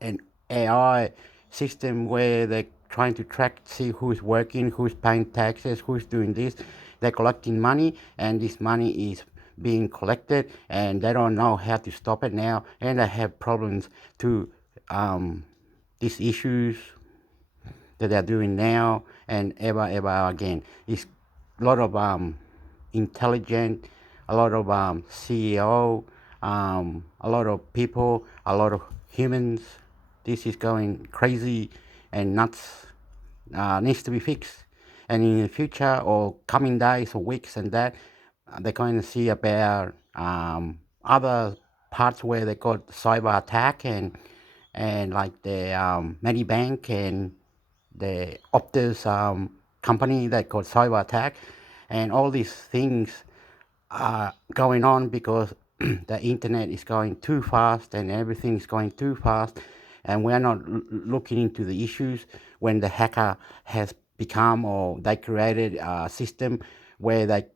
an AI system where they're trying to track, see who's working, who's paying taxes, who's doing this. They're collecting money, and this money is being collected, and they don't know how to stop it now, and they have problems to these issues that they're doing now and ever again. It's a lot of intelligent, a lot of CEO, a lot of people, a lot of humans. This is going crazy and nuts. Needs to be fixed, and in the future or coming days or weeks and that, they're going to see about other parts where they got cyber attack and like the Medibank and the Optus company that got cyber attack, and all these things are going on because the internet is going too fast and everything is going too fast, and we're not looking into the issues when the hacker has become, or they created a system where they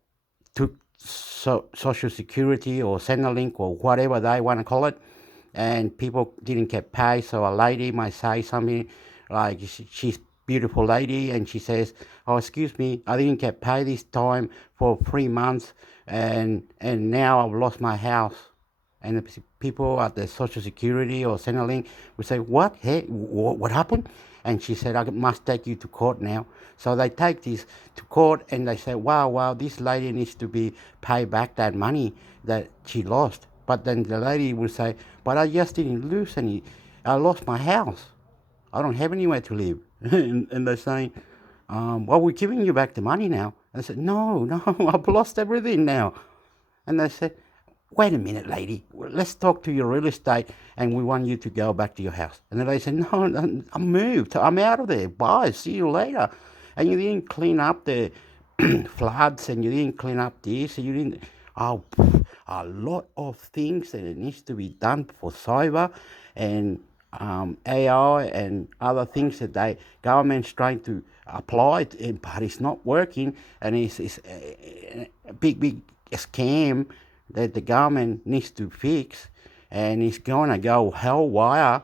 took social security or Centrelink or whatever they want to call it, and people didn't get paid. So a lady might say something like, she's beautiful lady, and she says, oh, excuse me, I didn't get paid this time for 3 months, and now I've lost my house And the people at the Social Security or Centrelink would say, what? Hey, what happened? And she said, I must take you to court now. So they take this to court and they say, wow, this lady needs to be paid back that money that she lost. But then the lady would say, but I just didn't lose any. I lost my house. I don't have anywhere to live. and they're saying, well, we're giving you back the money now. And I said, no, I've lost everything now. And they said, wait a minute, lady, let's talk to your real estate and we want you to go back to your house. And then they said, no, I'm moved. I'm out of there. Bye. See you later. And you didn't clean up the floods and you didn't clean up this. And you didn't. Oh, a lot of things that it needs to be done for cyber and AI and other things that the government's trying to apply, but it's not working. And it's a big scam that the government needs to fix, and it's going to go hellwire,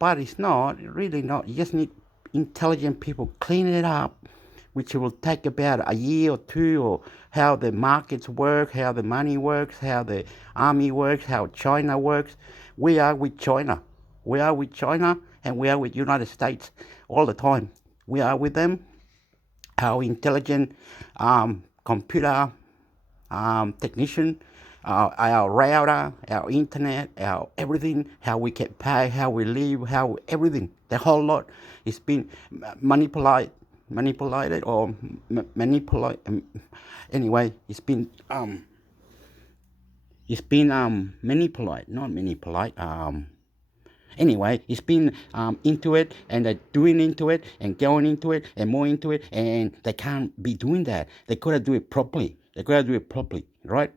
but it's not, really not. You just need intelligent people cleaning it up, which will take about a year or two, or how the markets work, how the money works, how the army works, how China works. We are with China. We are with China, and we are with United States all the time. We are with them. Our intelligent computer technician, our router, our internet, our everything, how we get paid, how we live, how everything, the whole lot is been manipulated or manipulate. Anyway, it's been manipulate, not manipulate. Anyway, it's been into it, and they're doing into it, and going into it, and more into it, and they can't be doing that. They gotta do it properly. Right?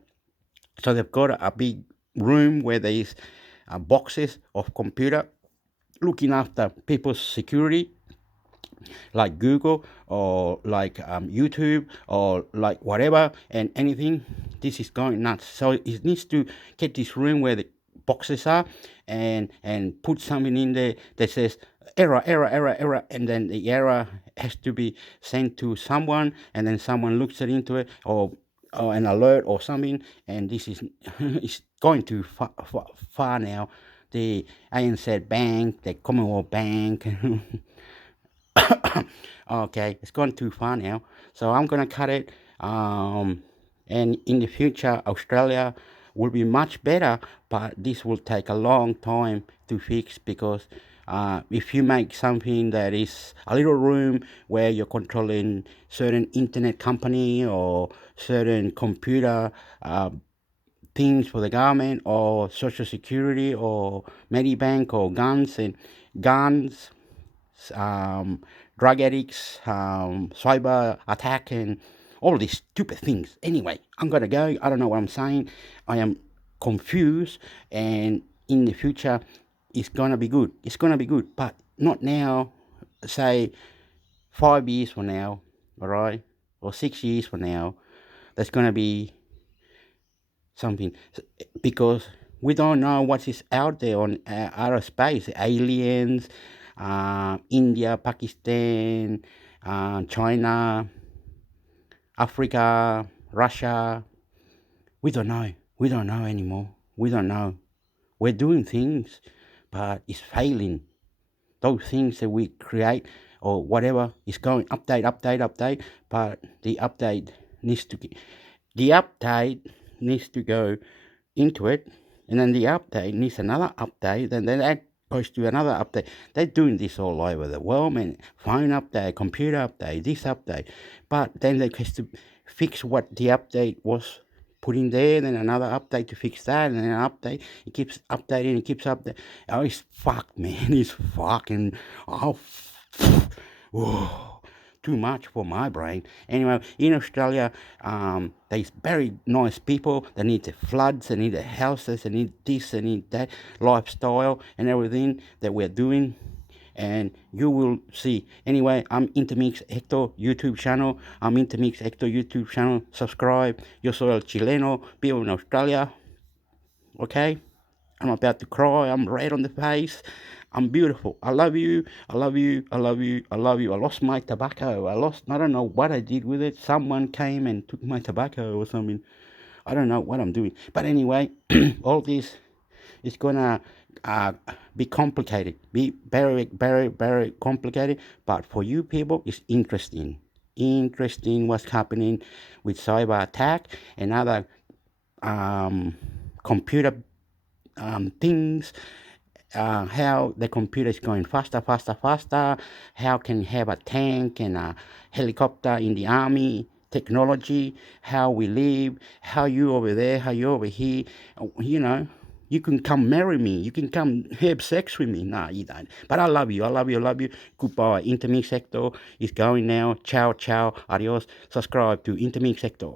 So they've got a big room where there's boxes of computer looking after people's security, like Google or like YouTube or like whatever and anything. This is going nuts. So it needs to get this room where the boxes are and put something in there that says error, and then the error has to be sent to someone, and then someone looks into it, or an alert or something. And this is it's going too far now. The ANZ Bank, the Commonwealth Bank. Okay, it's gone too far now, so I'm gonna cut it. And in the future, Australia will be much better, but this will take a long time to fix, because if you make something that is a little room where you're controlling certain internet company or certain computer things for the government or Social Security or Medibank or guns, drug addicts, cyber attack, and all these stupid things. Anyway, I'm gonna go. I don't know what I'm saying. I am confused, and in the future, it's gonna be good. It's gonna be good, but not now. Say 5 years from now, all right, or 6 years from now. There's gonna be something, because we don't know what is out there on outer space. Aliens, India, Pakistan, China, Africa, Russia. We don't know. We don't know anymore. We don't know. We're doing things, but it's failing. Those things that we create or whatever is going update, but the update needs to go into it, and then the update needs another update, and then that goes to another update. They're doing this all over the world, man. Phone update, computer update, this update, but then they have to fix what the update was put in there, then another update to fix that, and then an update. It keeps updating, it keeps updating. Oh, it's fucked, man. It's fucking, too much for my brain. Anyway, in Australia, there's very nice people. They need the floods, they need the houses, they need this, they need that lifestyle and everything that we're doing. And you will see. Anyway, I'm Intermix Hector YouTube channel. Subscribe. Yo soy el chileno. Vivo in Australia. Okay? I'm about to cry. I'm red on the face. I'm beautiful. I love you. I love you. I love you. I love you. I lost my tobacco. I don't know what I did with it. Someone came and took my tobacco or something. I don't know what I'm doing. But anyway, all this is gonna be complicated, be very, very, very complicated. But for you people, it's interesting. Interesting what's happening with cyber attack and other computer things. How the computer is going faster, how can have a tank and a helicopter in the army, technology, how we live, how you over there, how you over here, you can come marry me, you can come have sex with me. Nah, you don't. But I love you. Goodbye. Intermix Sector is going now. Ciao, adios. Subscribe to Intermix Sector.